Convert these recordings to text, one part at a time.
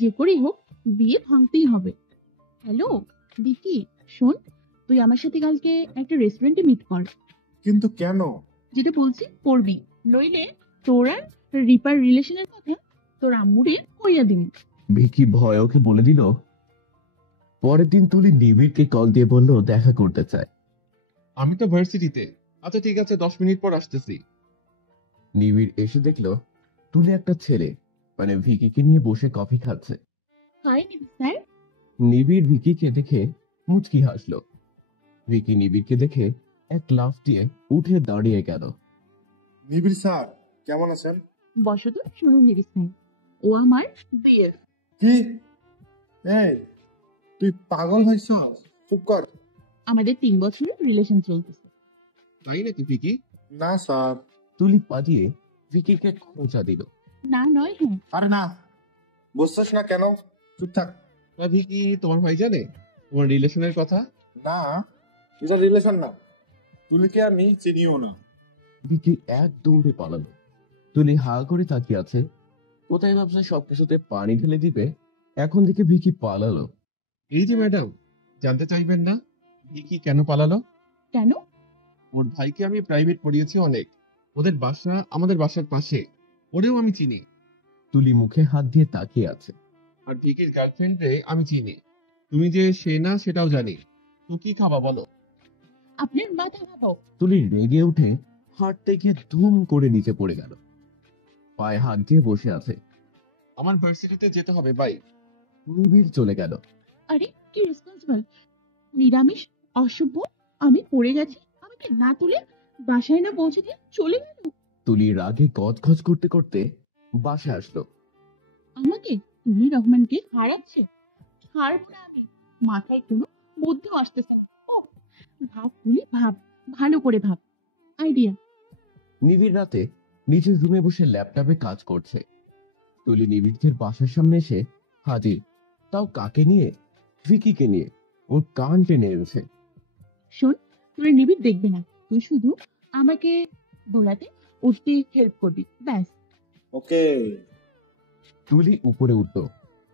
যে করেই হোক বিয়ে ভাঙতেই হবে। হ্যালো ভিকি, শোন, তুই আমার সাথে কালকে একটা রেস্টুরেন্টে মিট কর। কিন্তু কেন? যেটা বলছি করবি, নইলে তোর আর রিপার রিলেশনের কথা তোর আম্মুরে কইয়া দিন। ভিকি ভয় ওকে বলে দিল। পরের দিন তুলি নিবিড়কে কল দিয়ে বলল দেখা করতে চায়। আমি তো ভার্সিটিতে। আচ্ছা ঠিক আছে, 10 মিনিট পর আসতেছি। নিবিড় এসে দেখলো তুলি একটা ছেলে মানে ভিকিকে নিয়ে বসে কফি খাচ্ছে। হাই নিবি স্যার। নিবিড় ভিকিকে দেখে মুচকি হাসলো। ভিকি নিবিড়কে দেখে এক লাফ দিয়ে উঠে দাঁড়িয়ে গেল। নিবিড় স্যার কেমন আছেন? বসত, শুনুন নিবি স্যার, ও আমার বিয়ের। কি? এই তুই পাগল হয়েছস? চুপ কর। আমাদের 3 বছরের রিলেশন চলতেছে। তাই নাকি ভিকি? না স্যার। তুলি পাজিয়ে ভিকিকে খোঁচা দিল। না নয় হ্যাঁ। আরে না, বুঝছস না কেন? চুপ থাক। ভিকি, তোমার ভাই জানে তোমার রিলেশনের কথা? না, এটা রিলেশন না। তুলিকে আমি চিনিও না। ভিকি এক দৌড়ে পালালো। তুলি হা করে তাকিয়ে আছে। কোথায় ভাবছে সবকিছুতে পানি ঢেলে দিবে, এখন থেকে ভিকি পালালো। এই যে ম্যাডাম, জানতে চাইবেন না ভিকি কেন পালালো? কেন? ওর ভাইকে আমি প্রাইভেট পড়িয়েছি অনেক। ওদের বাসা আমাদের বাসার পাশে, ওরেও আমি চিনি। তুলি মুখে হাত দিয়ে তাকিয়ে আছে। আর ভিকির গার্লফ্রেন্ডে আমি চিনি। তুমি যে সে না সেটাও জানি। তো কি খাবা বলো? আপনার মাথা ভাবাও। তুলি রেগে উঠে হাঁটতে গিয়ে ধুম করে নিচে পড়ে গেল। পায়ে হাত দিয়ে বসে আছে। আমার ভার্সিটিতে যেতে হবে, বাই। নিবিড় চলে গেল। আরে কি রেসপন্সিবল, নিরামিষ, অসভ্য। আমি পড়ে গেছি, আমাকে না তুলে বাসায় না পৌঁছে দিয়ে চলে গেল। তুলি রাগে গজগজ করতে করতে বাসায় আসলো। আমাকে তুমি রহমানকে হারাচ্ছে। হারবো না আমি, মাথায় কোনো বুদ্ধিও আসতেছে না। ও ভাব তুলি, ভাব, ভালো করে ভাব। আইডিয়া। নিবিড় রাতে নিজের রুমে বসে ল্যাপটপে কাজ করছে। তুলি নিবিড়দের বাসার সামনে এসে হাজির। তাও কাকে নিয়ে? ভিকিকে নিয়ে। ওর কান টেনে এনেছে। শোন, তোর নিবিড় দেখবে না, তুই শুধু আমাকে দোলাতে উঠতে হেল্প করবি, ব্যাস। ওকে। তুলি উপরে উঠলো।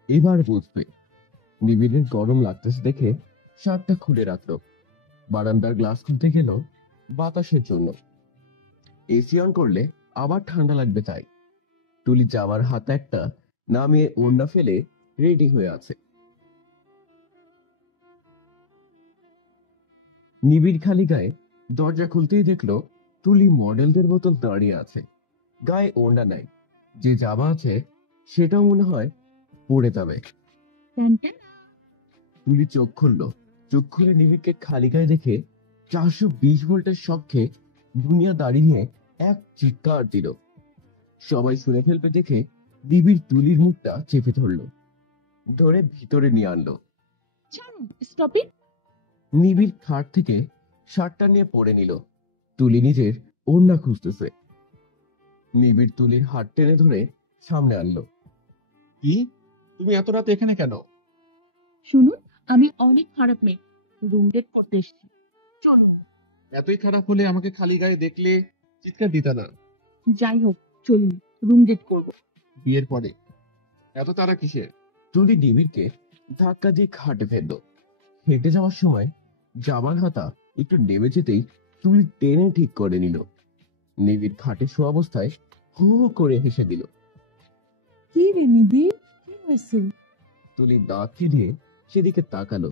এবার বুঝবে। নিবিড়ের গরম লাগতেছে দেখে শার্টটা খুলে রাখলো। বারান্দার গ্লাস খুলতে গেল বাতাসের জন্য। এসি অন করলে আবার ঠান্ডা লাগবে তাই। তুলি যাওয়ার হাত একটা নামিয়ে ওড়না ফেলে রেডি হয়ে আছে। নিবিড় খালি গায়ে দরজা খুলতেই দেখলো তুলি মডেলদের মতন দাঁড়িয়ে আছে। গায়ে ওড়না নাই, যে জামা আছে সেটাও মনে হয় পড়ে যাবে। তুলি চোখ খুললো। চোখ খুলে নিবিড়কে খালি গায়ে দেখে 420 ভোল্টের শখে দুনিয়া দাঁড়িয়ে এক চিৎকার দিল। সবাই শুনে ফেলবে দেখে নিবিড় তুলির মুখটা চেপে ধরলো, ধরে ভিতরে নিয়ে আনলো। Stop it. নিবিড় খাট থেকে শার্টটা নিয়ে পরে নিল। তুলি নিজের ওড়না খুঁজতেছে। নিবিড় তুলির হাত টেনে ধরে সামনে আনলো। কি, তুমি এত রাতে এখানে কেন? শুনুন, আমি অনেক খারাপ মেয়ে, রুম ডেট করতে এসেছি, চলুন। এতই খারাপ হলে আমাকে খালি গায়ে দেখলে চিৎকার দিতা না? যাই হোক, চলুন, রুম ডেট করবো। বিয়ের পরে এত তারা কিসের? তুলি নিবিড়কে ধাক্কা দিয়ে খাটে ফেললো। হেঁটে যাওয়ার সময় জামার হাতা একটু নেমে যেতেই তুলি টেনে ঠিক করে নিল। নিবিড় খাটে শোয়া অবস্থায় হু হু করে হেসে দিল। কি রে নিবিড়, কি হয়েছে? তুলি দাঁত দিয়ে সেদিকে তাকালো।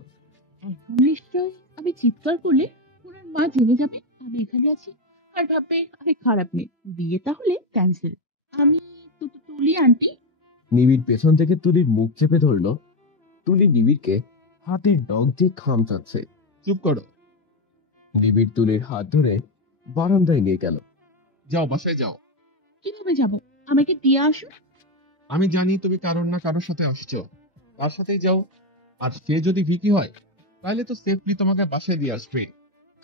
এখন নিশ্চয় আমি চিৎকার করলে ওনার মা জেনে যাবে আমি এখানে আছি, আর ভাববে আমি খারাপ মেয়ে, বিয়ে তাহলে ক্যান্সেল। আমি তুলি আন্টি। নিবিড় পেছন থেকে তুলির মুখ চেপে ধরলো। তুলি নিবিড়কে হাতের নখ দিয়ে খামচাচ্ছে। চুপ করো। নিবিড় তুলির হাত ধরে বারান্দায় নিয়ে গেল। যাও, বাসায় যাও। কিভাবে যাব? আমাকে দিয়ে আসুন। আমি জানি তুমি কারোর না কারোর সাথে আসছো, তার সাথেই যাও। আর সে যদি ভিকি হয় তাহলে তো সেফলি তোমাকে বাসায় দিয়ে আসবে।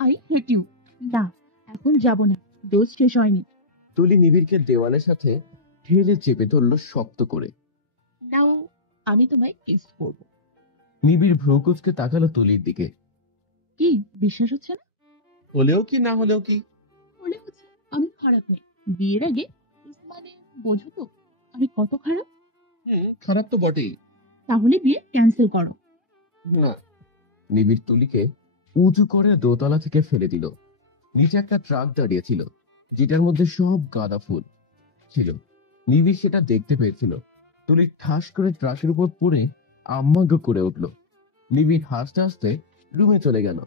I hate you. না, এখন যাব না, ডোজ শেষ হয়নি। তুলি নিবিড়কে দেওয়ালের সাথে ঠেলে চেপে ধরলো শক্ত করে। নাও, আমি তোমায় কিস করব। নিবিড় ভ্রু কুঁচকে তাকালো তুলির দিকে। কি বিশ্বাস হচ্ছে না? হলেও কি না হলেও কি? মনে হচ্ছে আমি খারাপ মেয়ে, বিয়ের আগে কিস মানে বোঝো তো আমি কত খারাপ। খারাপ তো বটেই, তাহলে বিয়ে ক্যান্সেল করো। না। নিবিড় তুলিকে উঁচু করে দোতলা থেকে ফেলে দিল। নিচে একটা ট্রাক দাঁড়িয়ে ছিল, যেটার মধ্যে সব গাঁদা ফুল ছিল। নিবিড় সেটা দেখতে পেয়েছিল। তুলি ঠাস করে ট্রাকের উপর পড়ে আম্মাগো করে উঠল। নিবিড় হাসতে হাসতে রুমে চলে গেল।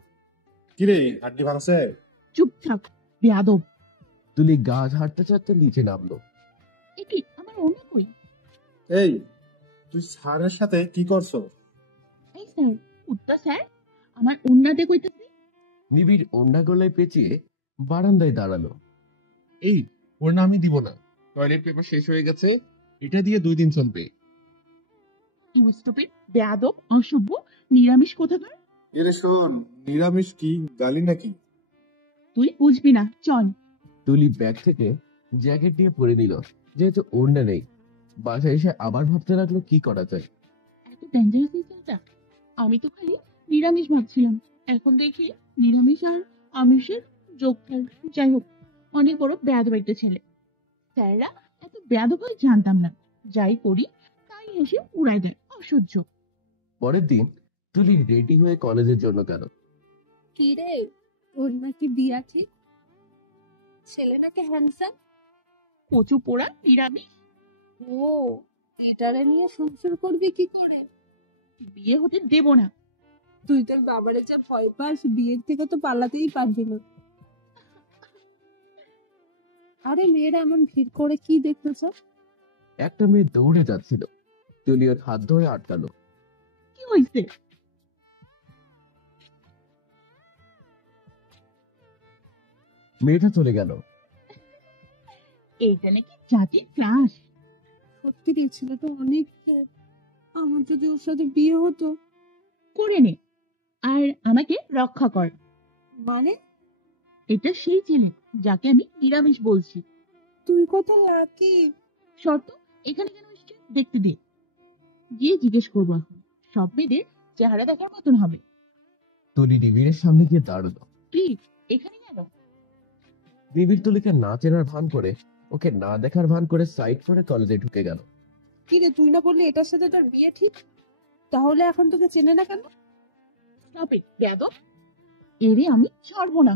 কিরে, হাড্ডি ভাঙছে? চুপ থাক, বেয়াদব। তুলি গা ঝাড়তে ঝাড়তে নিচে নামলো। এটি আমার ওনা কই? এই, তুই স্যারের সাথে কি করছো? এই স্যার, উত্তর স্যার, আমার ওন্নাতে কইতেছে। নিবিড় ওন্ডা গলায় পেঁচিয়ে বারান্দায় দাঁড়ালো। এই, ওর না আমি দিব না। টয়লেট পেপার শেষ হয়ে গেছে, এটা দিয়ে 2 দিন চলবে। ইউ স্টুপিড, বেয়াদব, অসভ্য, নিরামিষ কোথাকার। এরে শোন, নিরামিষ কি গালি নাকি? তুই বুঝবি না, চল। তুলি ব্যাগ থেকে জ্যাকেট নিয়ে পরে নিল, যেহেতু ওড়না নেই। বাসায় এসে আবার ভাবতে লাগলো কি করা যায়। এত ডেঞ্জারাস এই ছেলেটা। আমি তো খালি নিরামিষ ভাবছিলাম, এখন দেখি নিরামিষ আর আমিষের যোগফল। যাই হোক, অনেক বড় বেয়াদব একটা ছেলে। স্যাররা এত বেয়াদব হয় জানতাম না। যাই করি তাই হেসে উড়াই দেয়, অসহ্য। পরের দিন তুলি রেডি হয়ে কলেজের জন্য গেল। কি রে, ওর নাকি বিয়া ঠিক? ছেলে নাকি হ্যান্ডসাম? কচু পোড়া নিরামিষ। ও, এটারে নিয়ে সংসার করবি কি করে? বিয়ে হতে দেব না। তুই তোর বাবারে যা ভয় পাস, বিয়ের থেকে তো পালাতেই পারবি না। আরে মেয়েরা এমন ভিড় করে কি দেখতেছ? একটা মেয়ে দৌড়ে যাচ্ছিল, তুলি ওর হাত ধরে আটকালো। কি হয়েছে? মেয়েটা চলে গেল। এইটা নাকি জাতির ক্রাশ। সত্যি রে, ছেলেটা অনেক cute। আমার যদি ওর সাথে বিয়ে হতো। করে নে, আর আমাকে রক্ষা কর। মানে? এটা সেই ছেলে যাকে আমি নিরামিষ বলছি। তুই কত লাকি। শর্ত, এখানে কেন এসছে দেখতে দে। গিয়ে জিজ্ঞেস করবো এখন। সব মেয়েদের চেহারা দেখার মতন হবে। তুলি নিবিড়ের সামনে গিয়ে দাঁড়ালো। প্লিজ, এখানে কেন? নিবিড় তুলিকে না চেনার ভান করে, ওকে না দেখার ভান করে সাইড করে কলেজে ঢুকে গেল। কি রে, তুই না বললি এটার সাথে তোর বিয়ে ঠিক? তাহলে এখন তোকে চেনে না কেন? স্টপ ইট, বেয়াদব। এরে আমি ছাড়বো না।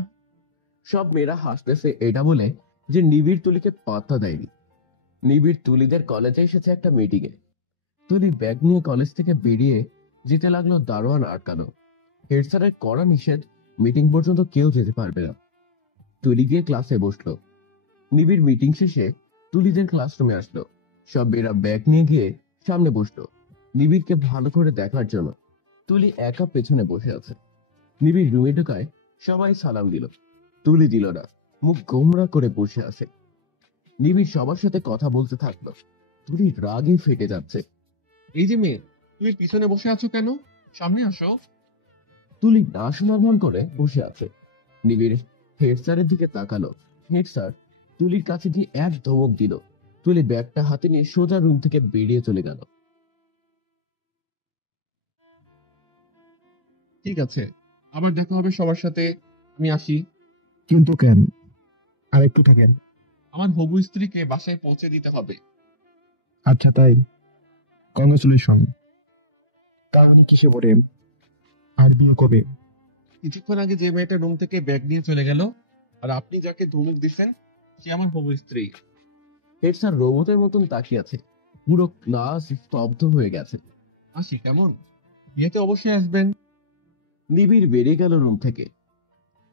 সব মেয়েরা হাসতেছে এটা বলে যে নিবিড় তুলিকে পাত্তা দেয়নি। নিবিড় তুলিদের কলেজে এসেছে একটা মিটিং এ। তুলি ব্যাগ নিয়ে কলেজ থেকে বেরিয়ে যেতে লাগলো, দারোয়ান আটকানো। হেড স্যারের কড়া নিষেধ, মিটিং পর্যন্ত কেউ যেতে পারবে না। তুলি গিয়ে ক্লাসে বসলো। নিবিড় মিটিং শেষে তুলিদের ক্লাসরুমে আসলো। সব মেয়েরা ব্যাগ নিয়ে গিয়ে সামনে বসলো নিবিড়কে ভালো করে দেখার জন্য। তুলি একা পেছনে বসে আছে। নিবিড় রুমে ঢোকায় সবাই সালাম দিল, তুলি দিল না, মুখ গোমরা করে বসে আছে। নিবিড় সবার সাথে কথা বলতে থাকলো। তুলি রাগে ফেটে যাচ্ছে। এই যে মেয়ে, তুমি পিছনে বসে আছো কেন? সামনে আসো। তুলি না শোনার ভান করে বসে আছে। নিবিড় হেড স্যারের দিকে তাকালো। হেড স্যার তুলির কাছে গিয়ে এক ধমক দিল। তুলি ব্যাগটা হাতে নিয়ে সোজা রুম থেকে বেরিয়ে চলে গেল। ঠিক আছে, আবার দেখা হবে সবার সাথে, আমি আসি। কিন্তু কেন? আর একটু থাকেন। আমার হবু স্ত্রীকে বাসায় পৌঁছে দিতে হবে। আচ্ছা তাই, কংগ্রেচুলেশন। তা উনি কিসে পড়ে? আর বিয়ে কবে? কিছুক্ষণ আগে যে মেয়েটা রুম থেকে ব্যাগ নিয়ে চলে গেল, আর আপনি যাকে ধমক দিচ্ছেন, সে আমার হবু স্ত্রী। হেড স্যার রোবটের মতন তাকিয়ে আছে। পুরো ক্লাস স্তব্ধ হয়ে গেছে। আসি কেমন? বিয়েতে অবশ্যই আসবেন। নিবিড় বেরিয়ে গেল রুম থেকে।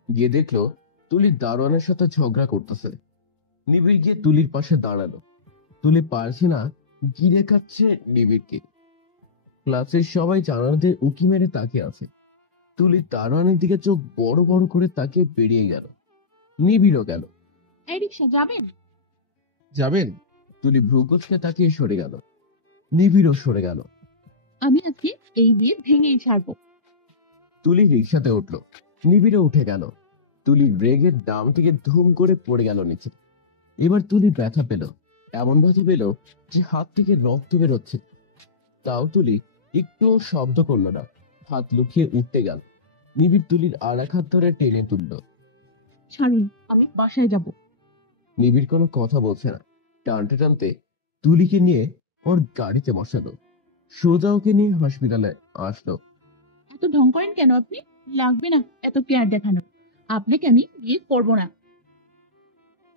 গিয়ে দেখলো তুলি দারোয়ানের সাথে ঝগড়া করতেছে। নিবিড় গিয়ে তুলির পাশে দাঁড়ালো। তুলি পারছে না, গিলে খাচ্ছে নিবিড়কে। ক্লাসের সবাই জানালাতে উঁকি মেরে তাকিয়ে আছে। তুলি দারোয়ানের দিকে চোখ বড় বড় করে তাকিয়ে বেরিয়ে গেল। নিবিড়ও গেল। এই রিক্সা যাবেন? যাবেন? তুলি ভ্রুকুচকে তাকিয়ে সরে গেল। নিবিড়ও সরে গেল। আমি আজকে এই বিয়ে ভেঙেই ছাড়বো। তুলি রিক্সাতে উঠলো। নিবিড়ে উঠে গেল। তুলি রেগের দাম থেকে ধুম করে পড়ে গেল নিচে। এবার তুলি ব্যথা পেল, এমন ব্যথা পেল যে হাত থেকে রক্ত বেরোচ্ছে। তাও তুলি একটু শব্দ করলো না, হাত লুকিয়ে উঠতে গেল। নিবিড় তুলির আর এক হাত ধরে টেনে তুলল। ছাড়ুন, আমি বাসায় যাব। নিবিড় কোনো কথা বলছে না। টানতে টানতে তুলিকে নিয়ে ওর গাড়িতে বসালো। সোজা ওকে নিয়ে হসপিটালে আসলো। এত ঢং করেন কেন আপনি? লাগবে না এত কেয়ার দেখানো। আপনাকে আমি বিয়ে করবো না।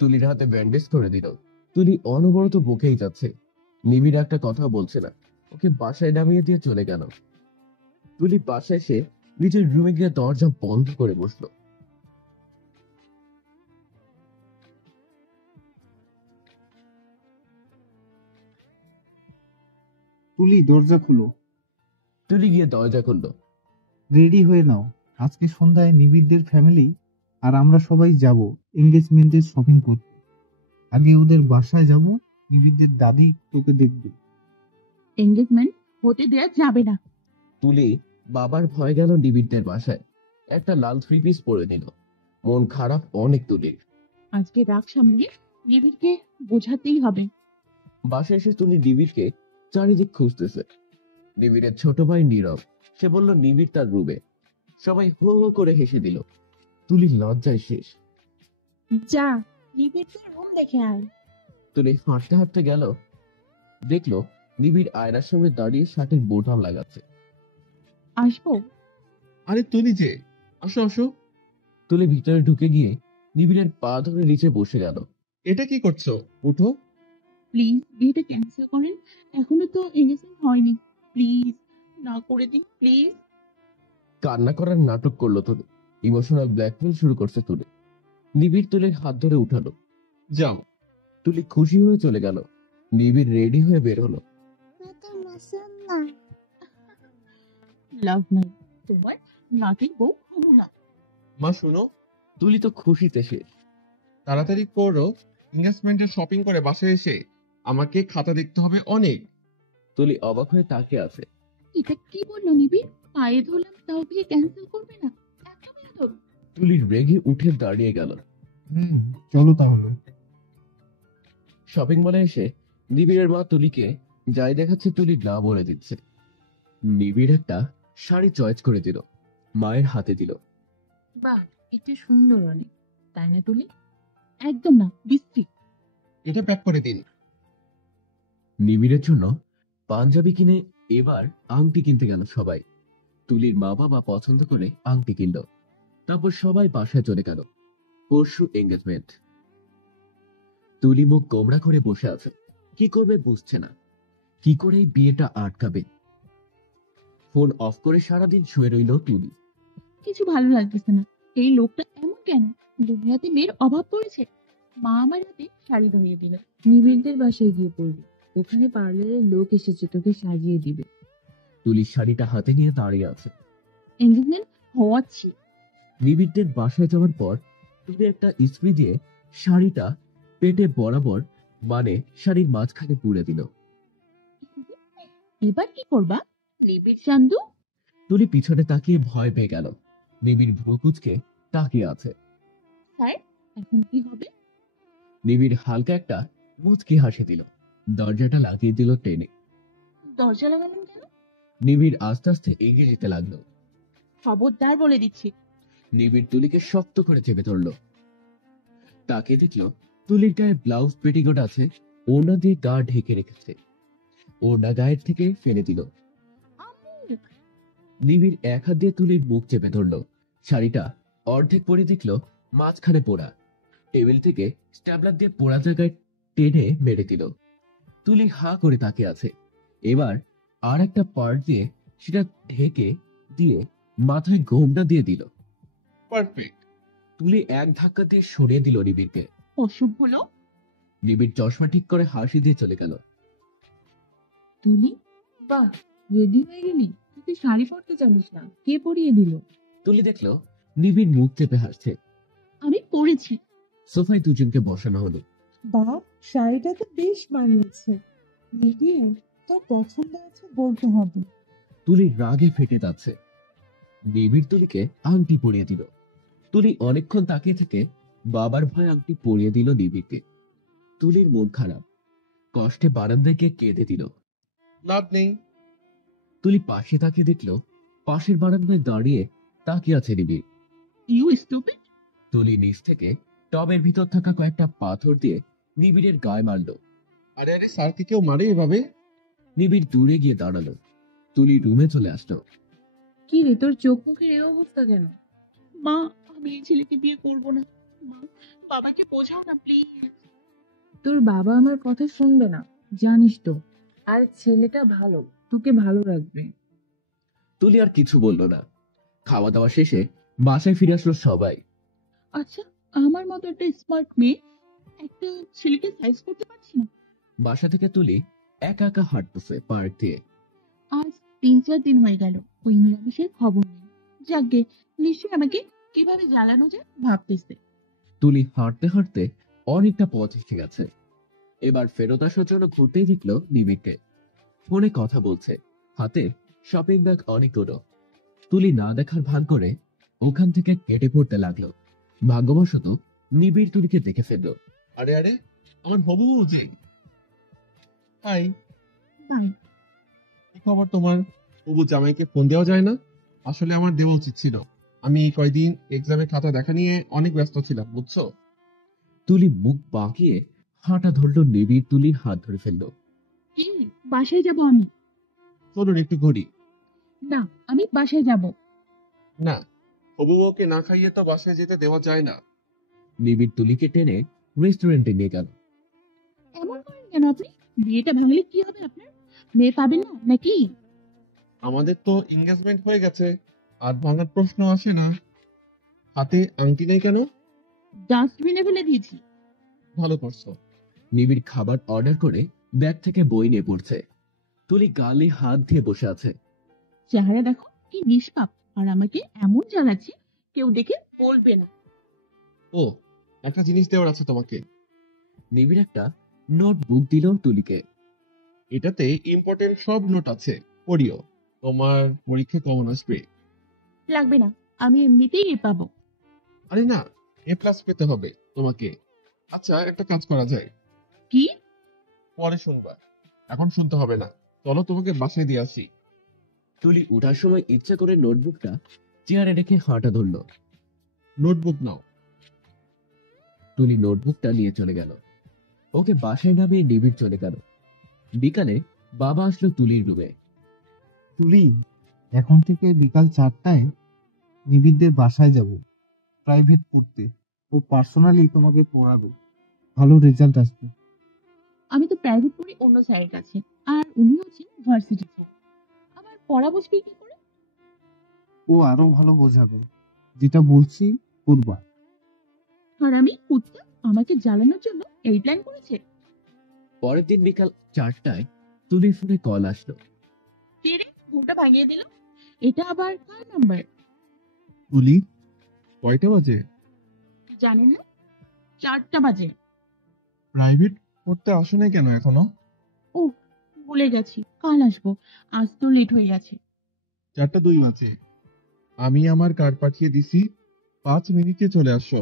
তুলির হাতে ব্যান্ডেজ করে দিল। তুলি অনবরত বকেই যাচ্ছে। নিবিড় একটা কথা বলছে না, ওকে বাসায় নামিয়ে দিয়ে চলে গেল। তুলি বাসায় এসে নিজের রুমে গিয়ে দরজা বন্ধ করে বসলো। তুলি, দরজা খুলো। তুলি গিয়ে দরজা খুললো। রেডি হয়ে নাও, আজকে সন্ধ্যায় নিবিড়দের ফ্যামিলি আর আমরা সবাই যাব এঙ্গেজমেন্টের শপিং করতে। আগে ওদের বাসায় যাব, নিবিড়দের দাদি তোকে দেখবে। এঙ্গেজমেন্ট হতে দেয়া যাবে না। তুলি বাবার ভয় গেল নিবিড়দের বাসায়। একটা লাল থ্রি পিস পরে নিল। মন খারাপ অনেক তুলির। আজকে রাগ সামলিয়ে নিবিড়কে বোঝাতেই হবে। বাসায় এসে তুলি নিবিড়কে চারিদিক খুঁজতেছে। নিবিড়ের ছোট ভাই নীরব। সে বলল নিবিড় তার রুমে। সবাই হো হো করে হেসে দিল। তুলির লজ্জায় শেষ। যা, নিবিড়দের রুম দেখে আয়। তুলি হাঁটতে হাঁটতে গেল, দেখলো নিবিড় আয়নার সামনে দাঁড়িয়ে শার্টের বোতাম লাগাচ্ছে। আসবো? আরে তুলি যে, আসো আসো। তুলি ভিতরে ঢুকে গিয়ে নিবিড়ের পা ধরে নিচে বসে গেল। এটা কি করছো? উঠো। প্লিজ বিয়েটা ক্যান্সেল করেন। এখনো তো এঙ্গেজমেন্ট হয়নি। প্লিজ না করে দিন প্লিজ। কান্না করার নাটক করলো তুলি। ইমোশনাল ব্ল্যাকমেল শুরু করছে তুলি। নিবিড় তুলির হাত ধরে উঠালো। যাও। তুলি খুশি হয়ে চলে গেল। নিবিড় রেডি হয়ে বের হলো। লাভ নাই, তোমার নাতির বউ হবো না। মা শুনো, তুলি তো খুশিতে শেষ। তাড়াতাড়ি করো, এঙ্গেজমেন্টের শপিং করে বাসায় এসে আমাকে খাতা দেখতে হবে অনেক। তুলি অবাক হয়ে তাকিয়ে আছে। এটা কি বললো নিবিড়? পায়ে ধরলাম তাও বিয়ে ক্যান্সেল করবে না? এত বেয়াদব। তুলির রেগে উঠে দাঁড়িয়ে গেল। চলো তাহলে। শপিং মলে এসে নিবিড়ের মা তুলিকে যাই দেখাচ্ছে তুলি না বলে দিচ্ছে। নিবিড় একটা শাড়ি চয়েস করে দিল, মায়ের হাতে দিল। বাহ, একটু সুন্দর অনেক, তাই না তুলি? একদম না, বিশ্রী। এটা প্যাক করে দিন। নিবিড়ের জন্য পাঞ্জাবি কিনে এবার আংটি কিনতে গেল সবাই। তুলির মা বাবা পছন্দ করে আংটি কিনল। তারপর সবাই বাসায় চলে গেল। পরশু এঙ্গেজমেন্ট। তুলি মুখ গোমড়া করে বসে আছে। কি করবে বুঝছে না। কি করে এই বিয়েটা আটকাবে। ফোন অফ করে সারাদিন শুয়ে রইল তুলি। কিছু ভালো লাগতেছে না। এই লোকটা এমন কেন? দুনিয়াতে মেয়ের অভাব পড়েছে। মা আমার হাতে শাড়ি ধরিয়ে দিল। নিবিড়দের বাসায় গিয়ে পড়বি, ওখানে পার্লারের লোক এসেছে তোকে সাজিয়ে দিবে। তুলির শাড়িটা হাতে নিয়ে দাঁড়িয়ে আছে। এঙ্গেজমেন্ট হওয়াচ্ছি। নিবিড়দের বাসায় যাওয়ার পর তুলি একটা ইস্ত্রি দিয়ে শাড়িটা পেটে বরাবর, মানে শাড়ির মাঝখানে পুড়ে দিল। এবার কি করবা নিবিড় চান্দু? তুলি পিছনে তাকিয়ে ভয় পেয়ে গেল। নিবিড় ভ্রু কুঁচকে তাকিয়ে আছে। স্যার, এখন কি হবে? নিবিড় হালকা একটা মুচকি হাসি দিল। দরজাটা লাগিয়ে দিল টেনে। দরজা লাগালেন কেন? নিবিড় আস্তে আস্তে এগিয়ে যেতে লাগলো। খবরদার বলে দিচ্ছি। নিবিড় তুলিকে শক্ত করে চেপে ধরল। তাকে দেখলো তুলির গায়ে ব্লাউজ পেটিকোট আছে, ওড়না দিয়ে গা ঢেকে রেখেছে। ওড়না গায়ের থেকে ফেলে দিল। নিবিড় এক হাত দিয়ে তুলির মুখ চেপে ধরল। শাড়িটা অর্ধেক পরে দেখলো মাঝখানে পোড়া। টেবিল থেকে স্ট্যাবলার দিয়ে পোড়া জায়গায় টেনে মেরে দিল। তুলি হা করে তাকিয়ে আছে। এবার আর একটা পার্ট দিয়ে সেটা ঢেকে দিয়ে মাথায় ঘোমটা দিয়ে দিল। পারফেক্ট। তুলি এক ধাক্কা দিয়ে সরিয়ে দিল নিবিড়কে। অসুখ হলো। নিবিড় চশমা ঠিক করে হাসি দিয়ে চলে গেল। তুলি, বাহ, রেডি হয়ে গেলি? তুই শাড়ি পরতে জানিস না, কে পরিয়ে দিল? তুলি দেখলো নিবিড় মুখ চেপে হাসছে। আমি পড়েছি। সোফায় দুজনকে বসানো হলো। বাপ, শাড়িটা তো বেশ মানিয়েছে। নিবিড়, তোর পছন্দ আছে বলতে হবে। তুলি রাগে ফেটে যাচ্ছে। নিবিড় তুলিকে আংটি পরিয়ে দিল। তুলি অনেকক্ষণ তাকিয়ে থেকে বাবার ভয় আংটি পরিয়ে দিল নিবিড়কে। তুলির মন খারাপ, কষ্টে বারান্দায় গিয়ে কেঁদে দিল। লাভ নেই। তুলি পাশে তাকিয়ে দেখলো পাশের বারান্দায় দাঁড়িয়ে তাকিয়ে আছে নিবিড়। You stupid. তুলি নিচ থেকে টবের ভিতর থাকা কয়েকটা পাথর দিয়ে নিবিড়ের গায়ে মারলো। আরে আরে, স্যারকে কেউ মারে এভাবে? নিবিড় দূরে গিয়ে দাঁড়ালো। তুলি রুমে চলে আসলো। কি রে, তোর চোখ মুখের এই অবস্থা কেন? মা, আমি এই ছেলেকে বিয়ে করব না। মা, বাবাকে বোঝাও না প্লিজ। তোর বাবা আমার কথা শুনবে না, জানিস তো। আর ছেলেটা ভালো, তোকে ভালো রাখবে। তুলি আর কিছু বলল না। খাওয়া দাওয়া শেষে বাসায় ফিরে আসলো সবাই। আচ্ছা, আমার মতো একটা স্মার্ট মেয়ে একটা ছেলেকে সাইজ করতে পারছি না। বাসা থেকে তুলি একা একা হাঁটতেছে পার্ক দিয়ে। আজ 3-4 দিন হয়ে গেল ওই নিরামিষের খবর নেই। যাকগে, নিশ্চয়ই আমাকে কিভাবে জ্বালানো যায় ভাবতেছে। তুলি হাঁটতে হাঁটতে অনেকটা পথ এসে গেছে। এবার ফেরত আসার জন্য ঘুরতেই দেখলো নিবিড়কে। ফোনে কথা বলছে, হাতে শপিং ব্যাগ অনেকগুলো। তুলি না দেখার ভান করে ওখান থেকে কেটে পড়তে লাগলো। ভাগ্যবশত নিবিড় তুলিকে দেখে ফেললো। আরে আরে, আমার হবু বৌজি। High, by. কি খবর তোমার? হবু জামাইকে ফোন দেওয়া যায় না? আসলে আমার দেওয়া উচিত ছিল। আমি এই কয়দিন এক্সামের খাতা দেখা নিয়ে অনেক ব্যস্ত ছিলাম, বুঝছো? তুলি মুখ বাঁকিয়ে হাঁটা ধরলো। নিবিড় তুলির হাত ধরে ফেললো। কি, বাসায় যাব আমি? চলুন একটু ঘুরি। না, আমি বাসায় যাব। না, হবু বউকে না খাইয়ে তো বাসায় যেতে দেওয়া যায় না। নিবিড় তুলিকে টেনে রেস্টুরেন্টে নিয়ে গেল। এমন করেন কেন আপনি? বিয়েটা ভাঙলে কি হবে আপনার? মেয়ে পাবেন না নাকি? আমাদের তো এঙ্গেজমেন্ট হয়ে গেছে, আর ভাঙার প্রশ্ন আসে না। হাতে আংটি নেই কেন? ডাস্টবিনে ফেলে দিয়েছি। ভালো করছো। নিবিড় খাবার অর্ডার করে ব্যাগ থেকে বই নিয়ে পড়ছে। তুলি গালে হাত দিয়ে বসে আছে। চেহারা দেখো কি নিষ্পাপ, আর আমাকে এমন জ্বালাচ্ছে কেউ দেখে বলবে না। ও, একটা জিনিস দেওয়ার আছে তোমাকে। নিবিড় একটা নোটবুক দিল তুলিকে। এটাতে ইম্পর্টেন্ট সব নোট আছে, পড়িও। তোমার পরীক্ষায় কমন আসবে। লাগবে না, আমি এমনিতেই পাবো। আরে না, এ প্লাস পেতে হবে তোমাকে। আচ্ছা, একটা কাজ করা যায়। কি? পরে শুনবা, এখন শুনতে হবে না। চলো তোমাকে বাসায় দিয়ে আসি। তুলি উঠার সময় ইচ্ছা করে নোটবুকটা চেয়ারে রেখে হাঁটা ধরলো। নোটবুক নাও। তুলি নোটবুকটা নিয়ে চলে গেল। ওকে বাসায় নামিয়ে নিবিড় চলে গেল। বিকালে বাবা আসলো তুলির রুমে। তুলি, এখন থেকে বিকাল 4টায় নিবিড়দের বাসায় যাব প্রাইভেট পড়তে। ও পার্সোনালি তোমাকে পড়াবে, ভালো রেজাল্ট আসবে। আমি তো প্রাইভেট পড়ি অন্য স্যারের কাছে, আর উনি হচ্ছেন ভার্সিটি স্যার। আমার পড়া বুঝবে কি করে? ও আরো ভালো বোঝাবে, যেটা বলছি করবা। আর আমি কুত্তা আমাকে জ্বালানোর জন্য এই প্ল্যান করেছে। পরের দিন বিকাল 4টায় তুলির ফোনে কল আসলো। কে রে, ঘুমটা ভাঙিয়ে দিল? এটা আবার কার নাম্বার? তুলি, কয়টা বাজে? জানেন না, 4টা বাজে। প্রাইভেট পড়তে আসো নাই কেন এখনো? ও, ভুলে গেছি, কাল আসবো। আজ তো লেট হয়ে গেছে। 4টা 2 বাজে। আমি আমার কার্ড পাঠিয়ে দিছি, 5 মিনিটে চলে আসো।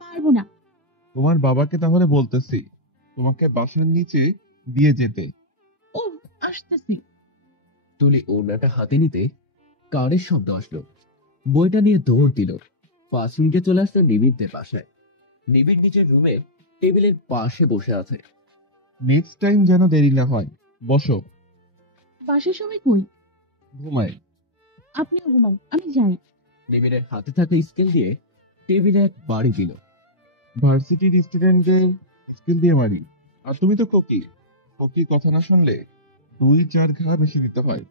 পারবো না। তোমার বাবাকে তাহলে বলতেছি তোমাকে বাসার নিচে দিয়ে যেতে। ও, আসতেছি। তুলি ওড়নাটা হাতে নিতে কারের শব্দ আসলো। বইটা নিয়ে দৌড় দিল। 5 মিনিটে চলে আসলো নিবিড়দের বাসায়। নিবিড় নিজের রুমে টেবিলের পাশে বসে আছে। নেক্সট টাইম যেন দেরি না হয়। বসো। বাসার সবাই কই? ঘুমায়। আপনিও ঘুমান, আমি যাই। নিবিড়ের হাতে থাকা স্কেল দিয়ে টেবিলে এক বাড়ি দিল। ভার্সিটির স্টুডেন্টদের স্কিল দিয়ে মারি, আর তুমি তো কোকি। কোকি কথা না শুনলে 2-4 ঘা বেশি দিতে হয়।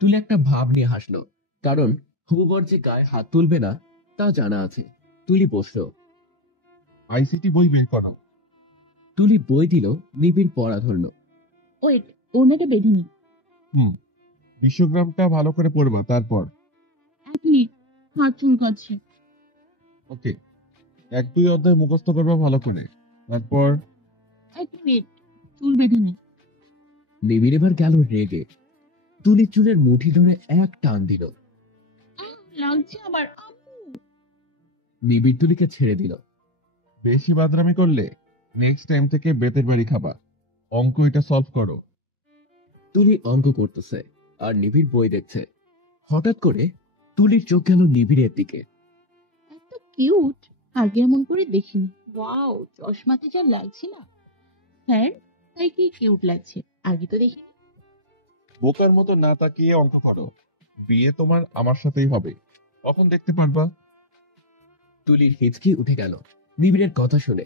তুলি একটা ভাব নিয়ে হাসলো, কারণ হুবর যে গায়ে হাত তুলবে না তা জানা আছে। তুলি বসলো। আইসিটি বই বের করো। তুলি বই দিল, নিবিড় পড়া ধরলো। ওয়েট, ওনাটা বেঁধে নি। বিশ্বগ্রামটা ভালো করে পড়বা তারপর। 1 মিনিট, হাত চুলকাচ্ছে। ওকে, 1-2 অধ্যায় মুখস্থ করবা ভালো করে, তারপর। 1 মিনিট, চুল বেঁধে নি। নিবিড় এবার গেল রেগে। তুলি চুলের মুঠি ধরে এক টান দিল। লাগছে আমার, আম্মু। নিবিড় তুলিকে ছেড়ে দিল। বেশি বাদরামি করলে নেক্সট টাইম থেকে বেতের বাড়ি খাবা। অঙ্ক এটা সলভ করো। তুলি অঙ্ক করতেছে আর নিবিড় বই দেখছে। হঠাৎ করে তুলির চোখ গেল নিবিড়ের দিকে। এত কিউট, আগে এমন করে দেখিনি। ওয়াও, চশমাতে যা লাগছে না স্যার, তাই কি কিউট লাগছে। আগে তো দেখিনি। বোকার মতো না তাকিয়ে অঙ্ক করো। বিয়ে তোমার আমার সাথেই হবে, কখন দেখতে পারবা? তুলির হিচকি উঠে গেল নিবিড়ের কথা শুনে।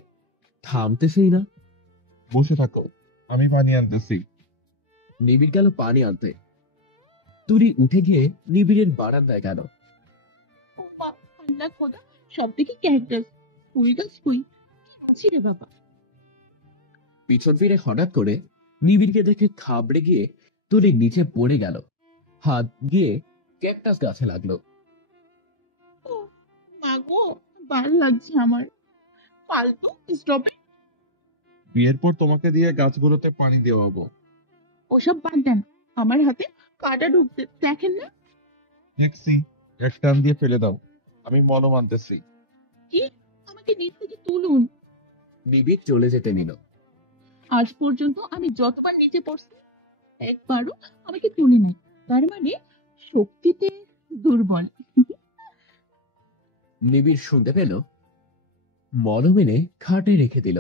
থামতেছেই না। বসে থাকো, আমি পানি আনতেছি। নিবিড় গেল পানি আনতে। তুলি উঠে গিয়ে নিবিড়ের বারান্দায় গেল। ও মা, আল্লাহ খোদা, সব থেকে ক্যাকটাস। ফুল গাছ কই? আছি রে বাবা। পিছন ফিরে হঠাৎ করে নিবিড়কে দেখে থাবড়ে গিয়ে তুলি নিচে পড়ে গেল। হাত গিয়ে ক্যাকটাস গাছে লাগলো। ও মা গো, ভাল লাগছে আমার। ফালতু স্টপ। বিয়ের পর তোমাকে দিয়ে গাছগুলোতে পানি দেওয়াবো। ওসব বাদ দেন, আমার হাতে কাঁটা ঢুকছে, দেখেন না? দেখছি, এক টান দিয়ে ফেলে দাও, আমি মলম আনতেছি। কি? আমাকে নিচ থেকে তুলুন। নিবিড় চলে যেতে নিল। আজ পর্যন্ত আমি যতবার নিচে পড়ছি, একবারও আমাকে তুলে নাই। তার মানে শক্তিতে দুর্বল। নিবিড় শুনতে পেল মলম এনে খাটে রেখে দিল।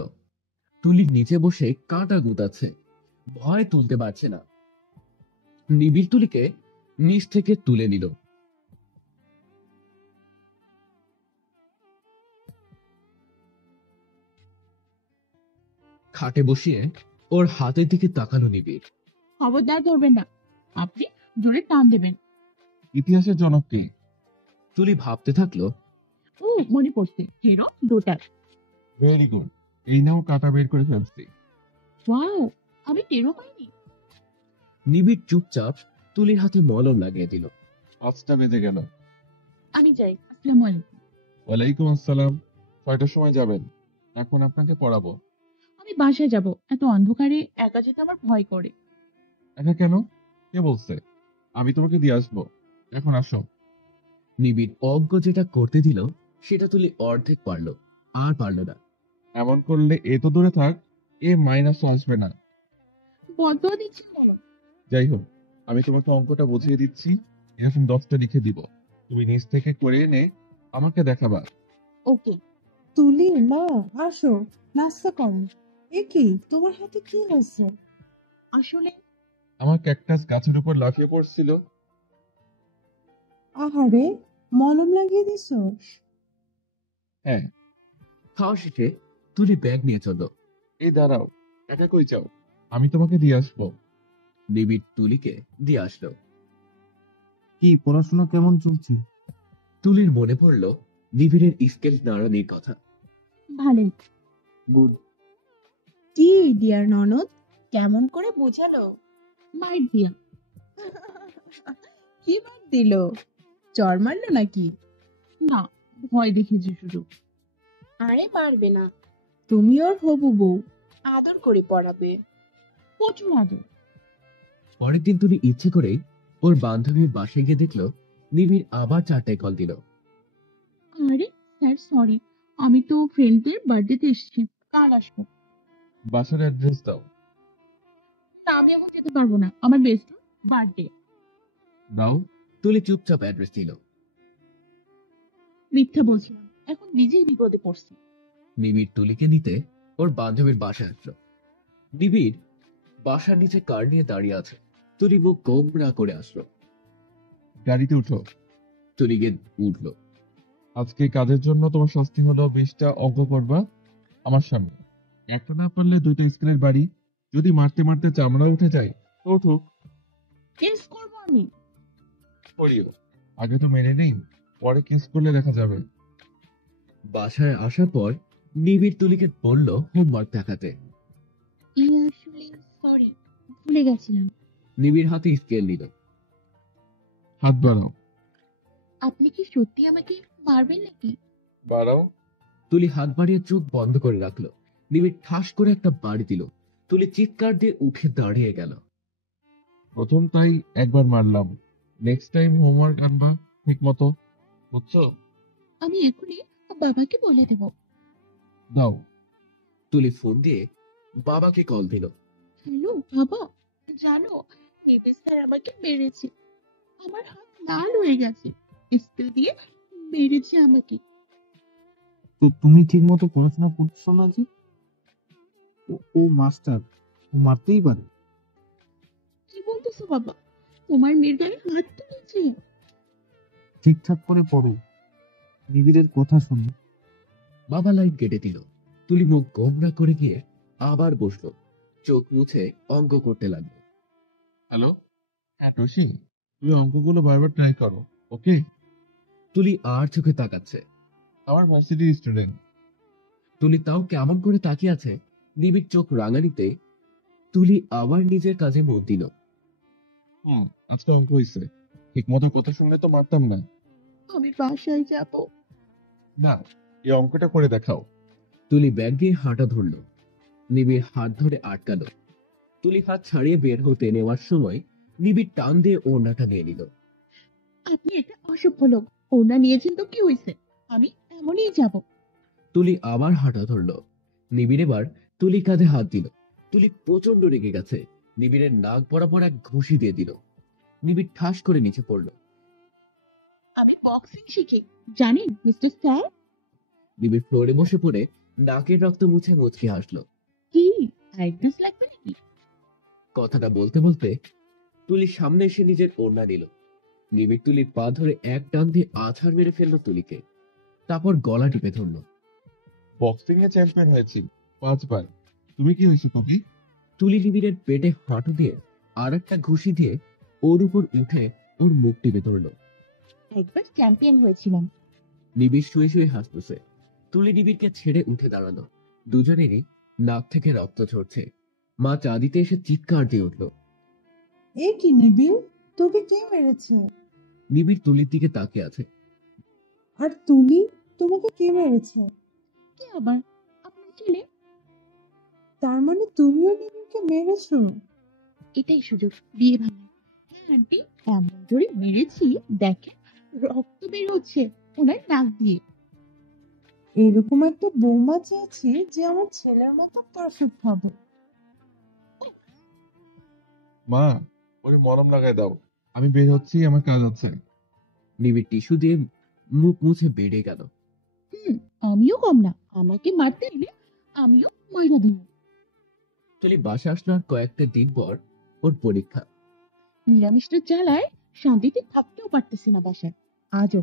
তুলির নিচে বসে কাঁটা গুতাচ্ছে, ভয় তুলতে পারছে না। নিবিড় তুলিকে নিচ থেকে তুলে নিল। খাটে বসিয়ে ওর হাতের দিকে তাকালো নিবিড়। খবরদার ধরবেন না, আপনি জোরে টান দেবেন। ইতিহাসের জনক কে? তুলি ভাবতে থাকলো। ও মনে পড়ছে, হিরো দুটার। ভেরি গুড, এই নাও কাটা বের করে ফেলছি। ওয়াও, আমি টেরও পাইনি। নিবিড় চুপচাপ তুলির হাতে মলম লাগিয়ে দিল। 5টা বেজে গেল। আমি যাই, আসসালামু আলাইকুম। ওয়ালাইকুম আসসালাম। 6টার সময় যাবেন? এখন আপনাকে পড়াবো। আমি বাসায় যাব, এত অন্ধকারে একা যেতে আমার ভয় করে। একা কেন? কে বলছে? আমি তোমাকে দিয়ে আসবো, এখন আসো। নিবিড় অজ্ঞ যেটা করতে দিল সেটা তুলি অর্ধেক পারলো, আর পারলো না। এমন করলে এ তো দূরে থাক, এ মাইনাসও আসবে না। বদয়া দিচ্ছি কেন? যাই হোক, আমি তোমাকে অঙ্কটা বুঝিয়ে দিচ্ছি, এরকম 10টা লিখে দিব, তুমি নিজ থেকে করে এনে আমাকে দেখাবা। ওকে। তুলি, মা, আসো, নাস্তা করো। এ কি, তোমার হাতে কি হয়েছে? আসলে আমার ক্যাকটাস গাছের উপর লাফিয়ে পড়ছিল। আহারে, মলম লাগিয়ে দিছো? হ্যাঁ। খাওয়া শেষে তুলি ব্যাগ নিয়ে চলল। এই দাঁড়াও, একা কই যাও? আমি তোমাকে দিয়ে আসবো। নিবিড় তুলিকে দিয়ে আসলো। কি পড়াশোনা কেমন চলছে? তুলির মনে পড়ল নিবিড়ের স্কেল নাড়ানির কথা। ভালোই। গুড। কি ডিয়ার ননদ, কেমন করে বোঝালো? মাইট দিয়া। কি বাদ দিল? চর মারলো নাকি? না, ভয় দেখেছি শুধু। আরে মারবে না, তুমি ওর হবু বউ, আদর করে পড়াবে। প্রচুর আদর। পরের দিন তুলি ইচ্ছে করেই ওর বান্ধবীর বাসায় গিয়ে দেখলো নিবিড় আবার 4টায় কল দিল। আরে স্যার, সরি, আমি তো ফ্রেন্ডদের বার্থডেতে এসেছি, কাল আসবো। বাসার অ্যাড্রেস দাও। না, আমি এখন যেতে পারবো না, আমার বেস্ট বার্থডে। দাও। তুলি চুপচাপ অ্যাড্রেস দিল। মিথ্যা বলছিলাম, এখন নিজেই বিপদে পড়ছি। নিবিড় তুলিকে নিতে ওর বান্ধবীর বাসায় আসলো। নিবিড় বাসার নিচে কার নিয়ে দাঁড়িয়ে আছে। তুলি মুখ গোমরা করে আসলো। গাড়িতে উঠো। তুলি গিয়ে উঠলো। আজকে কাজের জন্য তোমার শাস্তি হলো 20টা অঙ্ক করবা আমার সামনে। একটা না পারলে 2টা স্কেলের বাড়ি। যদি মারতে মারতে চামড়া উঠে যায় তো উঠো। কেস করবো আমি। করিও, আগে তো মেনে নেই, পরে কেস করলে দেখা যাবে। বাসায় আসার পর নিবিড় তুলিকে বলল হোমওয়ার্ক দেখাতে। আসলে সরি, ভুলে গেছিলাম। নিবিড় হাতে স্কেল নিল। হাত বাড়াও। আপনি কি সত্যি আমাকে মারবেন নাকি? বাড়াও। তুলি হাত বাড়িয়ে চোখ বন্ধ করে রাখলো। নিবিড় ঠাস করে একটা বাড়ি দিল। তুলি চিৎকার দিয়ে উঠে দাঁড়িয়ে গেল। প্রথম তাই একবার মারলাম, নেক্সট টাইম হোমওয়ার্ক আনবা ঠিক মতো, বুঝছো? আমি এখনই বাবাকে বলে দেব। দাও। তুলি ফোন দিয়ে বাবাকে কল দিল। হ্যালো বাবা, জানো নিবিড় স্যার আমাকে মেরেছে, আমার হাত লাল হয়ে গেছে, স্কেল দিয়ে মেরেছে আমাকে। তো তুমি ঠিক মতো পড়াশোনা করছো না যে? ও মাস্টার, ও মারতেই পারে। করতেছো বাবা? তোমার মেয়ের গায়ে হাত তুলেছে। ঠিকঠাক করে পড়ো, নিবিড়ের কথা শোনো। বাবা লাইট কেটে দিল। তুলি মুখ গোমরা করে গিয়ে আবার বসলো, চোখ মুছে অঙ্ক করতে লাগলো। হ্যালো, রশি, তুমি অঙ্কগুলো বারবার ট্রাই করো, ওকে? তুলি আর চোখে তাকাচ্ছে। আমার ভার্সিটির স্টুডেন্ট। তুলি তাও কেমন করে তাকিয়ে আছে। নিবিড় চোখ রাঙানিতে তুলি আবার নিজের কাজে মন দিল। আজকে অঙ্ক হয়েছে। ঠিক মতো কথা শুনলে তো মারতাম না। আমি বাসায় যাব। না, এই অঙ্কটা করে দেখাও। তুলি ব্যাগ দিয়ে হাঁটা ধরলো। নিবিড় হাত ধরে আটকালো। তুলি হাত ছাড়িয়ে বের হতে নেওয়ার সময় নিবিড় টান দিয়ে ওড়নাটা নিয়ে নিল। আপনি একটা অসভ্য লোক। ওনা নিয়েছেন তো কি হয়েছে? আমি এমনই যাব। তুলি আবার হাঁটা ধরলো। নিবিড় এবার তুলি কাঁধে হাত দিল। তুলি প্রচন্ড রেগে গেছে। নিবিড়ের নাক বরাবর এক ঘুষি দিয়ে দিল। নিবিড় ঠাস করে নিচে পড়লো। আমি বক্সিং শিখি, জানেন মিস্টার স্যার? নিবিড় ফ্লোরে বসে পড়ে নাকের রক্ত মুছে মুচকি হাসলো। কি এক গ্লাস লাগবে নাকি? কথাটা বলতে বলতে তুলির সামনে এসে নিজের ওড়না নিল। নিবিড় তুলির পা ধরে এক টান দিয়ে আছাড় মেরে ফেললো তুলিকে। তারপর গলা টিপে ধরলো। বক্সিং এ চ্যাম্পিয়ন হয়েছি 5 বার। তুমি কি হয়েছো কবি? তুলি নিবিড়ের পেটে হাঁটু দিয়ে আর একটা ঘুষি দিয়ে ওর উপর উঠে ওর মুখ টিপে ধরলো। একবার চ্যাম্পিয়ন হয়েছিলাম। নিবিড় শুয়ে শুয়ে হাসতেছে। তুলি নিবিড়কে ছেড়ে উঠে দাঁড়ালো। দুজনেরই নাক থেকে রক্ত ঝরছে। মা চা দিতে এসে চিৎকার দিয়ে উঠলো। এ কি নিবিড়, তোকে কে মেরেছে? নিবিড় তুলির দিকে তাকিয়ে আছে। আর তুলি, তোমাকে কে মেরেছে? কি আবার? আপনার ছেলে। তার মানে তুমিও নিবিড়কে মেরেছো? এটাই সুযোগ, বিয়ে ভাঙার। হ্যাঁ আন্টি, এমন জোরে মেরেছি দেখে রক্ত বের হচ্ছে ওনার নাক দিয়ে। এরকম একটা বৌমা চেয়েছি যে আমার ছেলের মতো পারফেক্ট হবে। মা, ওরে মলম লাগাই দাও। আমি বের হচ্ছি, আমার কাজ আছে। নিবিড় টিস্যু দিয়ে মুখ মুছে বেড়ে গেল। আমিও কম না, আমাকে মারতে এলে আমিও মাইরা দিব। তুলি বাসা আসলো আর কয়েকটা দিন পর ওর পরীক্ষা। নিরামিষটা জ্বালায় শান্তিতে থাকতেও পারতেছি না বাসায়। আজও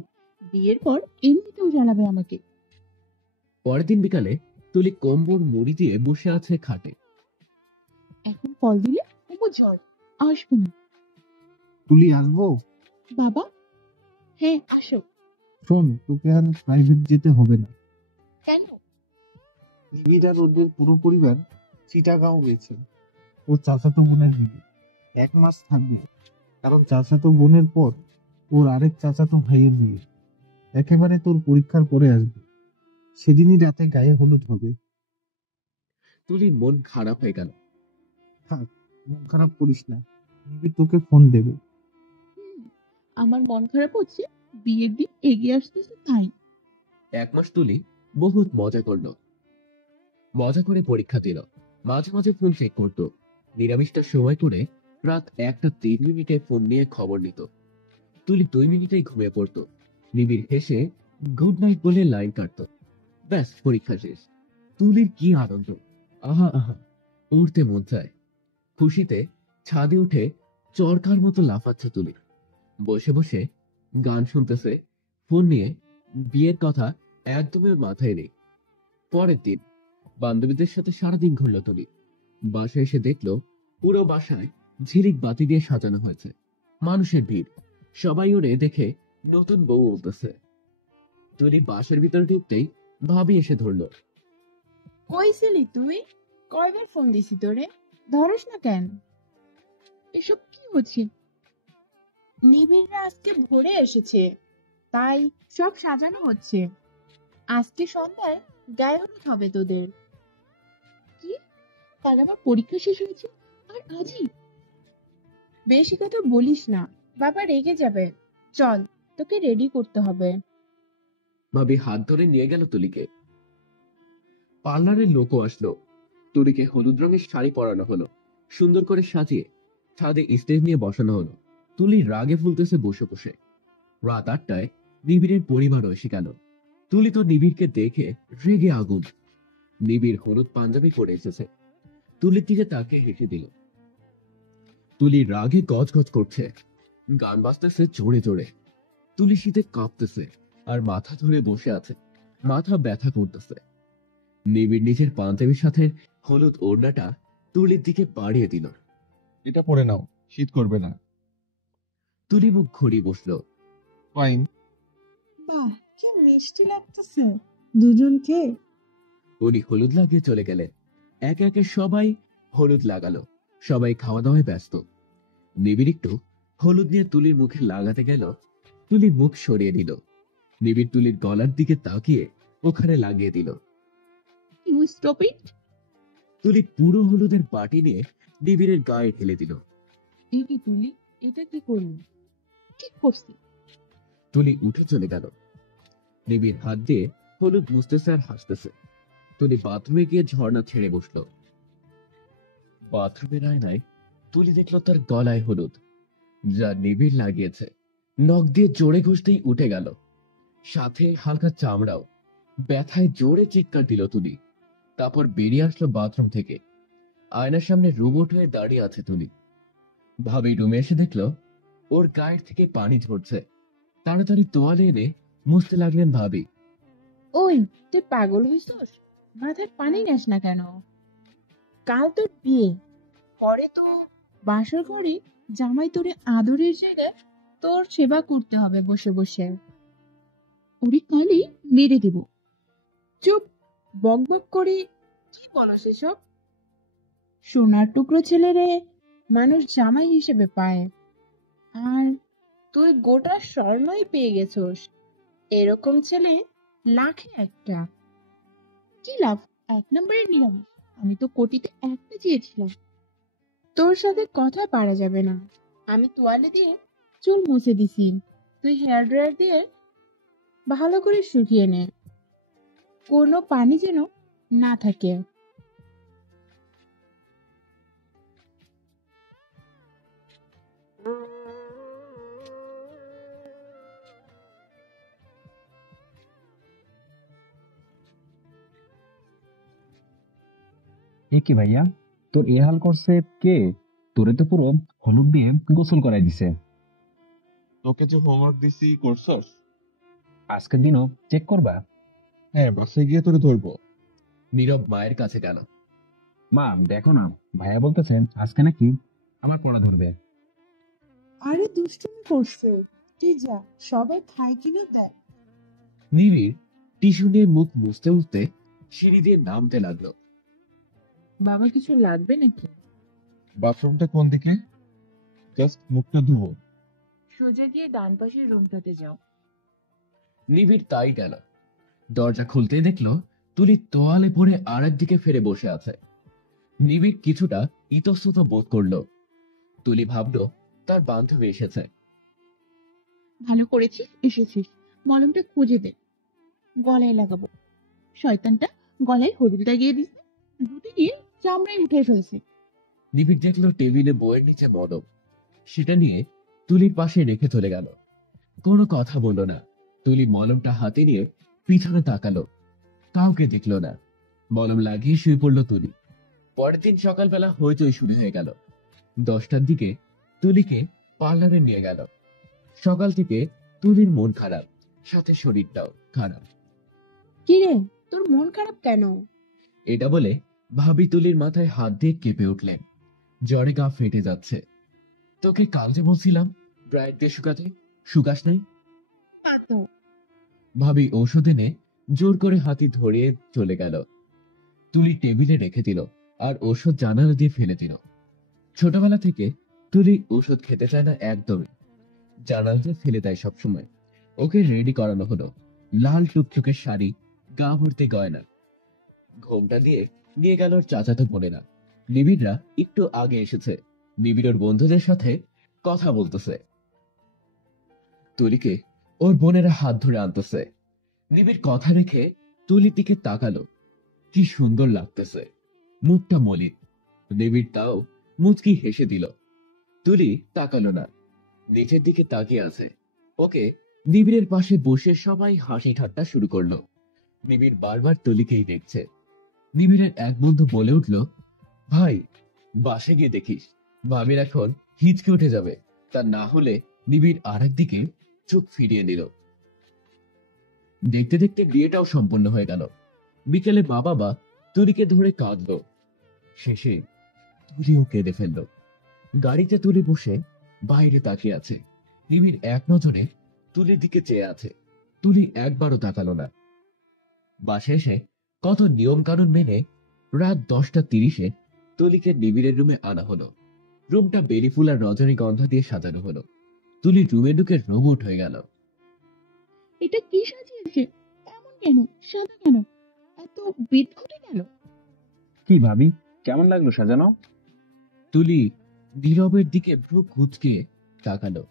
বিয়ের পর এমনিতেও জ্বালাবে আমাকে। পরের দিন বিকালে তুলি কম্বল মুড়ি দিয়ে বসে আছে খাটে। এখন কল দিলে ও ঝড়, আসবো না। তুলি আসবো? বাবা, হ্যাঁ আসো। শোন, তোকে আর প্রাইভেট যেতে হবে না। কেন? নিবিড় আর ওদের পুরো পরিবার চিটাগাঁও গেছে ও চাচাতো বোনের বিয়ে। 1 মাস থাকবে, কারণ চাচাতো বোনের পর ওর আরেক চাচাতো ভাইয়ের বিয়ে। একেবারে তোর পরীক্ষার পরে আসবে, সেদিনই রাতে গায়ে হলুদ হবে। তুলির মন খারাপ হয়ে গেল। থাক, মন খারাপ করিস না, নিবিড় তোকে ফোন দেবে। আমার মন খারাপ হচ্ছে, বিয়ের দিন এগিয়ে আসতেছে তাই। 1 মাস তুলি বহুত মজা করলো। মজা করে পরীক্ষা দিল। মাঝে মাঝে ফোন চেক করতো। নিরামিষটা সময় করে রাত 1:03 ফোন নিয়ে খবর নিত। তুলি 2 মিনিটেই ঘুমিয়ে পড়তো। নিবিড় হেসে গুড নাইট বলে লাইন কাটতো। ব্যাস, পরীক্ষা শেষ। তুলির কি আনন্দ! আহা আহা, উড়তে মন চায়। খুশিতে ছাদে উঠে চরকার মতো লাফাচ্ছে তুলি। বসে বসে গান শুনতেছে। ফোন নিয়ে বিয়ের কথা একদমই ওর মাথায় নেই। পরের দিন বান্ধবীদের সাথে সারাদিন ঘুরল তুলি। বাসায় এসে দেখলো পুরো বাসায় ঝিলিক বাতি দিয়ে সাজানো হয়েছে। মানুষের ভিড়, সবাই ওরে দেখে নতুন বউ বলতেছে। তুলি বাসার ভিতরে ঢুকতেই ভাবি এসে ধরলো। কই ছিলি তুই? কয়বার ফোন দিছি তোরে, ধরস না কেন? এসব কি হচ্ছে? নিবিড়রা আজকে ভোরে এসেছে, তাই সব সাজানো হচ্ছে। আজকে সন্ধ্যায় গায়ে হলুদ হবে তোদের। কি? কাল আমার পরীক্ষা শেষ হয়েছে আর আজই? বেশি কথা বলিস না, বাবা রেগে যাবে। চল, তোকে রেডি করতে হবে। ভাবি হাত ধরে নিয়ে গেল তুলিকে। পার্লারের লোকও আসলো। তুলিকে হলুদ রঙের শাড়ি পরানো হলো। সুন্দর করে সাজিয়ে ছাদে স্টেজ নিয়ে বসানো হলো। তুলি রাগে ফুলতেছে বসে বসে। রাত 8টায় নিবিড়ের পরিবারও এসে গেল। তুলি তো নিবিড়কে দেখে রেগে আগুন। নিবিড় হলুদ পাঞ্জাবি পরে এসেছে। তুলির দিকে তাকে হেসে দিল। তুলি রাগে গজগজ করছে, গান বাজতেছে জোরে জোরে। তুলি শীতে কাঁপতেছে আর মাথা ধরে বসে আছে, মাথা ব্যথা করতেছে। নিবিড় নিজের পাঞ্জাবির সাথে হলুদ ওড়নাটা তুলির দিকে বাড়িয়ে দিল। এটা পরে নাও, শীত করবে না। তুলি মুখ ঘুরিয়ে বসলো। ফাইন। বাহ, কি মিষ্টি লাগতেছে দুজনকে। উনি হলুদ লাগিয়ে চলে গেলেন। একে একে সবাই হলুদ লাগালো, সবাই খাওয়া দাওয়ায় ব্যস্ত। নিবিড় একটু হলুদ নিয়ে তুলির মুখে লাগাতে গেল, তুলি মুখ সরিয়ে দিল। নিবিড় তুলির গলার দিকে তাকিয়ে ওখানে লাগিয়ে দিল। You stop it. তুলি পুরো হলুদের বাটি নিয়ে নিবিড়ের গায়ে ঢেলে দিল। এই কি তুলি, এটা কি করলি? ঠিক করছি। তুলি উঠে চলে গেল। নিবিড় হাত দিয়ে হলুদ মুছতেছে আর হাসতেছে। তুলি বাথরুমে গিয়ে ঝর্ণা ছেড়ে বসলো। বাথরুমের আয়নায় তুলি দেখলো তার গলায় হলুদ, যা নিবিড় লাগিয়েছে। নখ দিয়ে জোরে ঘষতেই উঠে গেল, সাথে হালকা চামড়াও। ব্যথায় জোরে চিৎকার দিল তুলি। তারপর বেরিয়ে আসলো বাথরুম থেকে। আয়নার সামনে রোবট হয়ে দাঁড়িয়ে আছে তুলি। ভাবি রুমে এসে দেখলো ওর গায়ের থেকে পানি ঝরছে। তাড়াতাড়ি তোয়ালে এনে মুছতে লাগলেন ভাবি। ওই, তুই পাগল হইছস? মাথায় পানি নেস না কেন? কাল তোর বিয়ে, পরে তো বাসর ঘরে জামাই তোরে আদরের জায়গায় তোর সেবা করতে হবে বসে বসে। ওরে কালি মেরে দেব। চুপ, বক বক করে কি বলো সেসব? সোনার টুকরো ছেলেরে মানুষ জামাই হিসেবে পায়, আর তুই গোটা স্বর্ণই পেয়ে গেছস। এরকম ছেলে লাখে একটা। কি লাভ? 1 নম্বরের নিরামিষ। আমি তো কোটিতে একটা চেয়েছিলাম। তোর সাথে কথা পারা যাবে না। আমি তোয়ালে দিয়ে চুল মুছে দিছি, তুই হেয়ার ড্রায়ার দিয়ে ভালো করে শুকিয়ে নে, কোনো পানি যেন না থাকে। এ কি ভাইয়া, তোর এ হাল করছে কে? তোরে তো পুরো হলুদ দিয়ে গোসল করাই দিছে। তোকে যে হোমওয়ার্ক দিছি করছস? আজকের দিনও চেক করবা? হ্যাঁ, বাসায় গিয়ে তোরে ধরবো। নীরব মায়ের কাছে গেল। মা দেখো না, ভাইয়া বলতেছে আজকে নাকি আমার পড়া ধরবে। আরে দুষ্টুমি করছে, তুই যা, সবাই খায় কিনা দেখ। নিবিড় টিস্যু নিয়ে মুখ মুছতে মুছতে সিঁড়ি দিয়ে নামতে লাগলো। বাবা কিছু লাগবে নাকি? বাথরুমটা কোন দিকে? জাস্ট মুখটা ধুবো। সোজা গিয়ে ডান পাশের রুমটাতে যাও। নিবিড় তাই গেল। দরজা খুলতেই দেখলো তুলি তোয়ালে পরে আর একদিকে ফিরে বসে আছে। নিবিড় কিছুটা ইতস্তত বোধ করলো। তুলি ভাবলো তার বান্ধবী এসেছে। ভালো করেছিস এসেছিস। মলমটা খুঁজে দে, গলায় লাগাবো। শয়তানটা গলায় হলুদ লাগিয়ে দিছে, দুটি দিয়ে চামড়ায় উঠে ফেলছে। নিবিড় দেখলো টেবিলে বইয়ের নিচে মলম। সেটা নিয়ে তুলির পাশে রেখে চলে গেল। কোনো কথা বললো না। তুলি মলমটা হাতে নিয়ে পিছনে তাকালো, কাউকে দেখলো না। মলম লাগিয়ে শুয়ে পড়লো তুলি। পরের দিন সকালবেলা হইচই শুরু হয়ে গেল। 10টার দিকে তুলিকে পার্লারে নিয়ে গেল। সকাল থেকে তুলির মন খারাপ, সাথে শরীরটাও খারাপ। কি রে, তোর মন খারাপ কেন? এটা বলে ভাবি তুলির মাথায় হাত দিয়ে কেঁপে উঠলেন। জ্বরে গা ফেটে যাচ্ছে। তোকে কাল যে বলছিলাম ড্রায়ার দিয়ে শুকাতে, শুকাস নাই? পাতো ভাবি ঔষধ এনে জোর করে হাতি ধরিয়ে চলে গেল। তুলি টেবিলে রেখে দিল আর ওষুধ জানালা দিয়ে ফেলে দিল। ছোটবেলা থেকে তুলি ওষুধ খেতে চায় না একদমই, জানালা দিয়ে ফেলে দেয় সবসময়। ওকে রেডি করানো হলো, লাল টুকটুকে শাড়ি, গা ভর্তি গয়না। ঘোমটা দিয়ে নিয়ে গেল ওর চাচাতো বোনেরা। নিবিড়রা একটু আগে এসেছে। নিবিড় ওর বন্ধুদের সাথে কথা বলতেছে। তুলিকে ওর বোনেরা হাত ধরে আনতেছে। নিবিড় কথা রেখে তুলির দিকে তাকালো। কি সুন্দর লাগতেছে, মুখটা মলিন। নিবিড় তাও মুচকি হেসে দিল। তুলি তাকালো না, নিচের দিকে তাকিয়ে আছে। ওকে নিবিড়ের পাশে বসে সবাই হাসি ঠাট্টা শুরু করলো। নিবিড় বারবার তুলিকেই দেখছে। নিবিড়ের এক বন্ধু বলে উঠল, ভাই বাসে গিয়ে দেখিস, ভাবির এখন হিচকে উঠে যাবে, তা না হলে নিবিড় আরেকদিকে চোখ ফিরিয়ে নিল। দেখতে দেখতে বিয়েটাও সম্পন্ন হয়ে গেল। বিকেলে বাবা তুলিকে ধরে কাঁদলো। শেষে তুলিও কেঁদে ফেলল। গাড়িতে তুলি বসে বাইরে তাকিয়ে আছে। নিবিড় এক নজরে তুলির দিকে চেয়ে আছে। তুলি একবারও তাকালো না। বাসায় এসে কত নিয়ম কানুন মেনে রাত 10:30 তুলিকে নিবিড়ের রুমে আনা হলো। রুমটা বেলি ফুল আর রজনীগন্ধা দিয়ে সাজানো হলো। তুলি রুমে ঢুকে রোবট হয়ে গেল। এটা কি সাজিয়েছে? এমন কেন? সাদা কেন? এত বিদঘুটে কেন? কি ভাবি, কেমন লাগলো সাজানো? তুলি নীরবের দিকে ভ্রু কুঁচকে তাকালো।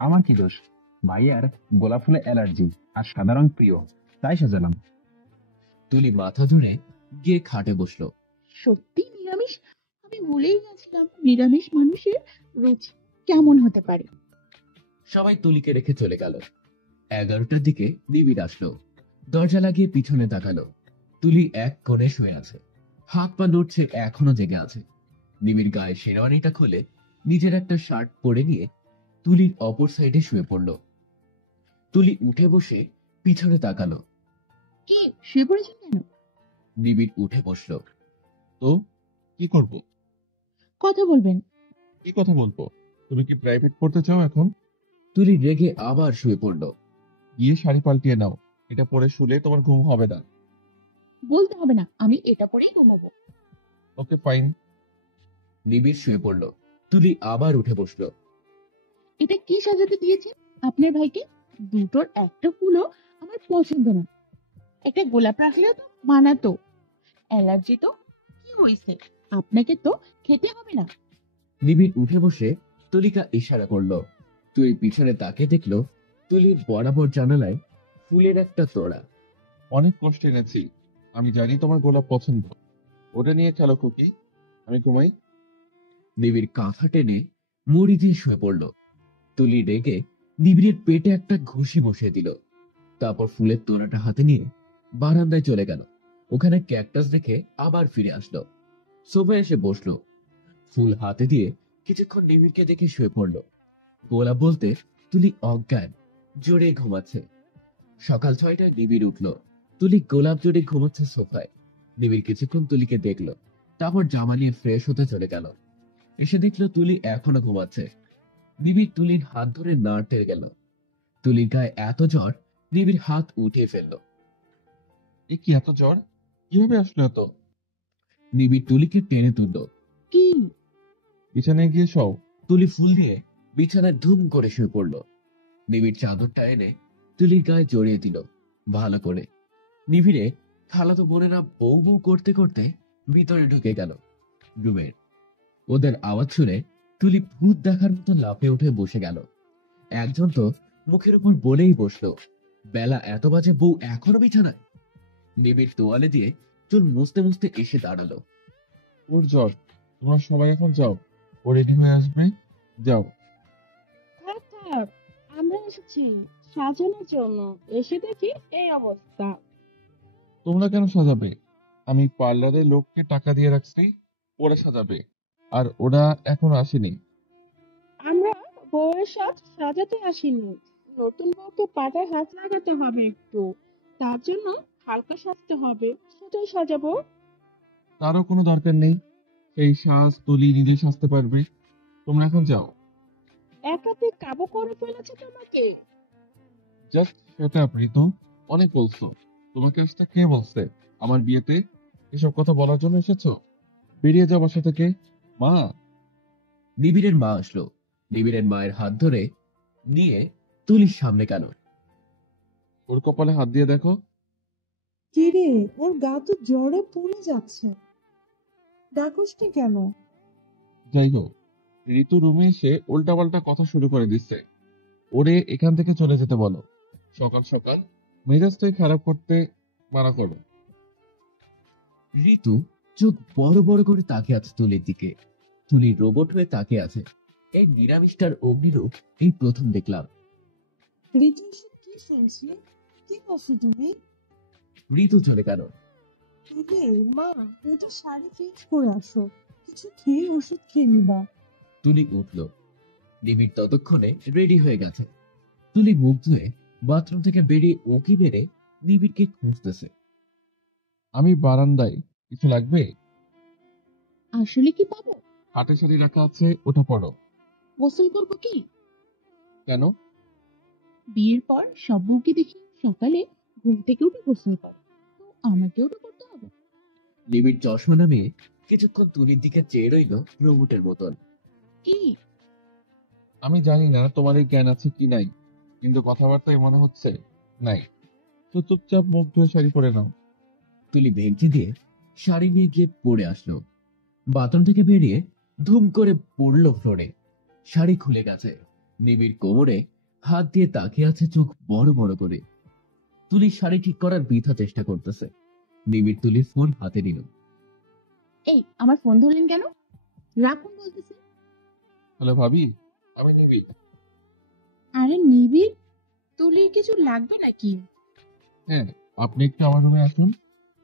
আমার কি দোষ? ভাইয়ার গোলাপ ফুলে অ্যালার্জি আর সাদা রং প্রিয়, তাই সাজালাম। তুলি মাথা ধরে গিয়ে খাটে বসলো। সত্যি নিরামিষ? আমি ভুলেই গেছিলাম নিরামিষ মানুষের রুচি কেমন হতে পারে। সবাই তুলিকে রেখে চলে গেল। 11টার দিকে নিবিড় আসলো। দরজা লাগিয়ে পিছনে তাকালো। তুলি এক কোণে শুয়ে আছে, হাত পা নড়ছে, এখনো জেগে আছে। নিবিড় গায়ে শেরওয়ানিটা খুলে নিজের একটা শার্ট পরে নিয়ে তুলির অপর সাইডে শুয়ে পড়ল। তুলি উঠে বসে পিছনে তাকালো। কি শুয়ে পড়েছেন কেন? নিবিড় উঠে বসলো। তো কি করব? কথা বলবেন। কি কথা বলবো? তুমি কি প্রাইভেট পড়তে চাও এখন? তুলি রেগে আবার শুয়ে পড়ল। গিয়ে শাড়ি পাল্টিয়ে নাও, এটা পরে শুলে তোমার ঘুম হবে না। বলতে হবে না, আমি এটা পরেই ঘুমাবো। Okay fine. নিবিড় শুয়ে পড়ল। তুলি আবার উঠে বসলো। এটা কি সাজাতে দিয়েছেন আপনার ভাইকে? দুটোর একটা ফুলও আমার পছন্দ না। একটা গোলাপ রাখলেও তো মানাতো। অ্যালার্জি তো কি হয়েছে? আপনাকে তো খেতে হবে না। নিবিড় উঠে বসে তুলিকা ইশারা করলো। তুই পিছনে তাকিয়ে দেখলো তুলির বরাবর জানালায় ফুলের একটা তোড়া। অনেক কষ্ট এনেছি, আমি জানি তোমার গোলাপ পছন্দ। ওটা নিয়ে খেলো খুকি, আমি ঘুমাই। নিবিড় কাঁথা টেনে মুড়ি দিয়ে শুয়ে পড়ল। তুলি রেগে নিবিড়ের পেটে একটা ঘুষি বসিয়ে দিল। তারপর ফুলের তোড়াটা হাতে নিয়ে বারান্দায় চলে গেল। ওখানে ক্যাকটাস দেখে আবার ফিরে আসলো। সোফায় এসে বসলো। ফুল হাতে দিয়ে কিছুক্ষণ নিবিড়কে দেখে শুয়ে পড়ল। গোলাপ বলতে তুলি অজ্ঞান, জোরে ঘুমাচ্ছে। সকাল 6টায় নিবিড় উঠল। তুলি গোলাপ জোরে ঘুমাচ্ছে সোফায়। নিবিড় কিছুক্ষণ তুলিকে দেখলো, তারপর জামা নিয়ে ফ্রেশ হতে চলে গেল। এসে দেখলো তুলি এখনো ঘুমাচ্ছে। নিবিড় তুলির হাত ধরে নাড়তে গেল। তুলির গায়ে এত জ্বর, নিবিড় হাত উঠিয়ে ফেললো। এ কি এত জ্বর? কিভাবে আসলো এত? নিবিড় তুলিকে টেনে তুললো। কি? বিছানায় গিয়ে শও। তুলি ফুল দিয়ে বিছানায় ধুম করে শুয়ে পড়ল। নিবিড় চাদরটা এনে তুলির গায়ে জড়িয়ে দিল ভালো করে। নিবিড়ে খালাতো বোনেরা বউ বউ করতে করতে ভিতরে ঢুকে গেল রুমের। ওদের আওয়াজ শুনে তুলি ভূত দেখার মতো লাফে উঠে বসে গেল। একজন তো মুখের উপর বলেই বসলো, বেলা এত বাজে বউ এখনো বিছানায়। নিবিড় তোয়ালে দিয়ে চুল মুছতে মুছতে এসে দাঁড়ালো। ওর জ্বর, তোমরা সবাই এখন যাও, ও রেডি হয়ে আসবে, যাও। থাক থাক, আমরা এসেছি সাজানোর জন্য, এসে দেখি এই অবস্থা। তোমরা কেন সাজাবে? আমি পার্লারে লোককে টাকা দিয়ে রাখছি, ওরা সাজাবে। আর ওরা এখনো আসেনি। আমরা বউয়ের সাজ সাজাতে আসিনি, নতুন বউকে পাটায় হাত লাগাতে হবে একটু, তার জন্য হালকা সাজতে হবে, সেটাই সাজাবো। তারও কোনো দরকার নেই, সেই সাজ তুলি নিজে সাজতে পারবে। তোমরা এখন যাও। একাতে কাবু করে ফেলেছে তোমাকে। জাস্ট সেট আপ ঋতু, অনেক বলছো। তোমাকে আসতে কে বলছে? আমার বিয়েতে এসব কথা বলার জন্য এসেছো? বেরিয়ে যাও বাসা থেকে। মা। নিবিড়ের মা আসলো। নিবিড়ের মায়ের হাত ধরে নিয়ে তুলির সামনে গেল। ওর কপালে হাত দিয়ে দেখো। কি রে, ওর গা তো জ্বরে পুড়ে যাচ্ছে, ডাকসটা কেন? যাই হোক, ঋতু রুমে এসে উল্টাপাল্টা কথা শুরু করে দিচ্ছে। ওরে এখান থেকে চলে যেতে বলো। সকাল সকাল মেজাজটাই খারাপ করতে মানা করো। ঋতু চোখ বড় বড় করে তাকিয়ে আছে তুলির দিকে। তুলি রোবট হয়ে তাকিয়ে আছে। এই নিরামিষটার অগ্নিরূপ এই প্রথম দেখলাম। ঋতু এসব কি শুনছি? কি করছো তুমি? ঋতু চলে গেল। রে মা, ওটা শাড়ি চেঞ্জ করে আসো, কিছু খেয়ে ওষুধ খেয়ে নিবা। তুলি উঠল। নিবিড় ততক্ষণে রেডি হয়ে গেছে। তুলি মুখ ধুয়ে বাথরুম থেকে বেরিয়ে ওকি মেরে নিবিড়কে খুঁজতেছে। আমি বারান্দায়, কিছু লাগবে? আসলে কি পাবো? হাটে শাড়ি রাখা আছে, ওটা পড়ো। গোসল করবো কি? কেন? বিয়ের পর সব বউকে দেখি সকালে ঘুম থেকে উঠে গোসল করে, তো আমাকেও তো করতে হবে। নিবিড় চশমা নামিয়ে কিছুক্ষণ তুলির দিকে চেয়ে রইল রোবটের মতন। কি? আমি জানি না তোমার এই জ্ঞান আছে কি নাই, কিন্তু কথাবার্তায় মনে হচ্ছে নাই। তো চুপচাপ মুখ ধুয়ে শাড়ি পরে নাও। তুলি ভেঙচি দিয়ে শাড়ি নিয়ে গিয়ে পড়ে আসলো। বাথরুম থেকে বেরিয়ে ধুম করে পড়লো ফ্লোরে। শাড়ি খুলে গেছে। নিবিড় কোমরে হাত দিয়ে তাকিয়ে আছে, চোখ বড় বড় করে। তুলি শাড়ি ঠিক করার বৃথা চেষ্টা করতেছে। নিবিড় তুলির ফোন হাতে নিল। এই, আমার ফোন ধরলেন কেন? রাখুন বলতেছে। হ্যালো ভাবি, আমি নিবিড়। আরে নিবিড়, তুলির কিছু লাগবে নাকি? হ্যাঁ, আপনি একটু আমার রুমে আসুন।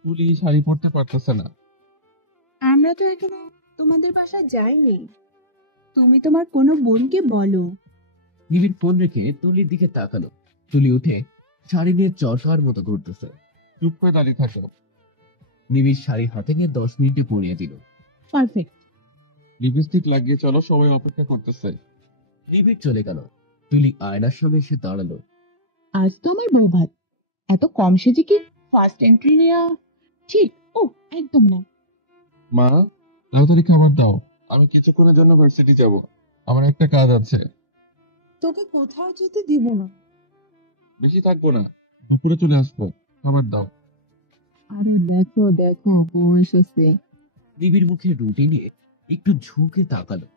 তুলি শাড়ি পরতে পারতেছে না। আমরা তো এখনো তোমাদের বাসায় যাইনি। তুমি তোমার কোনো বোনকে বলো। নিবিড় ফোন রেখে তুলির দিকে তাকালো। তুলি উঠে শাড়ি নিয়ে চরকার মতো ঘুরতেছে। চুপ করে দাঁড়িয়ে থাকো। নিবিড় শাড়ি হাতে নিয়ে 10 মিনিটে পরিয়ে দিল। পারফেক্ট। লিপস্টিক লাগিয়ে চলো, সবাই অপেক্ষা করতেছে। নিবিড় চলে গেল। তুলি আয়নার সামনে এসে দাঁড়ালো। আজ তো আমার বউ ভাত, এত কম সেজে কি ফার্স্ট এন্ট্রি নেওয়া ঠিক? ও একদম না। মা, তাড়াতাড়ি খাবার দাও, আমি কিছুক্ষণের জন্য ভার্সিটি যাব। আমার একটা কাজ আছে। তোকে কোথাও যেতে দিব না। বেশি থাকবো না, দুপুরে চলে আসবো। খাবার দাও। আরে দেখো দেখো, বউ এসেছে। নিবিড় মুখে রুটি নিয়ে একটু ঝুঁকে তাকালো।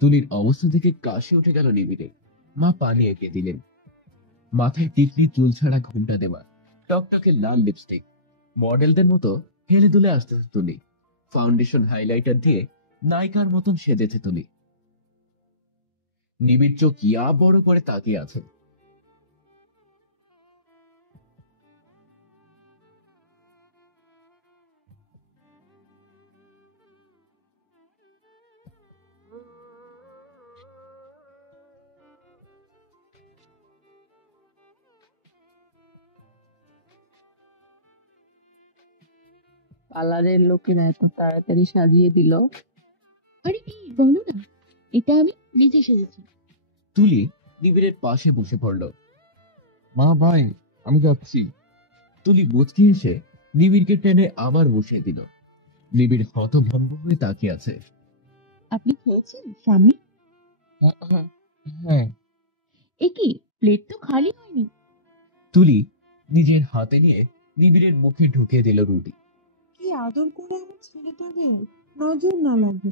তুলির অবস্থা থেকে কাশি উঠে গেল নিবিড়ের। মা পানি এঁকে দিলেন। মাথায় টিকলি, চুল ছাড়া ঘুমটা দেওয়া, টকটকে লাল লিপস্টিক। মডেলদের মতো হেলে দুলে আসতেছে তুলি। ফাউন্ডেশন হাইলাইটার দিয়ে নায়িকার মতন সেজেছে তুলি। নিবিড় চোখ ইয়া বড় করে তাকিয়ে আছে। পার্লারের লোকেরা এত তাড়াতাড়ি সাজিয়ে দিল। আরে এই বলো না, এটা আমি নিজে সেজেছি। তুলি নিবিড়ের পাশে বসে পড়ল। মা ভাই, আমি যাচ্ছি। তুলি মুচকি এসে নিবিড়কে টেনে আবার বসিয়ে দিল। নিবিড় হতভম্ব হয়ে তাকিয়ে আছে। আপনি খেয়েছেন স্বামী? হ্যাঁ হ্যাঁ হ্যাঁ। এ কি, প্লেট তো খালি হয়নি। তুলি নিজের হাতে নিয়ে নিবিড়ের মুখে ঢুকিয়ে দিল রুটি। কি আদর করে আমার ছেলেটাকে, নজর না লাগে।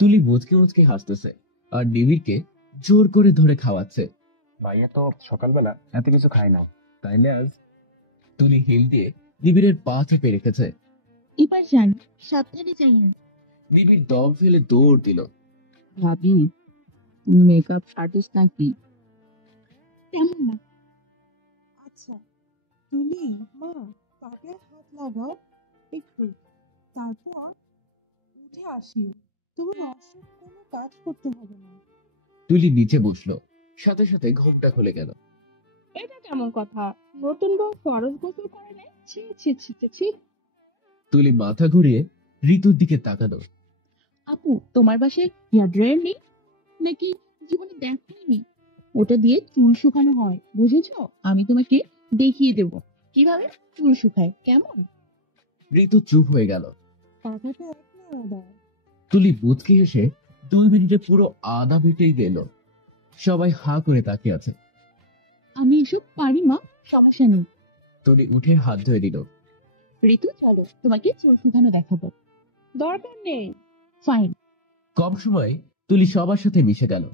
তুলি মুচকে মুচকে হাসতেছে আর নিবিড়কে জোর করে ধরে খাওয়াচ্ছে। ভাইয়া তো সকালবেলা এত কিছু খায় না, তাইলে আজ তুলি হিল দিয়ে নিবিড়ের পা চেপে রেখেছে। এবার যান, সাবধানে যাইয়েন। নিবিড় দম ফেলে দৌড় দিল। ভাবি, মেকআপ আর্টিস্ট নাকি? তেমন না। আচ্ছা তুলি, মা পাপে হাত লাগাও একটু, তারপর উঠে আসিও। তুমি অসুখ কোনো কাজ করতে হবে না। তুলি নিচে বসলো, সাথে সাথে ঘোমটা খুলে গেল। এটা কেমন কথা? নতুন বউ ফরজ গোসল করে নেয়? ছি ছি ছি ছি ছি। তুলি মাথা ঘুরিয়ে ঋতুর দিকে তাকালো। আপু, তোমার বাসায় হেয়ার ড্রায়ার নেই নাকি? জীবনে দেখোনি? ওটা দিয়ে চুল শুকানো হয়, বুঝেছো? আমি তোমাকে দেখিয়ে দেব কিভাবে চুল শুকায়, কেমন? ঋতু চুপ হয়ে গেল। পাখাটা এক নাড়া দাও। তুলি বুচকে এসে 2 মিনিটে পুরো আদা বেটেই গেল। সবাই হা করে তাকিয়ে আছে। আমি এসব পারি মা, সমস্যা নেই। তুলি উঠে হাত ধুয়ে দিল। ঋতু চলো, তোমাকে চুল শুকানো দেখাবো। দরকার নেই। ফাইন। কম সময় তুলি সবার সাথে মিশে গেল।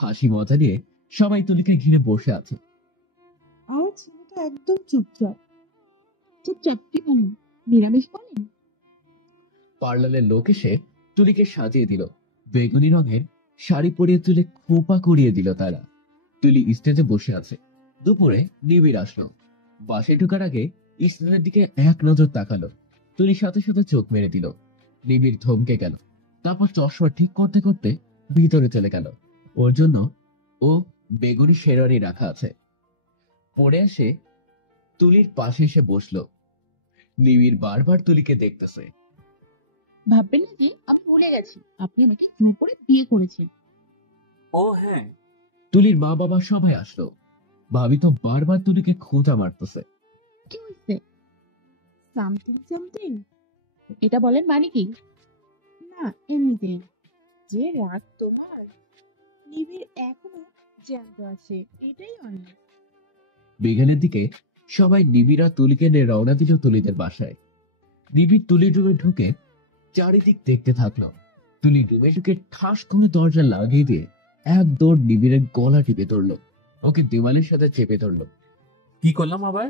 হাসি মজা নিয়ে সবাই তুলিকে ঘিরে বসে আছে। আর ছেলেটা একদম চুপচাপ। চুপচাপ কি বলেন? নিরামিষ বলেন? পার্লারের লোক এসে তুলিকে সাজিয়ে দিল। বেগুনি রঙের শাড়ি পরিয়ে তুলে খোপা করিয়ে দিল তারা। তুলি স্টেজে বসে আছে। দুপুরে নিবিড় আসলো। বাসে ঢোকার আগে স্টেজের দিকে এক নজর তাকালো। তুলি সাথে সাথে চোখ মেরে দিল। নিবিড় থমকে গেল। তারপর চশমা ঠিক করতে করতে ভিতরে চলে গেল। ওর জন্য ও বেগুনি শেরওয়ানি রাখা আছে। পরে এসে তুলির পাশে এসে বসলো। নিবিড় বারবার তুলিকে দেখতেছে। ভাববেন না যে আমি ভুলে গেছি আপনি আমাকে জোর করে বিয়ে করেছেন। ও হ্যাঁ, তুলির মা বাবা সবাই আসলো। ভাবি তো বারবার তুলিকে খোঁজা মারতেছে। কি হয়েছে? Something something. এটা বলেন মানে কি? না, এমনিতেই। যে রাগ তোমার, নিবিড় এখনো জ্যান্ত আছে, এটাই অনেক। বিকেলের দিকে সবাই নিবিড় আর তুলিকে নিয়ে রওনা দিল তুলিদের বাসায়। নিবিড় তুলির রুমে ঢুকে চারিদিক দেখতে থাকলো। তুলির রুমে ঢুকে ঠাস করে দরজা লাগিয়ে দিয়ে এক দৌড় নিবিড়ের গলা টিপে ধরলো। ওকে দেওয়ালের সাথে চেপে ধরলো। কি করলাম আবার?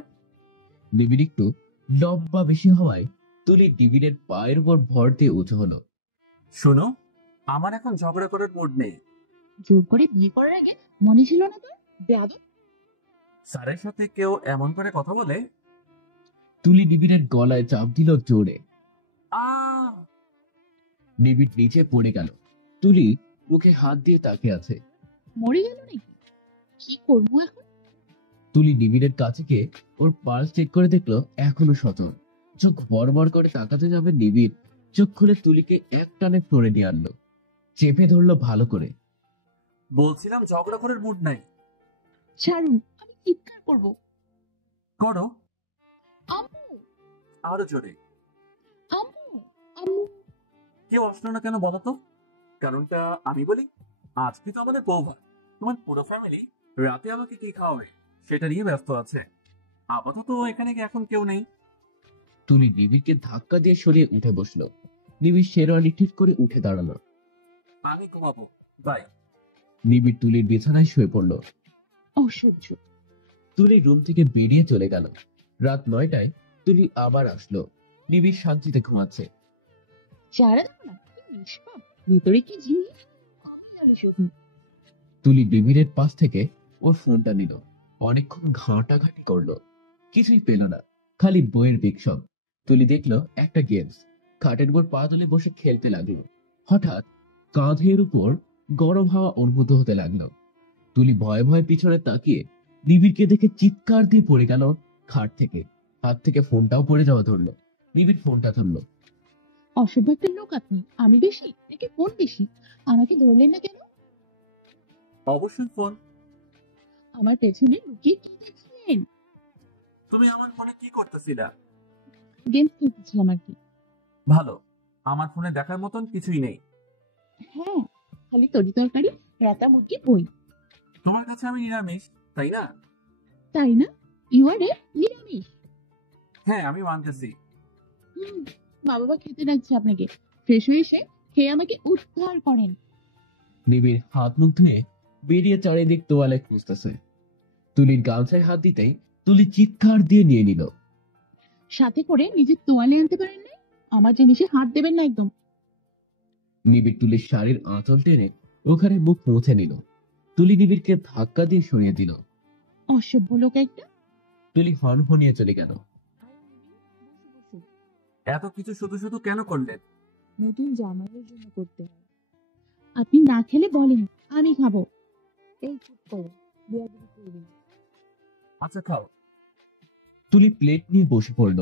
নিবিড় একটু লম্বা বেশি হওয়ায় তুলি নিবিড়ের পায়ের উপর ভর দিয়ে উঁচু হলো। শোনো, আমার এখন ঝগড়া করার মুড নেই। জোর করে বিয়ে করার আগে মনে ছিল না তোর? বেয়াদব! স্যারের সাথে কেউ এমন করে কথা বলে? তুলি নিবিড়ের গলায় চাপ দিল জোরে। আহ! নিবিড় নিচে পড়ে গেল। তুলি মুখে হাত দিয়ে তাকিয়ে আছে। মরে গেল নাকি? কি করবো এখন? তুলি নিবিড়ের কাছে গিয়ে ওর পালস চেক করে দেখলো এখনো সচল। চোখ বড় করে তাকাতে যাবে নিবিড় চোখ খুলে তুলিকে এক টানে ফ্লোরে নিয়ে আনলো। চেপে ধরলো ভালো করে। বলছিলাম ঝগড়া করার মুড নাই। ছাড়ুন, আমি চিৎকার করবো। করো, আম্মু! আরো জোরে। আম্মু! আম্মু! কেউ আসলো না কেন বলো তো? কারণটা আমি বলি। আজকে তো আমাদের বৌভাত, তোমার পুরো ফ্যামিলি রাতে আমাকে কি খাওয়াবে সেটা নিয়ে ব্যস্ত আছে। আপাতত এখানে এখন কেউ নেই। তুলি নিবিড়কে ধাক্কা দিয়ে সরিয়ে উঠে বসলো। নিবিড় শেরওয়ানি ঠিক করে উঠে দাঁড়ালো। আমি ঘুমাবো, বাই। নিবিড় তুলির বিছানায় শুয়ে পড়লো। অসহ্য! তুলি রুম থেকে বেরিয়ে চলে গেল। রাত 9টায় তুলি আবার আসলো। নিবিড় শান্তিতে ঘুমাচ্ছে। চারা দেখো না, কি নিষ্পাপ! ভিতরে কি জিনিস! আমি জানি শুধু। তুলি নিবিড়ের পাশ থেকে ওর ফোনটা নিল। অনেকক্ষণ ঘাঁটাঘাঁটি করলো, কিছুই পেল না, খালি বইয়ের বিক্ষোভ। তুলি দেখলো একটা গেমস। খাটের উপর পা তুলে বসে খেলতে লাগলো। হঠাৎ কাঁধের উপর গরম হাওয়া অনুভূত হতে লাগলো। তুলি ভয়ে ভয়ে পিছনে তাকিয়ে নিবিড়কে দেখে চিৎকার দিয়ে পড়ে গেল খাট থেকে। হাত থেকে ফোনটাও পড়ে যাওয়া ধরলো। নিবিড় ফোনটা ধরলো। অসভ্য একটা লোক আপনি। আমি বেশি নাকি ফোন বেশি? আমাকে ধরলেন না কেন? অবশ্যই ফোন। আমার পেছনে লুকিয়ে কি দেখছিলেন? তুমি আমার ফোনে কি করতেছিলা? গেম খেলতেছিলাম আর কি। ভালো, আমার ফোনে দেখার মতন কিছুই নেই। হ্যাঁ, খালি তরি তরকারি, রাতা মুরগি, বই। তোমার কাছে আমি নিরামিষ, তাই না? তাই না? ইউ আর এ নিরামিষ। হ্যাঁ, আমি মানতেছি। হুম, মা বাবা খেতে ডাকছে আপনাকে। ফ্রেশ হয়ে এসে খেয়ে আমাকে উদ্ধার করেন। নিবিড় হাত মুখ ধুয়ে বেরিয়ে চারিদিক তোয়ালে খুঁজতেছে। তুলির গামছায় হাত দিতেই তুলি চিৎকার দিয়ে নিয়ে নিল। সাথে করে নিজের তোয়ালে আনতে পারেন না? আমার জিনিসে হাত দেবেন না একদম। নিবিড় তুলির শাড়ির আঁচল টেনে ওখানে মুখ মুছে নিল। তুলি নিবিড়কে ধাক্কা দিয়ে সরিয়ে দিল। অসভ্য লোক একটা। তুলি হনহনিয়ে চলে গেল। এত কিছু শুধু শুধু কেন করলেন? নতুন জামাইয়ের জন্য করতে হয়। আপনি না খেলে বলেন, আমি খাবো। এই চুপ করো, বেয়াদবি করবে না। আচ্ছা খাও। তুলি প্লেট নিয়ে বসে পড়ল।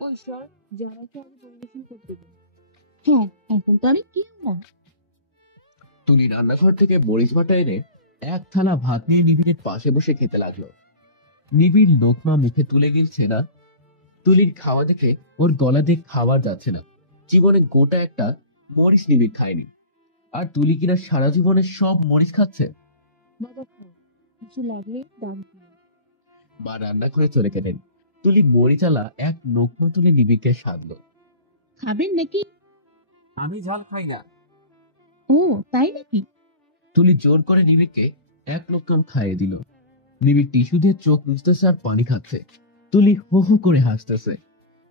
ওই সর, জামাইকে আগে পরিবেশন করতে দিন। হ্যাঁ, এখন তো আমি কেউ না। তুলি রান্নাঘর থেকে মরিচ বাটা এনে এক থালা ভাত নিয়ে নিবিড়ের পাশে বসে খেতে লাগলো। নিবিড় লোকমা মুখে তুলে গিলছে না। তুলির খাওয়া দেখে ওর গলা দিয়ে খাবার যাচ্ছে না। জীবনে গোটা একটা মরিচ নিবিড় খায়নি। আর তুলি কিনা সারা জীবনে সব মরিচ খাচ্ছে। বাবা খাও, কিছু লাগলে দাম দিও। মা রান্না করে চলে গেলেন। তুলি মরিচালা এক নোকমা তুলে নিবিড়কে সাধলো। খাবেন নাকি? আমি ঝাল খাই না। ও তাই নাকি? তুলি জোর করে নিবিড়কে এক লোকম খাইয়ে দিল। নিবিড় টিস্যু দিয়ে চোখ মুছতেছে আর পানি খাচ্ছে। তুলি হো হো করে হাসতেছে।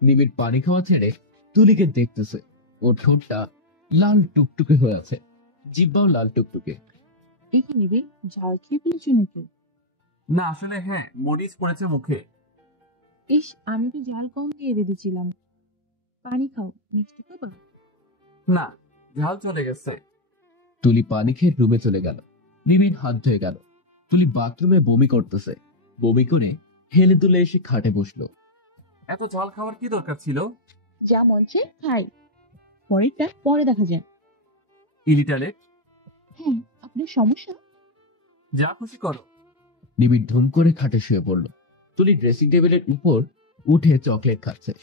নিবিড় পানি খাওয়া ছেড়ে তুলিকে দেখতেছে। ওর ঠোঁটটা লাল টুকটুকে হয়ে আছে, জিহ্বাও লাল টুকটুকে। এই কি নিবি, ঝাল খেয়ে ফেলেছো নাকি? না আসলে হ্যাঁ, মরিচ পড়েছে মুখে। ইস, আমি তো ঝাল কম দিয়ে রেখেছিলাম। পানি খাও, মিষ্টি খাবা? না, ঝাল চলে গেছে। তুলি পানি খেয়ে রুমে চলে গেল। নিবিড় হাত ধুয়ে গেল। তুলি বাথরুমে বমি করতেছে। বমি করে হেলে দুলে এসে খাটে বসলো। এত ঝাল খাওয়ার কি দরকার ছিল? যা মন চায় খাই, পরেরটা পরে দেখা যায়। ইলিটারেট। হ্যাঁ, আপনার সমস্যা? যা খুশি করো। নিবিড় ধুম করে খাটে শুয়ে পড়ল। তুলি ড্রেসিং টেবিলের উপর উঠে চকলেট খাচ্ছে।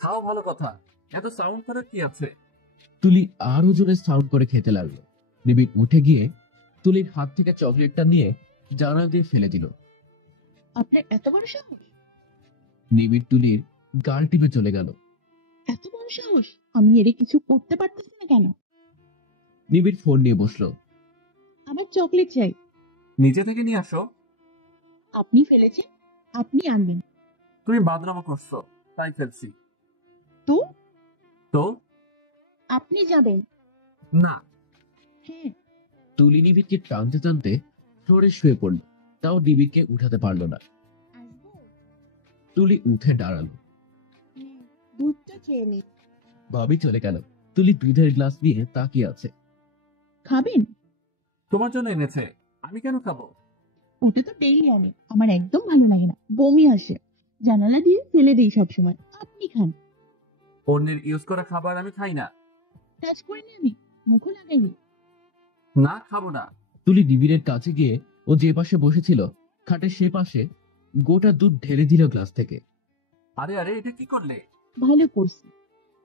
খাও, ভালো কথা, এত সাউন্ড করার কি আছে? তুলি আরো জোরে সাউন্ড করে খেতে লাগলো। নিবিড় উঠে গিয়ে তুলির হাত থেকে চকলেটটা নিয়ে জানালা দিয়ে ফেলে দিল। আপনার এত বড় সাহস! নিবিড় তুলির গাল টিপে চলে গেল। এত বড় সাহস! আমি এর কিছু করতে পারতেছি না কেন? নিবিড় ফোন নিয়ে বসলো। আমার চকলেট চাই। নিজে থেকে নিয়ে আসো। আপনি ফেলেছেন, আপনি আনবেন। তুমি বাদরামো করছো, তাই ফেলছি। তো তো আপনি যাবেন? না। হ্যাঁ। তুলি নিবিড়কে টানতে টানতে ফ্লোরে শুয়ে পড়ল। তাও নিবিড়কে উঠাতে পারলো না। আসবো? তুলি উঠে দাঁড়ালো। দুধটা খেয়ে নিন। ভাবি চলে গেল। তুলি দুধের গ্লাস নিয়ে তাকিয়ে আছে। খাবেন? তোমার জন্য এনেছে, আমি কেন খাবো? ওটা তো ডেইলি আনে, আমার একদম ভালো লাগে না, বমি আসে, জানালা দিয়ে ফেলে দিই সবসময়। আপনি খান। অন্যের ইউজ করা খাবার আমি খাই না। টাচ করিনি আমি, মুখও লাগাইনি। না, খাবো না। তুলি নিবিড়ের কাছে গিয়ে ও যে পাশে বসেছিল খাটের সে পাশে গোটা দুধ ঢেলে দিল গ্লাস থেকে। আরে আরে, এটা কি করলে? ভালো করছি।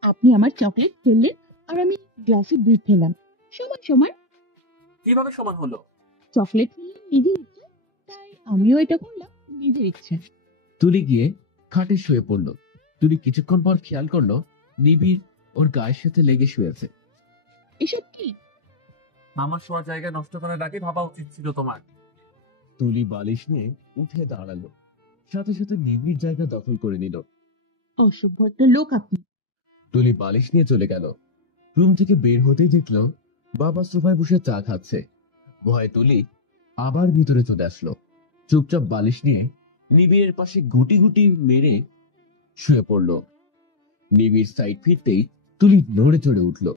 আপনি আমার চকলেট ফেললেন আর আমি গ্লাসে দুধ ফেললাম, সমান সমান। কিভাবে সমান হলো? চকলেট ফেললেন নিজের ইচ্ছে, তাই আমিও এটা করলাম নিজের ইচ্ছে। তুলি গিয়ে খাটে শুয়ে পড়ল। তুলি কিছুক্ষণ পর খেয়াল করলো নিবিড় ওর গায়ের সাথে লেগে শুয়েছে। এসব কি? আমার শোয়ার জায়গা নষ্ট করার আগে ভাবা উচিত ছিল তোমার। তুলি বালিশ নিয়ে উঠে দাঁড়ালো। সাথে সাথে নিবিড় জায়গা দখল করে নিল। অসভ্য একটা লোক আপনি। তুলি বালিশ নিয়ে চলে গেল। রুম থেকে বের হতেই দেখলো বাবা সোফায় বসে চা খাচ্ছে। ভয়ে তুলি আবার ভিতরে চলে আসলো। চুপচাপ বালিশ নিয়ে নিবিড়ের পাশে গুটি গুটি মেরে শুয়ে পড়ল। নিবিড় সাইড ফিরতেই তুলি নড়ে চড়ে উঠল।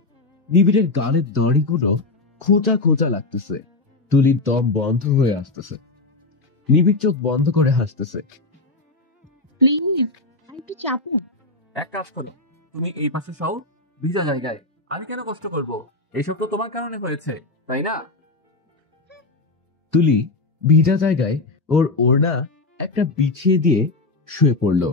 নিবিড়ের গালের দাড়িগুলো খোঁচা খোঁচা লাগতেছে। তুলির দম বন্ধ হয়ে আসতেছে। নিবিড় চোখ বন্ধ করে হাসতেছে। প্লিজ আর একটু চাপুন। এক কাজ করো, তুমি এই পাশে সও, ভিজা জায়গায়। আমি কেন কষ্ট করব? এইসব তো তোমার কারণে হয়েছে, তাই না? তুলি ভিজা জায়গায় ওর ওড়না একটা বিছিয়ে দিয়ে শুয়ে পড়ল।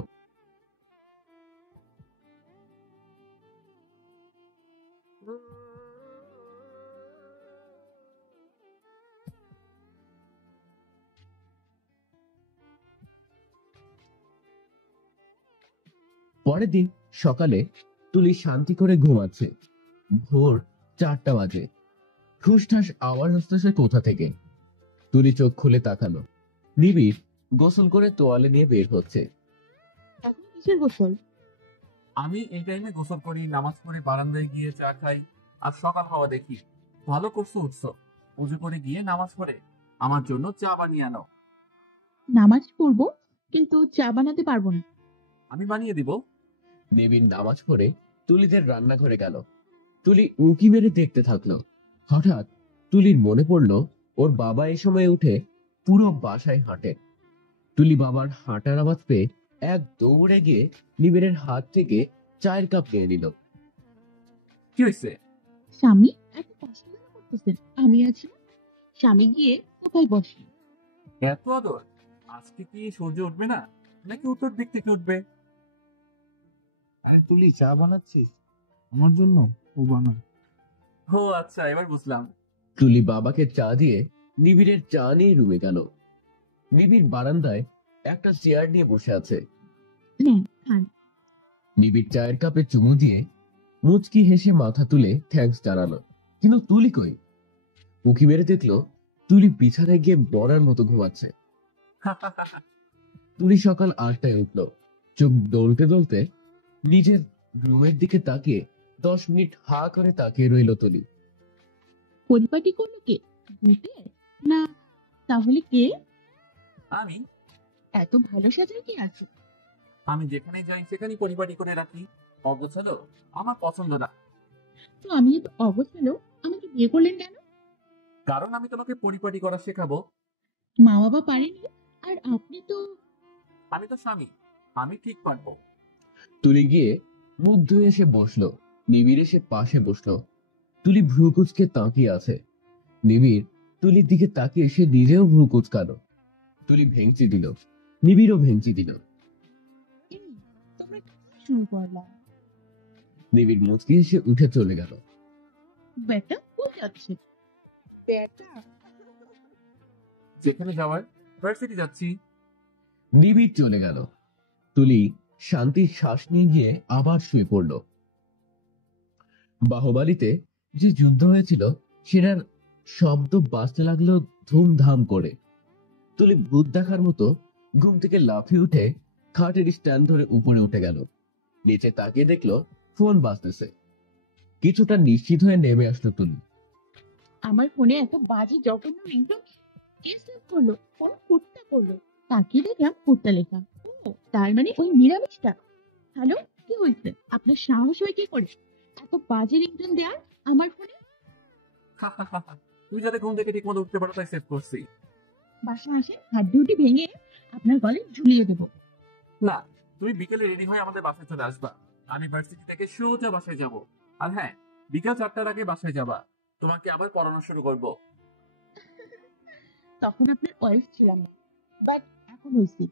পরের দিন সকালে তুলি শান্তি করে ঘুমাচ্ছে। ভোর 4টা বাজে। ঠুসঠাস আওয়াজ আসতেছে কোথা থেকে। তুলি চোখ খুলে তাকালো। নিবিড় গোসল করে তোয়ালে নিয়ে বের হচ্ছে। এখন কিসের গোসল? আমি এই টাইমে গোসল করি, নামাজ পড়ে বারান্দায় গিয়ে চা খাই আর সকাল হওয়া দেখি। ভালো করছো উঠছো, পুজো করে গিয়ে নামাজ পড়ে আমার জন্য চা বানিয়ে আনো। নামাজ পড়বো, কিন্তু চা বানাতে পারবো না। আমি বানিয়ে দিব। নিবিড় নামাজ পড়ে তুলিদের রান্নাঘরে গেল। তুলি উঁকি মেরে দেখতে থাকলো। হঠাৎ তুলির মনে পড়লো ওর বাবা এই সময় উঠে পুরো বাসায় হাঁটে। তুলি বাবার হাঁটার আওয়াজ পেয়ে এক দৌড়ে গিয়ে নিবিড়ের হাত থেকে চায়ের কাপ নিয়ে নিল। কি হয়েছে? স্বামী এত কষ্ট কেন করতেছেন? আমি আছি না? স্বামী গিয়ে কোথায় বসে? এত আদর? আজকে কি সূর্য উঠবে না, নাকি উত্তর দিক থেকে উঠবে? আরে তুলি, চা বানাচ্ছিস আমার জন্য? ও বানা। ও আচ্ছা, এবার বুঝলাম। তুলি বাবাকে চা দিয়ে নিবিড়ের চা নিয়ে রুমে গেল। নিবিড় বারান্দায় একটা চেয়ার নিয়ে বসে আছে। নেন খান। নিবিড় চায়ের কাপে চুমু দিয়ে মুচকি হেসে মাথা তুলে থ্যাঙ্কস জানালো। কিন্তু তুলি কই? উঁকি মেরে দেখলো তুলি বিছানায় গিয়ে বড়ার মতো ঘুমাচ্ছে। তুলি সকাল 8টায় উঠলো। চোখ দোলতে দোলতে নিজের রুমের দিকে তাকিয়ে 10 মিনিট হা করে তাকিয়ে রইল তুলি। পরিপাটি করলো কে? ভূতে? না, তাহলে কে? আমি এত ভালো সাজার কি আছে? আমি যেখানে যাই সেখানেই পরিপাটি করে রাখি। অগোছালো আমার পছন্দ না। তো আমি এত অগোছালো, আমাকে বিয়ে করলেন কেন? কারণ আমি তোমাকে পরিপাটি করা শেখাবো। মা বাবা পারেনি, আর আপনি তো। আমি তো স্বামী, আমি ঠিক পারবো। তুলি গিয়ে মুখ ধুয়ে এসে বসলো। নিবিড় এসে পাশে বসলো। তুলি ভ্রু কুচকে তাকিয়ে আছে। নিবিড় তুলির দিকে তাকিয়ে সে নিজেও ভ্রু কুচকালো। তুলি ভেঙচি দিল, নিবিড়ও ভেঙচি দিল। এই, তোমরা কি শুরু করলাম? নিবিড় মুচকি এসে উঠে চলে গেল। বেটা কই যাচ্ছে? বেটা, যেখানে যাওয়ার, ভার্সিটি যাচ্ছি। নিবিড় চলে গেল। তুলি শান্তির শ্বাস নিয়ে গিয়ে আবার শুয়ে পড়ল। বাহুবালিতে যে যুদ্ধ হয়েছিল সেটার শব্দ বাজতে লাগলো ধুমধাম করে। তুলি ভূত দেখার মতো ঘুম থেকে লাফিয়ে উঠে খাটের স্ট্যান্ড ধরে উপরে উঠে গেল। নিচে তাকিয়ে দেখলো ফোন বাজতেছে। কিছুটা নিশ্চিত হয়ে নেমে আসলো তুলি। আমার ফোনে এত বাজে জঘন্য রিংটোন কে সেভ করলো? কোন কুত্তা করলো? তাকিয়ে দেখলাম কুত্তা লেখা। ও, তার মানে ওই নিরামিষটা। হ্যালো, কি হয়েছে? আপনার সাহস হয় কি করে এত বাজে রিংটোন দেওয়ার আমার ফোনে? তুমি যাতে ঘুম থেকে ঠিক মতো উঠতে পারো তাই সেভ করছি। বাসায় আসে হাড্ডিউটি ভেঙে আপনার গলে ঝুলিয়ে দেবো। না, তুমি বিকেলে রেডি হয়ে আমাদের বাসায় চলে আসবা। আমি ভার্সিটি থেকে সোজা বাসায় যাব। আর হ্যাঁ, বিকাল 4টার আগে বাসায় যাবা। তোমাকে আবার পড়ানো শুরু করব। তখন আপনার ওয়াইফ ছিলাম না, বাট এখন হয়েছি।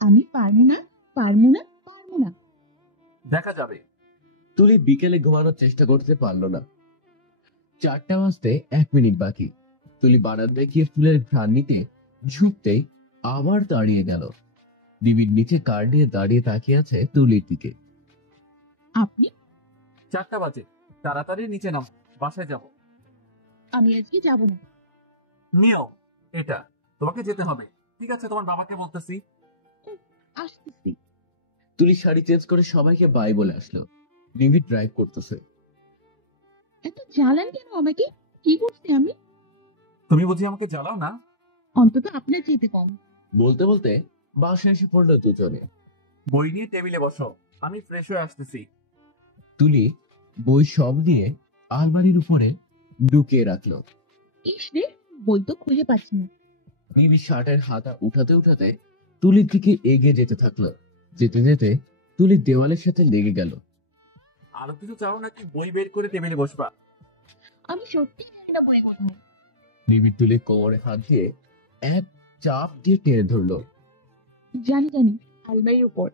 আমি পারবো না, পারবো না, পারবো না। দেখা যাবে। তুলি বিকেলে ঘুমানোর চেষ্টা করতে পারলো না। 4টা বাজতে 1 মিনিট বাকি। তুলি বারান্দায় গিয়ে ফুলের ঘ্রাণ নিতে ঝুঁকতেই আবার দাঁড়িয়ে গেল। নিবিড় নিচে কার নিয়ে দাঁড়িয়ে তাকিয়ে আছে তুলির দিকে। আপনি? 4টা বাজে, তাড়াতাড়ি নিচে নাম, বাসায় যাব। আমি আজকে যাব না। নিও, এটা তোমাকে যেতে হবে। ঠিক আছে, তোমার বাবাকে বলতেছি। আসতেছি। তুলি শাড়ি চেঞ্জ করে সবাইকে বাই বলে আসলো। নিবিড় ড্রাইভ করতেছে। এত জ্বালান কেন আমাকে? কি করছি আমি? তুমি বুঝি আমাকে জ্বালাও না? অন্তত আপনার চেয়ে কম। বলতে বলতে বাসায় এসে পড়লো দুজনে। বই নিয়ে টেবিলে বসো, আমি ফ্রেশ হয়ে আসতেছি। তুলি বই সব নিয়ে আলমারির উপরে ঢুকিয়ে রাখলো। ইস রে, বই তো খুঁজে পাচ্ছি না। নিবিড় শার্টের হাতা উঠাতে উঠাতে তুলির দিকে এগিয়ে যেতে থাকলো। যেতে যেতে তুলি দেওয়ালের সাথে লেগে গেল। আরো কিছু চাও নাকি বই বের করে টেবিলে বসবা? আমি সত্যি জানি না বই কোথায়। নিবিড় তুলির কোমরে হাত দিয়ে এক চাপ দিয়ে টেনে ধরলো। জানি জানি, আলমারির উপর।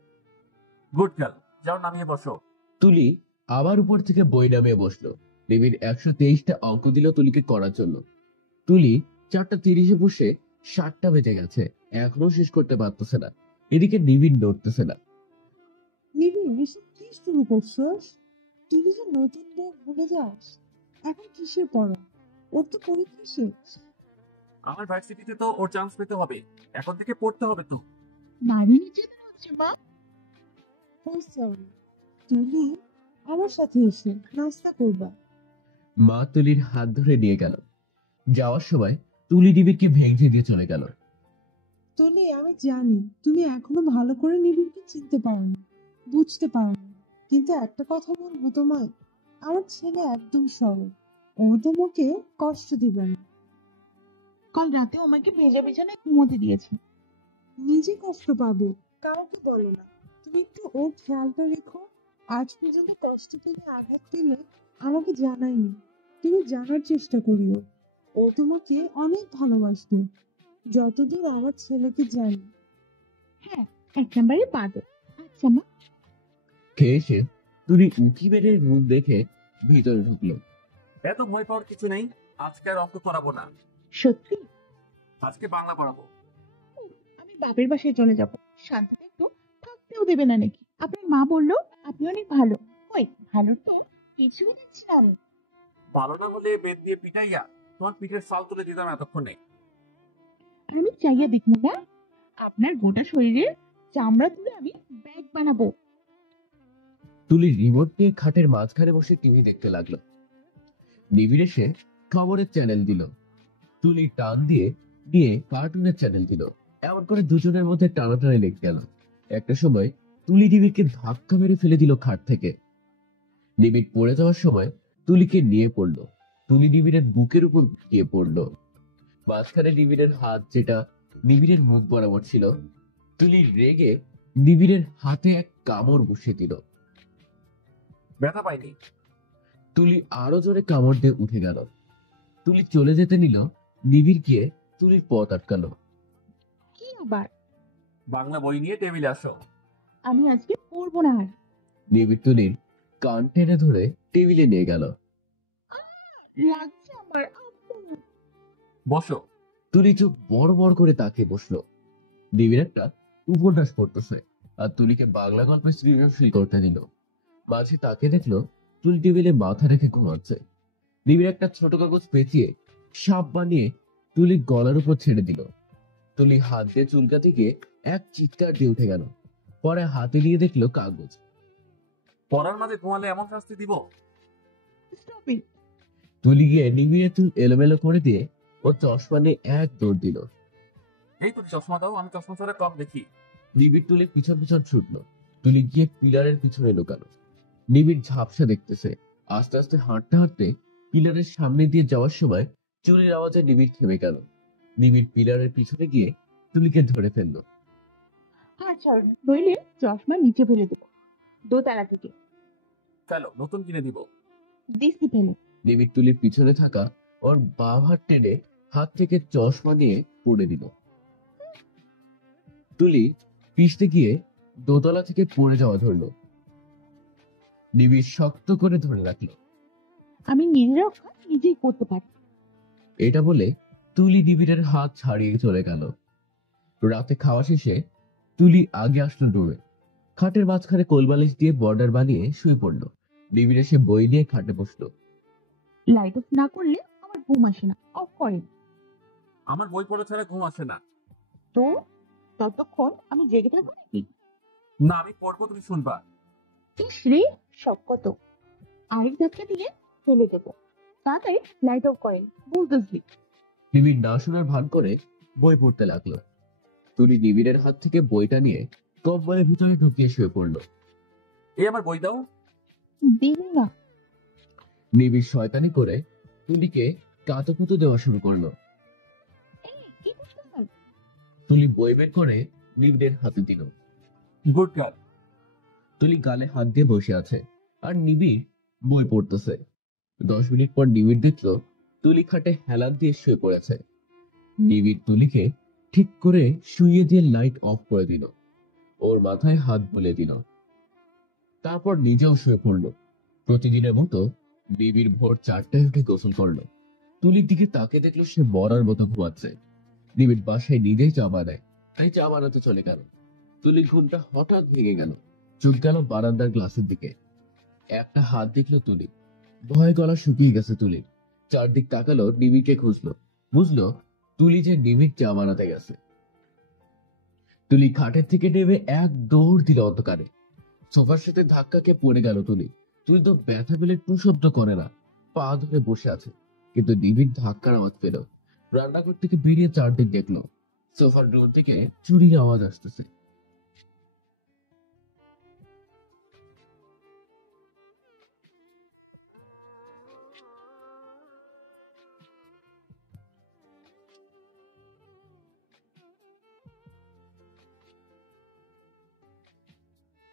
গুড গার্ল, যাও নামিয়ে বসো। তুলি আবার উপর থেকে বই নামিয়ে বসলো। নিবিড় 123টা অঙ্ক দিল তুলিকে করার জন্য। তুলি 4:30 বসে 7টা বেজে গেছে, এখনো শেষ করতে পারতেছে না। এদিকে নিবিড় নড়তেছে না। নিবিড়, এসব কি শুরু করছস? তুই যে নতুন বউ ভুলে যাস? এখন কিসের পড়া? ওর তো পরীক্ষা শেষ। আমার ভার্সিটিতে তো ওর চান্স পেতে হবে, এখন থেকে পড়তে হবে তো। নারী নির্যাতন হচ্ছে মা। ও সরি। তুলি, আমার সাথে এসে নাস্তা করবা। মা তুলির হাত ধরে নিয়ে গেল। যাওয়ার সময় তুলি নিবিড়কে ভেঙে দিয়ে চলে গেল। তুলি, আমি জানি তুমি এখনো ভালো করে নিবিড়কে চিনতে পারোনি, বুঝতে পারোনি, কিন্তু একটা কথা বলবো তোমায়, আমার ছেলে একদম সরল। ও তোমাকে কষ্ট দিবে না। কাল রাতে আমাকে ভেজা বিছানায় ঘুমোতে দিয়েছে। নিজে কষ্ট পাবে, কাউকে বলো না। তুমি একটু ওর খেয়ালটা রেখো। আজ পর্যন্ত কষ্ট পেলে, আঘাত পেলে আমাকে জানায়নি। তুমি জানার চেষ্টা করিও। ও তোমাকে অনেক ভালোবাসবে, যতদূর আমার ছেলেকে জানি। হ্যাঁ, 1 নম্বরে পাগল। আচ্ছা মা। খেয়ে এসে তুলি উঁকি মেরে রুম দেখে ভিতরে ঢুকলো। এত ভয় পাওয়ার কিছু নেই, আজকে আর অঙ্ক করাবো না। সত্যি? আজকে বাংলা পড়াবো। আমি বাপের বাসায় চলে যাব। শান্তিতে একটু থাকতেও দেবে না নাকি? আপনার মা বললো আপনি অনেক ভালো। ওই ভালো তো কিছুই দেখছি না আমি। ভালো না হলে বেদ দিয়ে পিটাইয়া তোমার পিঠের সাল তুলে দিতাম এতক্ষণে। আর আমি চাইয়া দেখবো না, আপনার গোটা শরীরের চামড়া তুলে আমি ব্যাগ বানাবো। তুলি রিমোট নিয়ে খাটের মাঝখানে বসে টিভি দেখতে লাগলো। নিবিড় এসে খবরের চ্যানেল দিল। তুলি টান দিয়ে দিয়ে কার্টুনের চ্যানেল দিল। এমন করে দুজনের মধ্যে টানাটানি লেগে গেল। একটা সময় তুলি নিবিড়কে ধাক্কা মেরে ফেলে দিল খাট থেকে। নিবিড় পড়ে যাওয়ার সময় তুলিকে নিয়ে পড়লো। তুলি নিবিড়ের বুকের উপর গিয়ে পড়লো। মাঝখানে নিবিড়ের হাত, যেটা নিবিড়ের মুখ বরাবর ছিল। তুলি রেগে নিবিড়ের হাতে এক কামড় বসিয়ে দিল। ব্যথা পাইনি। তুলি আরো জোরে কামড় দিয়ে উঠে গেল। তুলি চলে যেতে নিল, নিবিড় গিয়ে তুলির পথ আটকালো। কি আবার? বাংলা বই নিয়ে টেবিলে আসো। আমি আজকে পড়বো না আর। নিবিড় তুলির কান টেনে ধরে টেবিলে নিয়ে গেল। লাগছে আমার, আব্বু। বসো। তুলি চোখ বড় বড় করে তাকিয়ে বসলো। নিবিড় একটা উপন্যাস পড়তেছে আর তুলিকে বাংলা গল্পের সৃজনশীল করতে দিল। মাঝে তাকে দেখলো তুলি টেবিলে মাথা রেখে ঘুমাচ্ছে। নিবিড় একটা ছোট কাগজ পেঁচিয়ে সাপ বানিয়ে তুলির গলার উপর ছেড়ে দিল। তুলি হাত দিয়ে চুলকাতে গিয়ে এক চিৎকার দিয়ে উঠে গেল। পরে হাতে নিয়ে দেখলো কাগজ। পড়ার মাঝে ঘুমালে এমন শাস্তি দিব? Stop it. তুলি গিয়ে নিবিড়ের চুল এলোমেলো করে দিয়ে ও চশমা নিয়ে এক দৌড় দিল। এই তুমি চশমা দাও, আমি চশমা ছাড়া কম দেখি। নিবিড় তুলির পিছন পিছন ছুটলো। তুলি গিয়ে পিলারের পিছনে লুকালো। নিবিড় ঝাপসা দেখতেছে। আস্তে আস্তে হাঁটতে হাঁটতে পিলারের সামনে দিয়ে যাওয়ার সময় চুরির আওয়াজে নিবিড় থেমে গেল। নিবিড় পিলারের পিছনে গিয়ে তুলিকে ধরে ফেললো। আচ্ছা, নইলে চশমা নিচে ফেলে দেবো দোতলা থেকে। ফেলো, নতুন কিনে দিব। দিচ্ছি ফেলে। নিবিড় তুলির পিছনে থাকা ওর বাম হাত টেনে হাত থেকে চশমা নিয়ে পড়ে দিল। তুলি পিষতে গিয়ে দোতলা থেকে পড়ে যাওয়া ধরলো। নিবিড় শক্ত করে ধরে রাখলো। আমি নিজের রক্ষা নিজেই করতে পারি। এটা বলে তুলি নিবিড়ের হাত ছাড়িয়ে চলে গেল। রাতে খাওয়া শেষে তুলি আগে আসলো রুমে। খাটের মাঝখানে কোলবালিশ দিয়ে বর্ডার বানিয়ে শুয়ে পড়লো। নিবিড় এসে বই নিয়ে খাটে বসলো। লাইট অফ না করলে আমার ঘুম আসে না। অফ করেন। আমার বই পড়া ছাড়া ঘুম আসে না। তো ততক্ষণ আমি জেগে থাকবো নাকি? না, আমি পড়বো, তুমি শুনবা। ইস রে, সব কত। আরেক ধাক্কা দিয়ে ফেলে দেবো। তাড়াতাড়ি লাইট অফ করেন বলতেছি। নিবিড় না শোনার ভান করে বই পড়তে লাগলো। তুলি নিবিড়ের হাত থেকে বইটা নিয়ে কম্বলের ভিতরে ঢুকিয়ে শুয়ে পড়লো। এই আমার বই দাও। দিন না। নিবিড় শয়তানি করে তুলিকে কাতুকুতু দেওয়া শুরু করলো। কি করতেছেন? তুলি বই বের করে নিবিড়ের হাতে দিল। Good girl. তুলি গালে হাত দিয়ে বসে আছে আর নিবিড় বই পড়তেছে। 10 মিনিট পর নিবিড় দেখলো তুলি খাটে হেলান দিয়ে শুয়ে পড়েছে। নিবিড় তুলিকে ঠিক করে শুইয়ে দিয়ে লাইট অফ করে দিল। ওর মাথায় হাত বুলিয়ে দিল। তারপর নিজেও শুয়ে পড়লো। প্রতিদিনের মতো নিবিড় ভোর 4টায় উঠে গোসল করলো। তুলির দিকে তাকে দেখলো সে মরার মতো ঘুমাচ্ছে। নিবিড় বাসায় নিজেই চা বানায়, তাই চা বানাতে চলে গেল। তুলির ঘুমটা হঠাৎ ভেঙে গেল। চোখ গেল বারান্দার গ্লাসের দিকে। একটা হাত দেখলো তুলি। ভয়ে গলা শুকিয়ে গেছে তুলির। চারদিক তাকালো, নিবিড়কে খুঁজলো। বুঝলো তুলি যে নিবিড় চা বানাতে গেছে। তুলি খাটের থেকে নেমে এক দৌড় দিল অন্ধকারে। সোফার সাথে ধাক্কা খেয়ে পড়ে গেল তুলি। তুলি তো ব্যথা পেলে টু শব্দ করে না, পা ধরে বসে আছে। কিন্তু নিবিড় ধাক্কার আওয়াজ পেল। রান্নাঘর থেকে বেরিয়ে চারদিক দেখলো। সোফার রুম থেকে চুরির আওয়াজ আসতেছে।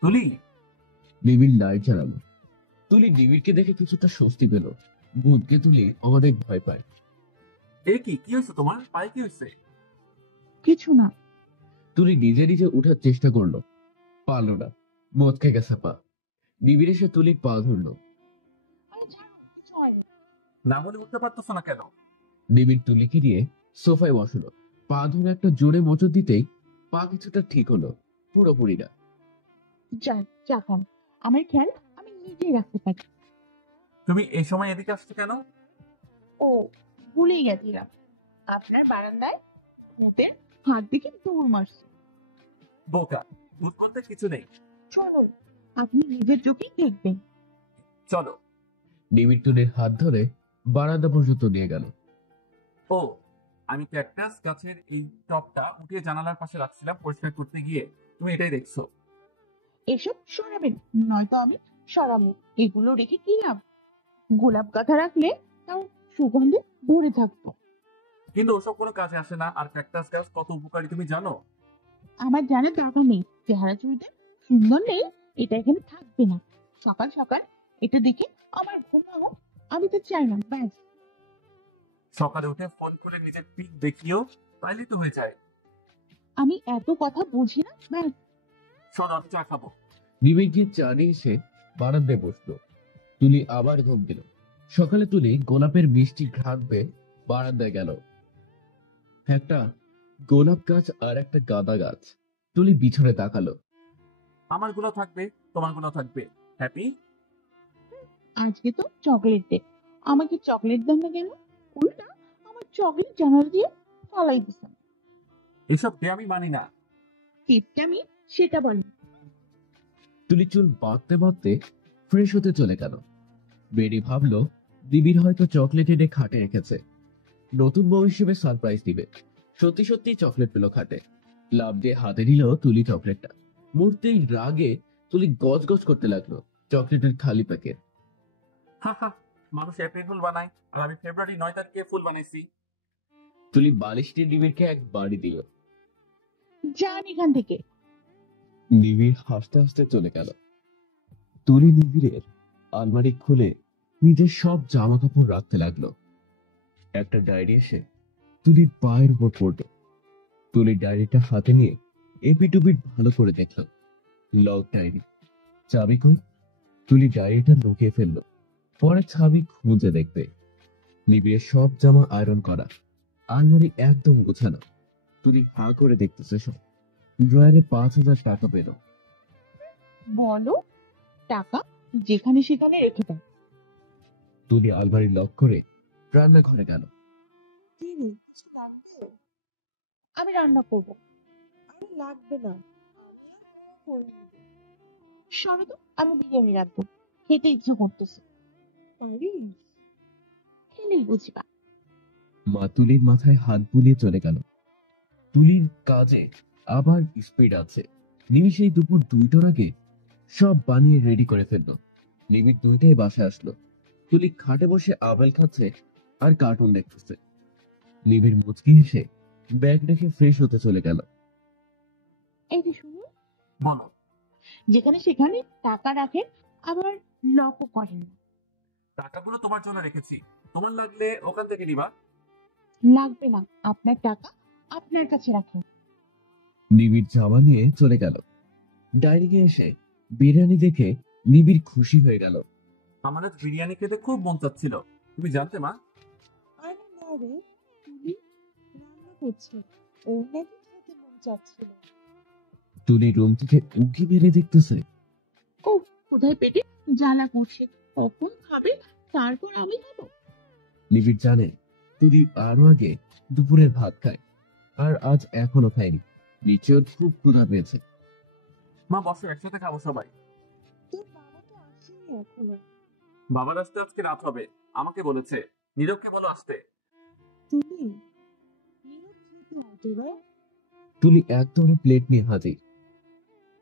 তুলি। নিবিড় লাইট জ্বালালো। তুলি নিবিড়কে দেখে কিছুটা স্বস্তি পেল। ভূতকে তুলি অনেক ভয় পায়। এ কি কি হয়েছে তোমার? পায়ে কি হয়েছে? কিছু না। তুলি নিজে নিজে উঠার চেষ্টা করলো, পারলো না। মদ খেয়ে গেছে পা। নিবিড় এসে তুলির পা ধরলো। না বলে উঠতে পারতেছো না কেন? নিবিড় তুলিকে নিয়ে সোফায় বসলো। পা ধরে একটা জোরে মোচড় দিতেই পা কিছুটা ঠিক হলো, পুরোপুরি না। যান, চা খান। আমার খেয়াল আমি নিজেই রাখতে পারি। তুমি এই সময় এদিকে আসছো কেন? ও, ভুলেই গেছিলাম। আপনার বারান্দায় ভূতের হাত দেখে দৌড় মারছে। বোকা, ভূত বলতে কিছু নেই। চলো, আপনি নিজের চোখেই দেখবেন। চলো। নিবিড় তুলির হাত ধরে বারান্দা পর্যন্ত নিয়ে গেল। ও, আমি ক্যাকটাস গাছের এই টপটা উঠিয়ে জানালার পাশে রাখছিলাম পরিষ্কার করতে গিয়ে তুমি এটাই দেখছো। এসব সরাবেন, নয়তো আমি সরাবো। এগুলো রেখে কি লাভ? গোলাপ গাঁথা রাখলে তাও সুগন্ধে ভরে থাকতো। কিন্তু ওসব কোনো কাজে আসে না। আর ক্যাকটাস গাছ কত উপকারী তুমি জানো? আমার জানার দরকার নেই। চেহারা চুড়িটা সুন্দর নেই, এটা এখানে থাকবে না। সকাল সকাল এটা দেখে আমার ঘুমাও আমি তো চাই না, ব্যাস। সকালে উঠে ফোন করে নিজের পিক দেখিও, তাইলেই তো হয়ে যায়। আমি এত কথা বুঝি না, ব্যাস। শোনো, আমি চা খাবো। নিবিড় গিয়ে চা নিয়ে এসে বারান্দায় বসলো। তুলি আবার ঘুম দিল। সকালে তুলি গোলাপের মিষ্টি ঘ্রাণ পেয়ে বারান্দায় গেল। একটা গোলাপ গাছ আর একটা গাঁদা গাছ। তুলি বিছানায় তাকালো। আমার গুলো থাকবে, তোমার গুলো থাকবে। হ্যাপি? আজকে তো চকলেট ডে, আমাকে চকলেট দেন না কেন? উল্টা আমার চকলেট জানালা দিয়ে পালাই দিছেন। এসব কে আমি মানি না। টিপটা আমি সেটা বলি। তুলি চুল বাঁধতে বাঁধতে ফ্রেশ হতে চলে গেল। বেরি ভাবলো দিবির হয়তো চকলেট এনে খাটে রেখেছে, নতুন বউ হিসেবে সারপ্রাইজ দিবে। সত্যি সত্যি চকলেট পেলো খাটে। লাভ দিয়ে হাতে নিল তুলি চকলেটটা। মুহূর্তেই রাগে তুলি গজ গজ করতে লাগলো চকলেটের খালি প্যাকেট। হা হা, মানুষ এপ্রিল ফুল বানায় আর আমি ফেব্রুয়ারি 9 তারিখে ফুল বানাইছি। তুলি বালিশটি নিবিড়কে এক বাড়ি দিল। যান এখান থেকে। নিবিড় হাসতে হাসতে চলে গেল। তুলি নিবিড়ের আলমারি খুলে নিজের সব জামা কাপড় রাখতে লাগলো। একটা ডায়েরি এসে তুলির পায়ের উপর পড়লো। তুলির ডায়েরিটা হাতে নিয়ে এপিটুপিট ভালো করে দেখলো। Lock diary. চাবি কই? তুলি ডায়েরিটা লুকিয়ে ফেললো। পরে চাবি খুঁজে দেখবে। নিবিড়ের সব জামা আয়রন করা, আলমারি একদম গোছানো। তুলি হা করে দেখতেছে সব। ড্রয়ারে 5,000 টাকা পেল। বলো, টাকা যেখানে সেখানে রেখে দাও। তুলি আলমারি লক করে রান্নাঘরে গেল। কি রে, কিছু লাগবে? আমি রান্না করবো। আরে লাগবে না, আমি আর ও করে নেবো। সরো তো, আমি বিরিয়ানি রাখবো, খেতে ইচ্ছা করতেছে। পারিস? খেলেই বুঝবা। মা তুলির মাথায় হাত বুলিয়ে চলে গেল। তুলির কাজে আবার স্পিড আছে। নিমিষেই দুপুর 2টার আগে সব বানিয়ে রেডি করে ফেললো। নিবিড় 2টায় বাসায় আসলো। তুলি খাটে বসে আপেল খাচ্ছে আর কার্টুন দেখতেছে। নিবিড় মুচকি হেসে ব্যাগ রেখে ফ্রেশ হতে চলে গেল। এই যে শুনুন, বলো। যেখানে সেখানে টাকা রাখেন, আবার লকও করেন না। টাকাগুলো তোমার জন্য রেখেছি, তোমার লাগলে ওখান থেকে নিবা। লাগবে না, আপনার টাকা আপনার কাছে রাখেন। নিবিড় জামা নিয়ে চলে গেল। ডাইনিংয়ে এসে বিরিয়ানি দেখে নিবিড় খুশি হয়ে গেল। আমার আজ বিরিয়ানি খেতে খুব মন চাচ্ছিল, তুমি জানতে মা? আরে না রে, তুলি রান্না করছে, ওর নাকি খেতে মন চাচ্ছিল। তুলি রুম থেকে উঁকি মেরে দেখতেছে। ও, কোথায় পেটে জ্বালা করছে, কখন খাবে তারপর আমি খাবো। নিবিড় জানে তুলি আরো আগে দুপুরের ভাত খায়, আর আজ এখনো খায়নি। নিশ্চয় খুব ক্ষুধা পেয়েছে। মা বসো, একসাথে খাবো সবাই। তোর বাবা তো আসেনি এখনো। বাবার আসতে আজকে রাত হবে, আমাকে বলেছে। নীরবকে বলো আসতে। তুলি, নীরব খেতে তোরা? তুলি একদম প্লেট নিয়ে হাজির।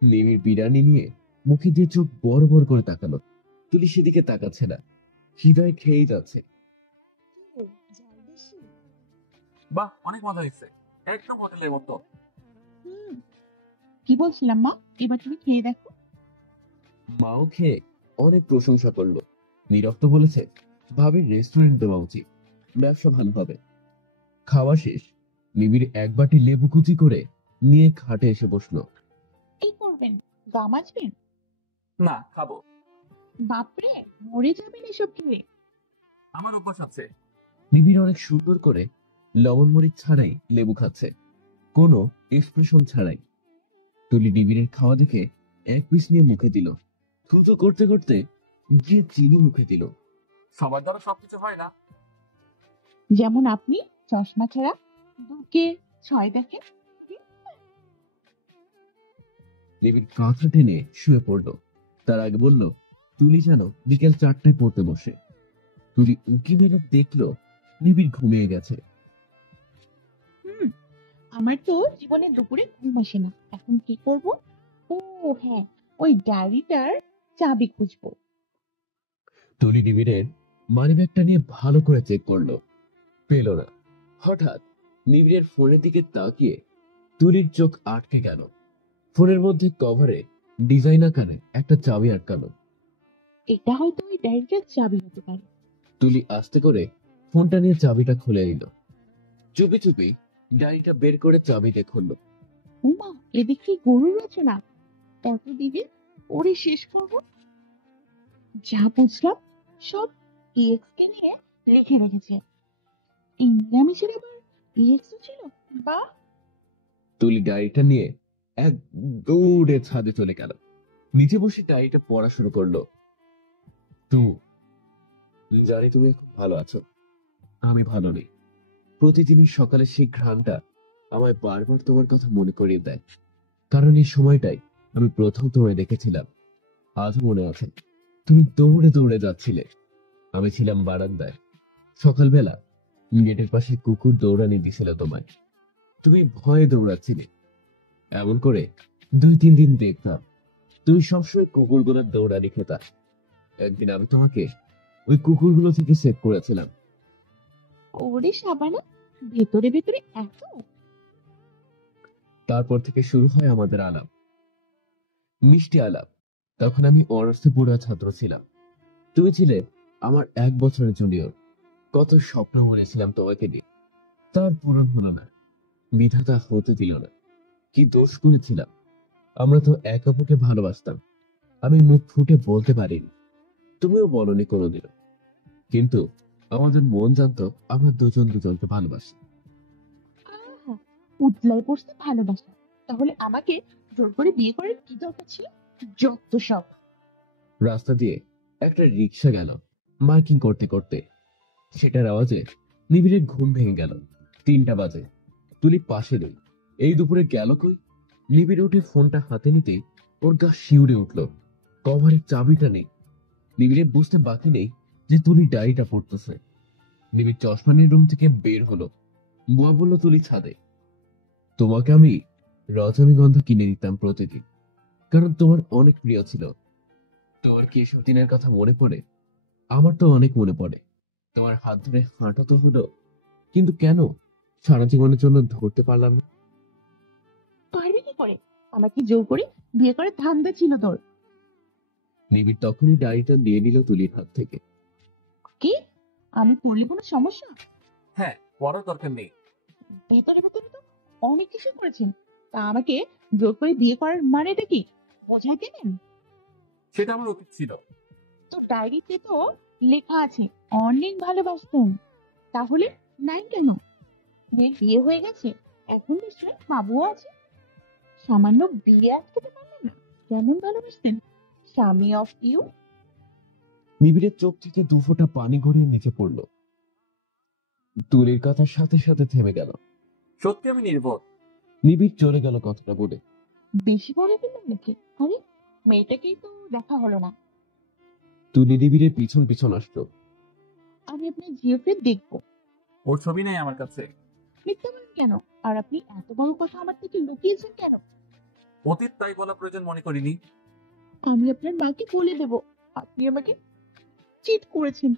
নিবিড় বিরিয়ানি নিয়ে মুখে দিয়ে চোখ বড় বড় করে তাকালো। তুলি সেদিকে তাকাচ্ছে না, হৃদয় খেয়েই যাচ্ছে। কি রে, ঝাল বেশি? বাহ, অনেক মজা হয়েছে, একদম হোটেলের মতো। হুম, কি বলছিলাম মা, এবার তুমি খেয়ে দেখো। মাও খেয়ে অনেক প্রশংসা করলো। নীরব তো বলেছে ভাবির রেস্টুরেন্ট দেওয়া উচিত, ব্যবসা ভালো হবে। খাওয়া শেষ, নিবিড় এক বাটি লেবু কুচি করে নিয়ে খাটে এসে বসলো। এই করবেন, গা মাজবেন? না, খাবো। বাপরে, মরে যাবেন এসব খেয়ে। আমার অভ্যাস আছে। নিবিড় অনেক সুন্দর করে লবণ মরিচ ছাড়াই লেবু খাচ্ছে, কোনো এক্সপ্রেশন ছাড়াই। তুলি নিবিড়ের খাওয়া দেখে এক পিস নিয়ে মুখে দিল। থুতো করতে করতে গিয়ে চিনি মুখে দিল। সবার দ্বারা সবকিছু হয় না। যেমন আপনি চশমা ছাড়া 2 কে 6 দেখেন। নিবিড় কাঁথা টেনে শুয়ে পড়লো। তার আগে বলল তুলি যেন বিকেল 4টায় পড়তে বসে। তুলি উঁকি মেরে দেখলো নিবিড় ঘুমিয়ে গেছে। হুম, আমার তো জীবনে দুপুরে ঘুম আসে না, এখন কি করব? ও হ্যাঁ, ওই ডায়েরিটার চাবি খুঁজবো। তুলি নিবিড়ের মানিব্যাগটা নিয়ে ভালো করে চেক করলো, পেল না। হঠাৎ নিবিড়ের ফোনের দিকে তাকিয়ে তুলির চোখ আটকে গেল। ফোনের মধ্যে কভারে ডিজাইন আকারে একটা চাবি আটকানো। এটা হয়তো ওই ডায়েরিটার চাবি হতে পারে। তুলি আস্তে করে ফোনটা নিয়ে চাবিটা খুলে নিল। চুপি চুপি ডায়েরিটা বের করে চাবিতে খুলল। উমা, এদিক কি গরুর রচনা? কত দিবে ওরে শেষ করবো। যা বুঝলাম সব এক্স কে নিয়ে লিখে রেখেছে। এই নিরামিষের আবার এক্স ছিল? বা তুলি ডায়েরিটা নিয়ে এক দৌড়ে ছাদে চলে গেল। নিচে বসে ডায়েরিটা পড়া শুরু করলো। টু, জানি তুমি এখন ভালো আছো, আমি ভালো নেই। প্রতিদিনই সকালে সেই ঘ্রাণটা আমায় বারবার তোমার কথা মনে করিয়ে দেয়। কারণ এই সময়টাই আমি প্রথম তোমায় দেখেছিলাম। আজও মনে আছে, তুমি দৌড়ে দৌড়ে যাচ্ছিলে, আমি ছিলাম বারান্দায়। সকালবেলা গেটের পাশে কুকুর দৌড়ানি দিছিল তোমায়, তুমি ভয়ে দৌড়াচ্ছিলে। এমন করে 2-3 দিন দেখতাম তুমি সবসময় কুকুরগুলোর দৌড়ানি খেতা। একদিন আমি তোমাকে ওই কুকুরগুলো থেকে সেভ করেছিলাম। ওরে সাবানা, ভেতরে ভেতরে এত। তারপর থেকে শুরু হয় আমাদের আলাপ, মিষ্টি আলাপ। তখন আমি অনার্সে পড়ুয়া ছাত্র ছিলাম, তুমি ছিলে আমার 1 বছরের জুনিয়র। কত স্বপ্ন বলেছিলাম তোমাকে নিয়ে, তার পূরণ হলো না। বিধাতা হতে দিল না। কি দোষ করেছিলাম? আমরা তো একে অপরকে ভালোবাসতাম, আমি মুখ ফুটে বলতে পারিনি, তুমিও বলনি কোনোদিনও। কিন্তু আমাদের মন জানতো আমরা দুজন দুজনকে ভালোবাসি। আহা, উতলায় পড়ছে ভালোবাসা। তাহলে আমাকে জোর করে বিয়ে করার কি দরকার ছিল? যত সব। রাস্তা দিয়ে একটা রিক্সা গেল মার্কিং করতে করতে। সেটার আওয়াজে নিবিড়ের ঘুম ভেঙে গেল। 3টা বাজে, তুলি পাশে নেই। এই দুপুরে গেল কই? নিবিড় উঠে ফোনটা হাতে নিতেই ওর গা শিউরে উঠল। কভারের চাবিটা নেই। নিবিড়ের বুঝতে বাকি নেই যে তুলি ডায়েরিটা পড়তেছে। নিবিড় চশমানির রুম থেকে বের হলো। বুয়া বলল তুলি ছাদে। তোমাকে আমি রজনীগন্ধা কিনে দিতাম প্রতিদিন, কারণ তোমার অনেক প্রিয় ছিল। তোমার কি এসব দিনের কথা মনে পড়ে? আমার তো অনেক মনে পড়ে। তোমার হাত ধরে হাঁটা তো হলো, কিন্তু কেন সারা জীবনের জন্য ধরতে পারলাম না? পারবি কি করে? আমাকে জোর করে বিয়ে করার ধান্দা ছিল তোর? নিবিড় তখনই ডায়েরিটা দিয়ে নিল তুলির হাত থেকে। কি? আমি পড়লে কোনো সমস্যা? হ্যাঁ, পড়ার দরকার নেই। ভেতরে ভেতরে তো অনেক কিছু করেছেন, তা আমাকে জোর করে বিয়ে করার মানেটা কি বোঝাই দিলেন? সেটা আমার উচিত ছিল। তো ডায়েরিতে তো লেখা আছে অনেক ভালোবাসতেন, তাহলে নাই কেন? মেয়ের বিয়ে হয়ে গেছে, এখন নিশ্চয় বাবুও আছে। সামান্য বিয়ে আটকাতে পারলেন না? কেমন ভালোবাসতেন? স্বামী অফ ইউ। নিবিড়ের চোখ থেকে 2 ফোঁটা পানি গড়িয়ে নিচে পড়লো। তুলির কথার সাথে সাথে থেমে গেল। সত্যি আমি নির্বোধ। নিবিড় চলে গেল কথাটা বলে। বেশি বলে দিলেন নাকি? আরে, মেয়েটাকেই তো দেখা হলো না। তুলি নিবিড়ের পিছন পিছন আসলো। আমি আপনার জিওফে দেখবো। ওর ছবি নেই আমার কাছে। মিথ্যা বলেন কেন? আর আপনি এত বড় কথা আমার থেকে লুকিয়েছেন কেন? অতীত তাই বলা প্রয়োজন মনে করিনি। আমি আপনার মাকে বলে দেব আপনি আমাকে চিট করেছেন।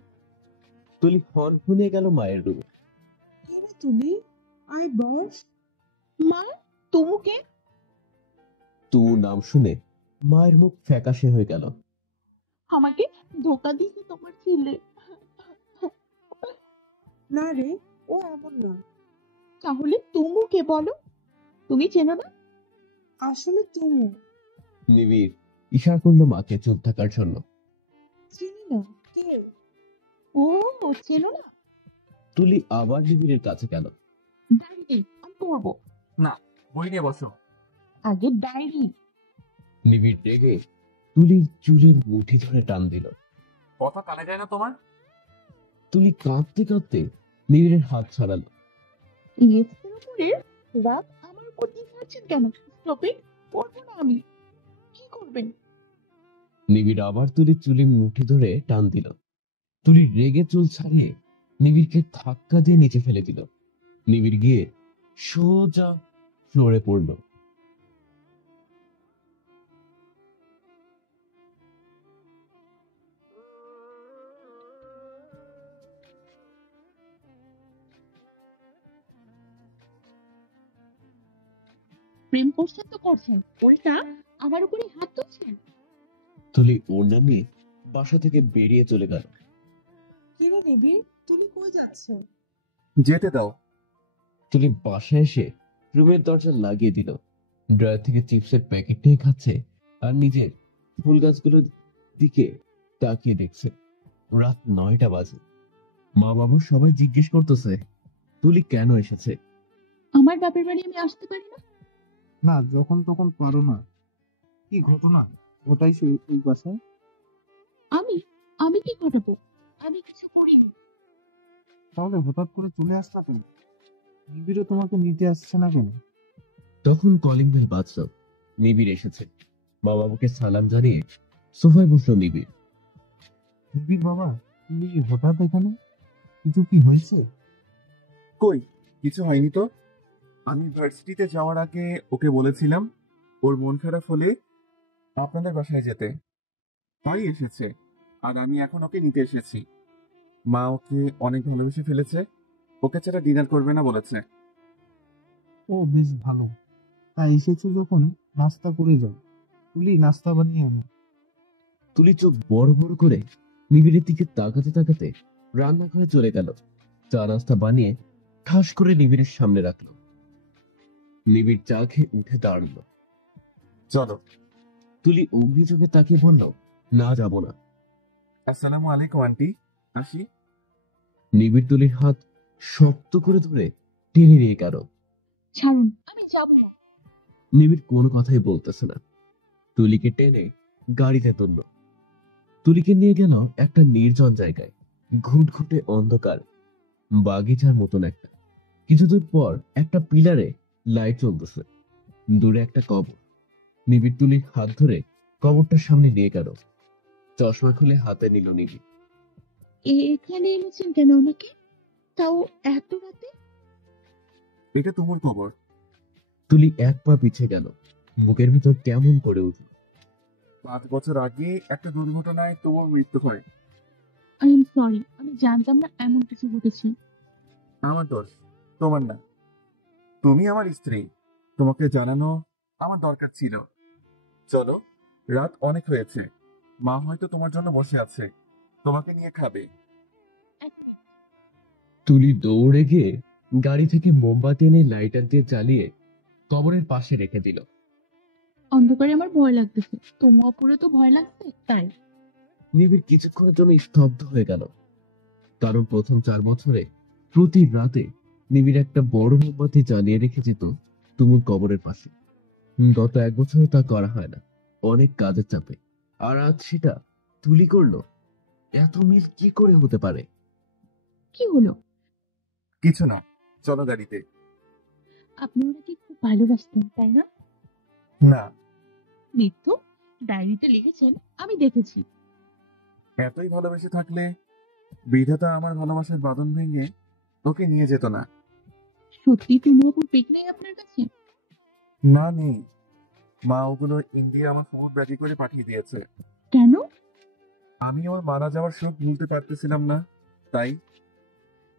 তুলি হন শুনে গেল মায়ের রুমে। কে রে তুলি? আয় বস। মা, তুমুকে? তু নাম শুনে মায়ের মুখ ফ্যাকাশে হয়ে গেল। আমাকে ধোকা দিয়েছে তোমার ছেলে। না রে, ও এমন না। তাহলে তুমুকে বলো। তুমি চেনো না? আসলে তুমু। নিবিড় ইশারা করলো মাকে চুপ থাকার জন্য। চিনি না। কে? ও, চেনো না? তুলি আবার নিবিড়ের কাছে গেল। ডায়েরি আমি পড়বো। না, বই নিয়ে বসো। আগে ডায়েরি। নিবিড় রেগে তুলির চুলের মুঠি ধরে টান দিল। কথা কানে যায় না তোমার? তুলি কাঁদতে কাঁদতে নিবিড়ের হাত ছাড়ালো। ইয়েসের উপরে রাত আমার উপর দিয়ে ছাড়ছেন কেন? স্টপে, পড়বো না আমি। কি করবেন? নিবিড় আবার তুলির চুলে মুঠি ধরে টান দিল। তুলি রেগে চুল ছাড়িয়ে নিবিড়কে ধাক্কা দিয়ে নিচে ফেলে দিল। নিবিড় গিয়ে সোজা ফ্লোরে পড়লো। প্রেম করছেন তো করছেন, উল্টা আমার উপরে হাত তুলছেন। তুলি ওড়না নিয়ে বাসা থেকে বেরিয়ে চলে গেল। কিরে নিবিড়, তুমি কই যাচ্ছ? যেতে দাও। তুলি বাসায় এসে রুমের দরজা লাগিয়ে দিল। ড্রয়ার থেকে চিপসের প্যাকেট নিয়ে খাচ্ছে আর নিজের ফুল গাছগুলোর দিকে তাকিয়ে দেখছে। রাত 9টা বাজে। মা বাবু সবাই জিজ্ঞেস করতেছে তুলি কেন এসেছে। আমার বাপের বাড়ি আমি আসতে পারি না? না, যখন তখন পারো না। কি ঘটনা ওটাই ওই বাসায়? আমি আমি কি ঘটাবো? আমি কিছু করিনি। তাহলে হঠাৎ করে চলে আসলা কেন? নিবিড়ও তোমাকে নিতে আসছে না কেন? তখন কলিং বেল বাজলো। নিবিড় এসেছে। মা বাবুকে সালাম জানিয়ে সোফায় বসলো নিবিড়। নিবিড় বাবা, তুমি হঠাৎ এখানে? কিছু কি হয়েছে? কই, কিছু হয়নি তো। আমি ভার্সিটিতে যাওয়ার আগে ওকে বলেছিলাম ওর মন খারাপ হলে আপনাদের বাসায় যেতে, তাই এসেছে। আর আমি এখন ওকে নিতে এসেছি। মা ওকে অনেক ভালোবেসে ফেলেছে, ওকে ছাড়া ডিনার করবে না বলেছে। ও বেশ ভালো। তাই এসেছো যখন নাস্তা করে যাও। তুলি নাস্তা বানিয়ে আনো। তুলি চোখ বড় বড় করে নিবিড়ের দিকে তাকাতে তাকাতে রান্নাঘরে চলে গেল। চা নাস্তা বানিয়ে ঠাস করে নিবিড়ের সামনে রাখলো। নিবিড় চা খেয়ে উঠে দাঁড়ালো। চলো। তুলি অগ্নি চোখে তাকিয়ে বলল, না যাব না। আসসালামু আলাইকুম আন্টি, আসি। নিবিড় তুলির হাত শক্ত করে ধরে টেনে নিয়ে গেল। ছাড়ুন, আমি যাব না। নিবিড় কোনো কথাই বলতেছে না। তুলিকে টেনে গাড়িতে তুলল। তুলিকে নিয়ে গেল একটা নির্জন জায়গায়। ঘুটঘুটে অন্ধকার, বাগিচার মতন একটা। কিছুদূর পর একটা পিলারে লাইট জ্বলতেছে। দূরে একটা কবর। নিবিড় তুলির হাত ধরে কবরটার সামনে নিয়ে গেল। চশমা খুলে হাতে নিল নিবিড়। এখানে এনেছেন কেন আমাকে, তাও এত রাতে? এটা তোমার খবর। তুলি এক পা পিছে গেল। বুকের ভিতর কেমন করে উঠল। 5 বছর আগে একটা দুর্ঘটনায় তোমার মৃত্যু হয়। আই এম সরি, আমি জানতাম না এমন কিছু ঘটেছে। আমার দোষ, তোমার না। তুমি আমার স্ত্রী, তোমাকে জানানো আমার দরকার ছিল। চলো, রাত অনেক হয়েছে। মা হয়তো তোমার জন্য বসে আছে, তোমাকে নিয়ে খাবে। এক মিনিট। তুলি দৌড়ে গিয়ে গাড়ি থেকে মোমবাতি এনে লাইটার দিয়ে জ্বালিয়ে কবরের পাশে রেখে দিল। অন্ধকারে আমার ভয় লাগতেছে, তোমার উপরে তো ভয় লাগছে তাই। নিবিড় কিছুক্ষণের জন্য স্তব্ধ হয়ে গেল। কারণ প্রথম 4 বছরে প্রতি রাতে নিবিড় একটা বড় মোমবাতি জ্বালিয়ে রেখে যেত তুমুর কবরের পাশে। গত 1 বছরে তা করা হয় না, অনেক কাজের চাপে। আর আজ সেটা তুলি করলো। এত মিল কি করে হতে পারে? কি হলো? কিছু না, চলো গাড়িতে। আপনি ওনাকে খুব ভালোবাসতেন তাই না? না। মিথ্যু, ডায়েরিতে লিখেছেন, আমি দেখেছি। এতই ভালোবেসে থাকলে বিধাতা আমার ভালোবাসার বাঁধন ভেঙে ওকে নিয়ে যেত না। সত্যি তুমি ওপর পিক নেই আপনার কাছে? না, নেই। মা ওগুলো ইন্ডিয়া আমার ফোন ব্যাগে করে পাঠিয়ে দিয়েছে। কেন? আমি ওর মারা যাওয়ার শোক ভুলতে পারতেছিলাম না, তাই।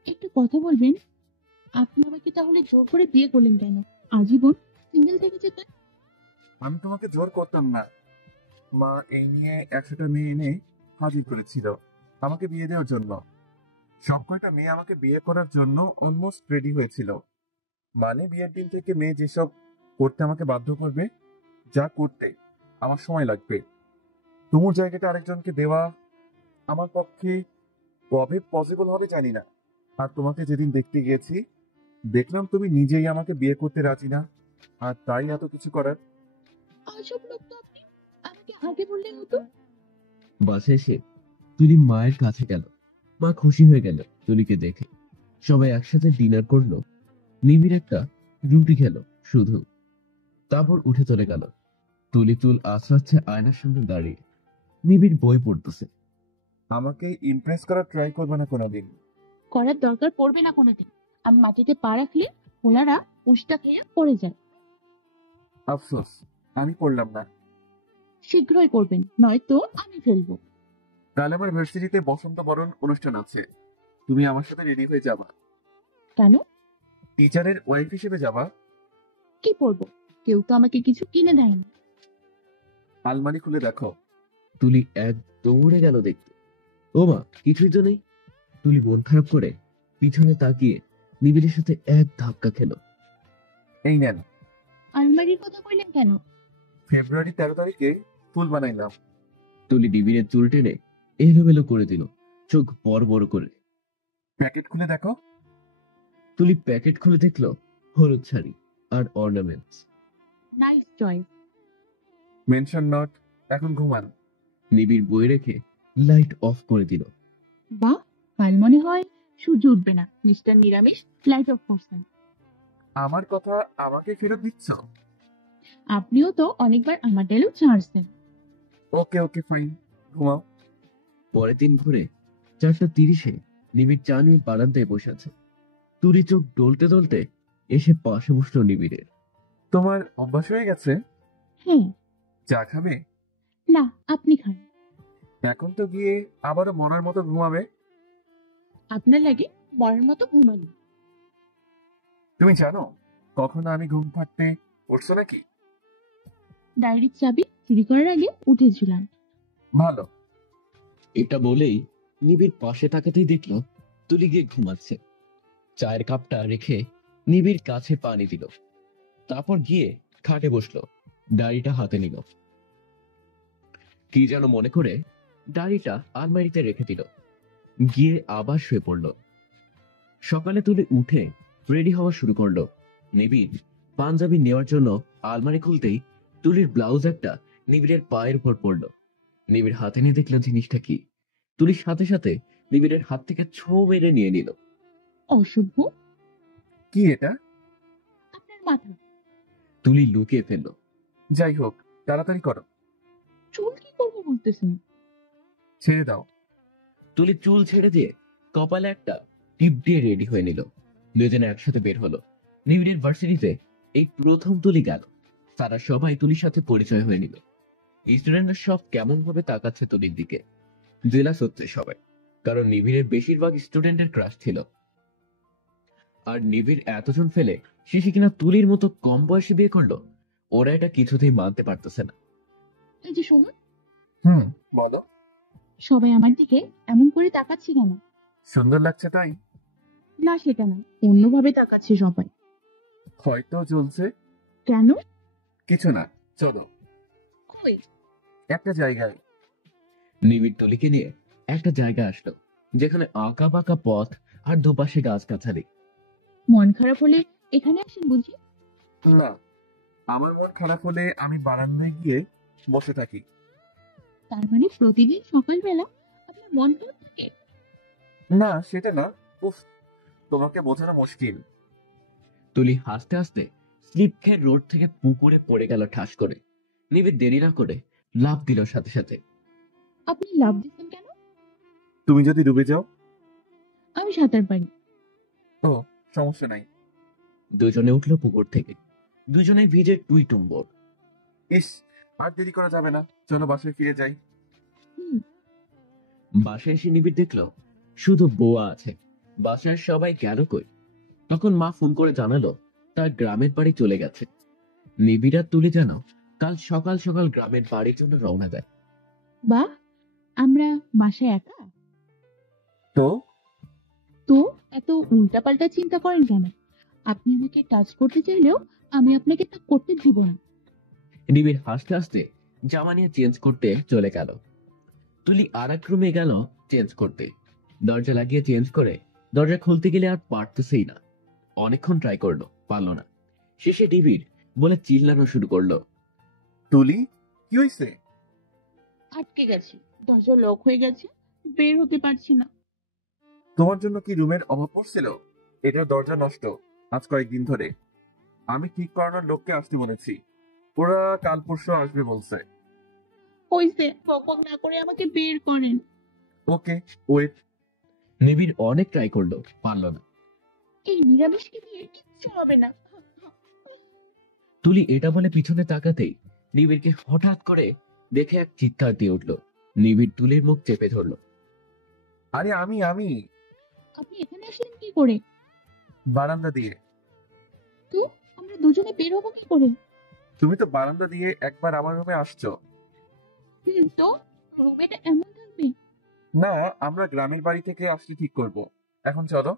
একটু কথা বলবেন? আপনি আমাকে তাহলে জোর করে বিয়ে করলেন কেন? আজীবন সিঙ্গেল থেকে যেতেন। আমি তোমাকে জোর করতাম না। মা এই নিয়ে 100টা মেয়ে এনে হাজির করেছিল আমাকে বিয়ে দেওয়ার জন্য। সব কয়টা মেয়ে আমাকে বিয়ে করার জন্য অলমোস্ট রেডি হয়েছিল। মানে বিয়ের দিন থেকে মেয়ে যেসব করতে আমাকে বাধ্য করবে, যা করতে আমার সময় লাগবে। তোমার জায়গাটা আরেকজনকে দেওয়া আমার পক্ষে কবে পসিবল হবে জানি না। আর তোমাকে যেদিন দেখতে গিয়েছি, দেখলাম তুমি নিজেই আমাকে বিয়ে করতে রাজি না, আর তাই এত কিছু করার। আজব লোক তো আপনি, আমাকে আগে বললেন হতো। বাসে এসে তুলি মায়ের কাছে গেল। মা খুশি হয়ে গেল তুলিকে দেখে। সবাই একসাথে ডিনার করলো। নিবিড় একটা রুটি খেলো শুধু, তারপর উঠে চলে গেল। তুলি চুল আঁচড়াচ্ছে আয়নার সামনে দাঁড়িয়ে। নিবিড় বই পড়তেছে। আমাকে ইমপ্রেস করার ট্রাই করবে না কোনোদিন। করার দরকার পড়বে না কোনোদিন। আমি মাটিতে পা রাখলে ওনারা উষ্টা খেয়ে পড়ে যায়। আফসোস, আমি পড়লাম না। শীঘ্রই করবেন, নয়তো আমি ফেলবো। কাল আমার ভার্সিটিতে বসন্ত বরণ অনুষ্ঠান আছে, তুমি আমার সাথে রেডি হয়ে যাবা। কেন? টিচারের ওয়াইফ হিসেবে যাবা। কি পরবো? কেউ তো আমাকে কিছু কিনে দেয়নি। আলমারি খুলে দেখো। তুলি এক দৌড়ে গেল দেখতে। ও মা, কিছুই তো নেই। তুলি মন খারাপ করে পিছনে তাকিয়ে নিবিড়ের সাথে এক ধাক্কা খেলো। এই নেন। আলমারির কথা কইলেন কেন? ফেব্রুয়ারি 13 তারিখে ফুল বানাইলাম। তুলি নিবিড়ের চুল টেনে এলোমেলো করে দিল, চোখ বড় বড় করে। প্যাকেট খুলে দেখো। তুলি প্যাকেট খুলে দেখলো হলুদ শাড়ি আর ornaments. Nice choice. Mention not. এখন ঘুমান। নিবিড় বই রেখে লাইট অফ করে দিল। বাহ, কাল মনে হয় সূর্য উঠবে না, মিস্টার নিরামিষ লাইট অফ করছেন। আমার কথা আমাকে ফেরত দিচ্ছ? আপনিও তো অনেকবার আমার ডায়লগ ছাড়ছেন। ওকে ওকে ফাইন, ঘুমাও। পরের দিন ভোরে 4:30 নিবিড় চা নিয়ে বারান্দায় বসে আছে। তুলি চোখ ডলতে ডলতে এসে পাশে বসলো নিবিড়ের। তোমার অভ্যাস হয়ে গেছে? হ্যাঁ। চা খাবে? না, আপনি খান। এখন তো গিয়ে আবারও মরার মতো ঘুমাবে। আপনার লাগে মরার মতো ঘুমানি? তুমি জানো কখনো আমি ঘুম থাকতে উঠছো নাকি? ডায়েরির চাবি চুরি করার আগে উঠেছিলাম। ভালো। এটা বলেই নিবিড় পাশে তাকাতেই দেখলো তুলি গিয়ে ঘুমাচ্ছে। চায়ের কাপটা রেখে নিবিড় কাছে পানি দিল, তারপর গিয়ে খাটে বসলো, ডায়েরিটা হাতে নিল। কি যেন মনে করে ডায়েরিটা আলমারিতে রেখে দিল, গিয়ে আবার শুয়ে পড়ল। সকালে তুলি উঠে রেডি হওয়া শুরু করলো। নিবিড় পাঞ্জাবি নেওয়ার জন্য আলমারি খুলতেই তুলির ব্লাউজ একটা নিবিড়ের পায়ের উপর পড়লো। নিবিড় হাতে নিয়ে দেখলো জিনিসটা কি। তুলির সাথে সাথে নিবিড়ের হাত থেকে ছো মেরে নিয়ে নিল। অসভ্য। কি এটা? আপনার মাথা। তুলি লুকিয়ে ফেললো। যাই হোক, তাড়াতাড়ি করো। চুল কি করবো বলতেছেন? ছেড়ে দাও। তুলি চুল ছেড়ে দিয়ে কপালে একটা টিপ দিয়ে রেডি হয়ে নিল। দুজনে একসাথে বের হলো। নিবিড়ের ভার্সিটিতে এই প্রথম তুলি গেল। তারা সবাই তুলির সাথে পরিচয় হয়ে নিল। স্টুডেন্টরা সব কেমন ভাবে তাকাচ্ছে তুলির দিকে। জেলাস হচ্ছে সবাই, কারণ নিবিড়ের বেশিরভাগ স্টুডেন্টের ক্রাশ ছিল। আর নিবিড় এতজন ফেলে শেষে কিনা তুলির মতো কম বয়সে বিয়ে করলো, ওরা এটা কিছুতেই মানতে পারতেছে না। এই যে শুনুন, বলো। সবাই আমার দিকে এমন করে তাকাচ্ছে কেন? সুন্দর লাগছে তাই? না, সেটা না, অন্যভাবে তাকাচ্ছে সবাই। হয়তো চলছে। কেন? কিছু না, চলো। কই? একটা জায়গায়। নিবিড় তুলিকে নিয়ে একটা জায়গা আসলো, যেখানে আঁকা বাঁকা পথ আর দুপাশে গাছগাছালি। মন খারাপ হলে এখানে আসেন বুঝি? না, আমার মন খারাপ হলে আমি বারান্দায় গিয়ে বসে থাকি। তার মানে প্রতিদিন সকালবেলা আপনার মন খারাপ থাকে? না, সেটা না। উফ, তোমাকে বোঝানো মুশকিল। তুলি হাসতে হাসতে স্লিপ খেয়ে রোড থেকে পুকুরে পড়ে গেল ঠাস করে। নিবিড় দেরি না করে লাফ দিল সাথে সাথে। আপনি লাভ দিচ্ছেন কেন? তুমি যদি ডুবে যাও? আমি সাঁতার পারি। ও, সমস্যা নাই। দুজনে উঠলো পুকুর থেকে। দুজনে ভিজে টুই টুম্বর। ইস, আর দেরি করা যাবে না, চলো বাসায় ফিরে যাই। বাসায় এসে নিবিড় দেখলো শুধু বোয়া আছে। বাসার সবাই গেল কই। তখন মা ফোন করে জানালো তার গ্রামের বাড়ি চলে গেছে। নিবিড় আর তুলি যেন কাল সকাল সকাল গ্রামের বাড়ির জন্য রওনা দেয়। বাহ, আমরা বাসায় একা? তো তো এত উল্টাপাল্টা চিন্তা করেন কেন? আপনি আমাকে টাচ করতে চাইলেও আমি আপনাকে তা করতে দিব না। নিবিড় হাসতে হাসতে জামা নিয়ে চেঞ্জ করতে চলে গেল। তুলি আর এক রুমে গেল চেঞ্জ করতে। দরজা লাগিয়ে চেঞ্জ করে দরজা খুলতে গেলে আর পারতেছেই না। অনেকক্ষণ ট্রাই করলো, পারলো না। শেষে নিবিড় বলে চিল্লানো শুরু করলো। তুলি, কি হয়েছে? আটকে গেছি, দরজা লক হয়ে গেছে, বের হতে পারছি না। তোমার জন্য কি রুমের অভাব পড়ছিল? এটার দরজা নষ্ট আজ কয়েকদিন ধরে। আমি ঠিক করানোর লোককে আসতে বলেছি, ওরা কাল পরশু আসবে বলছে। হইছে, বকবক না করে আমাকে বের করেন। ওকে, ওয়েট। নিবিড় অনেক ট্রাই করলো, পারলো না। এই নিরামিষকে দিয়ে কিচ্ছু হবে না। তুলি এটা বলে পিছনে তাকাতেই নিবিড়কে হঠাৎ করে দেখে এক চিৎকার দিয়ে উঠলো। নিবিড় তুলির মুখ চেপে ধরলো। আরে আমি আপনি এখানে আসলেন কি করে? বারান্দা দিয়ে। তো আমরা দুজনে বের হবো কি করে? তুমি তো বারান্দা দিয়ে একবার আমার রুমে আসছো। তো রুমেটা এমন থাকবে? না, আমরা গ্রামের বাড়ি থেকে আসলে ঠিক করব। এখন চলো।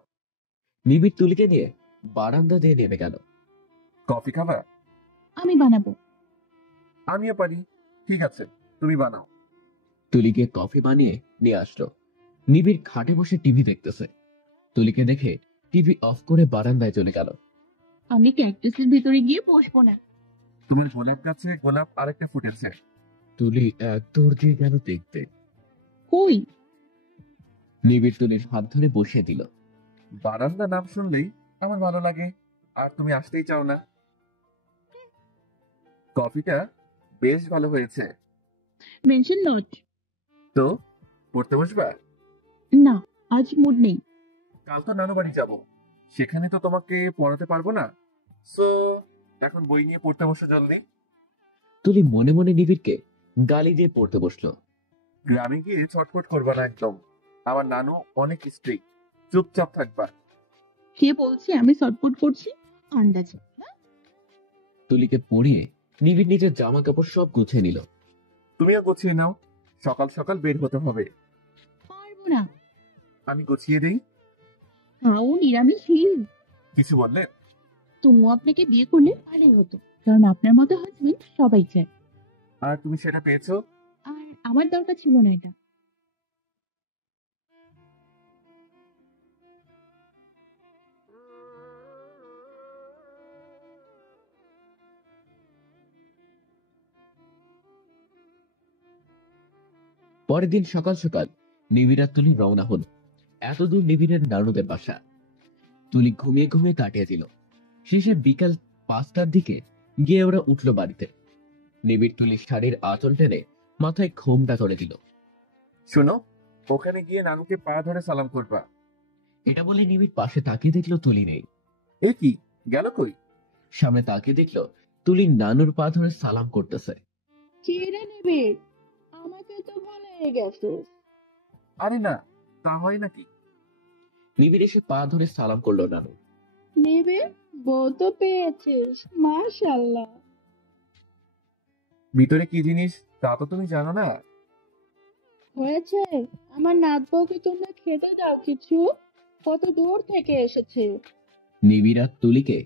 নিবিড় তুলিকে নিয়ে বারান্দা দিয়ে নেমে গেল। কফি খাবা? আমি বানাবো। আমিও পারি। ঠিক আছে, তুমি বানাও। তুলিকে কফি বানিয়ে নিয়ে আসলো। নিবিড় খাটে বসে টিভি দেখতেছে। তুলিকে দেখে টিভি অফ করে বারান্দায় চলে গেল। আমি ক্যাকটাসের ভিতরে গিয়ে বসবো না। তোমার গোলাপ গাছে গোলাপ আরেকটা ফুটেছে। তুলি এক দৌড় দিয়ে গেল দেখতে। কই? নিবিড় তুলির হাত ধরে বসিয়ে দিল। বারান্দা নাম শুনলেই আমার ভালো লাগে, আর তুমি আসতেই চাও না। কফিটা বেশ ভালো হয়েছে। Mention note. তো পড়তে বসবা? না, আজ মুড নেই। কাল তো নানু বাড়ি যাবো, সেখানে তো তোমাকে পড়াতে পারবো না। সো এখন বই নিয়ে পড়তে বসো জলদি। তুলি মনে মনে নিবিড়কে গালি দিয়ে পড়তে বসলো। গ্রামে গিয়ে ছটফট করবা না একদম। আমার নানু অনেক স্ট্রিক্ট, চুপচাপ থাকবা। কে বলছে আমি শর্টপুট করছি? আন্দাজে না? তুলিকে পড়িয়ে নিবিড় নিজের জামা কাপড় সব গুছিয়ে নিল। তুমিও গুছিয়ে নাও, সকাল সকাল বের হতে হবে। পারবো না। আমি গুছিয়ে দিই। তাও নিরামিষহীন। কিছু বললে? তুমিও আপনাকে বিয়ে করলে ভালোই হতো, কারণ আপনার মতো হাজবেন্ড সবাই চায়। আর তুমি সেটা পেয়েছো? আর আমার দরকার ছিল না এটা। পরের দিন সকাল সকাল নিবিড় আর তুলি রওনা হল। এতদূর নিবিড়ের নানুদের বাসা। তুলি ঘুমিয়ে ঘুমিয়ে কাটিয়ে দিল। শেষে বিকাল 5টার দিকে গিয়ে ওরা উঠল বাড়িতে। নিবিড় তুলির শাড়ির আঁচল টেনে মাথায় ঘোমটা করে দিল। শোনো, ওখানে গিয়ে নানুকে পা ধরে সালাম করবা। এটা বলে নিবিড় পাশে তাকিয়ে দেখলো তুলি নেই। এ কি, গেল কই? সামনে তাকিয়ে দেখলো তুলি নানুর পা ধরে সালাম করতেছে। ছেড়ে নেবে, আমাকে তো ভুলে গেছো। আরে না, তা হয় নাকি? নিবিড় এসে পা ধরে সালাম করলো নানু। নেবে, বউ তো পেয়েছিস, মাশাআল্লাহ। ভিতরে কি জিনিস তা তো তুমি জানো না। হয়েছে, আমার নাত বউকে তোমরা খেতে দাও কিছু, কত দূর থেকে এসেছে। নিবিড় আর তুলিকে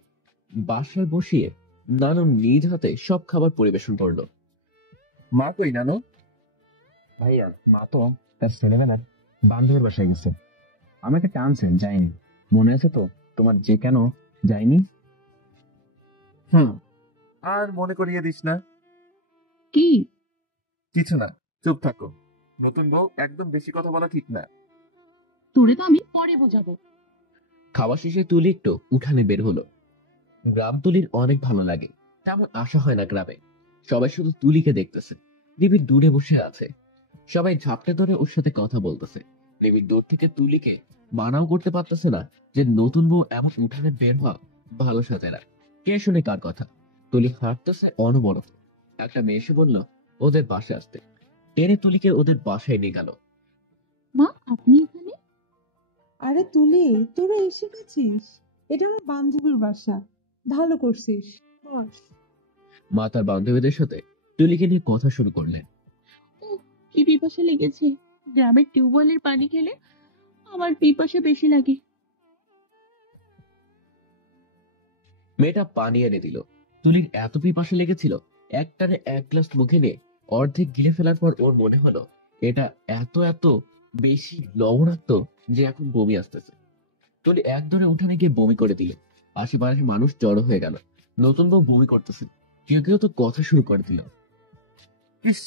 বাসায় বসিয়ে নানু নিজ হাতে সব খাবার পরিবেশন করলো। মা কই নানু? ভাইয়া, মা তো তার ছেলেবেলার বান্ধবীর বাসায় গেছে। আমাকে টানছেন, যাইনি। মনে আছে তো তোমার যে কেন যাইনি? আর মনে করিয়ে দিস না। কি? কিছু না, চুপ থাকো। নতুন বউ একদম বেশি কথা বলা ঠিক না। তোরে তো আমি পরে বোঝাবো। খাওয়া শেষে তুলি একটু উঠানে বের হলো। গ্রাম তুলির অনেক ভালো লাগে, তেমন আশা হয় না গ্রামে। সবাই শুধু তুলিকে দেখতেছে। নিবিড় দূরে বসে আছে। সবাই ঝাপটে ধরে ওর সাথে কথা বলতেছে। নিবিড় দূর থেকে তুলিকে মানাও করতে পারতেছে না যে নতুন বউ এমন উঠানে বের হওয়া ভালো সাজে না। কে শুনে কার কথা? তুলি হাঁটতেছে অনবরত। একটা মেয়ে এসে বলল ওদের বাসায় আসতে। টেনে তুলিকে ওদের বাসায় নিয়ে গেল। মা, আপনি এখানে? আরে তুলি, তোরা এসে গেছিস? এটা আমার বান্ধবীর বাসা। ভালো করছিস, বস। মা তার বান্ধবীদের সাথে তুলিকে নিয়ে কথা শুরু করলেন। ও, কি পিপাসা লেগেছে। গ্রামের টিউবওয়েলের পানি খেলে আমার পিপাসা বেশি লাগে। মেয়েটা পানি এনে দিল। তুলির এত পিপাসা লেগেছিল, একটানে এক গ্লাস মুখে নিয়ে অর্ধেক গিলে ফেলার পর ওর মনে হলো এটা এত এত বেশি লবণাক্ত যে এখন বমি আসতেছে। তুলি এক ধরে উঠানে গিয়ে বমি করে দিল। আশেপাশে মানুষ জড়ো হয়ে গেল। নতুন বউ বমি করতেছে, কেউ কেউ তো কথা শুরু করে দিল। ইস,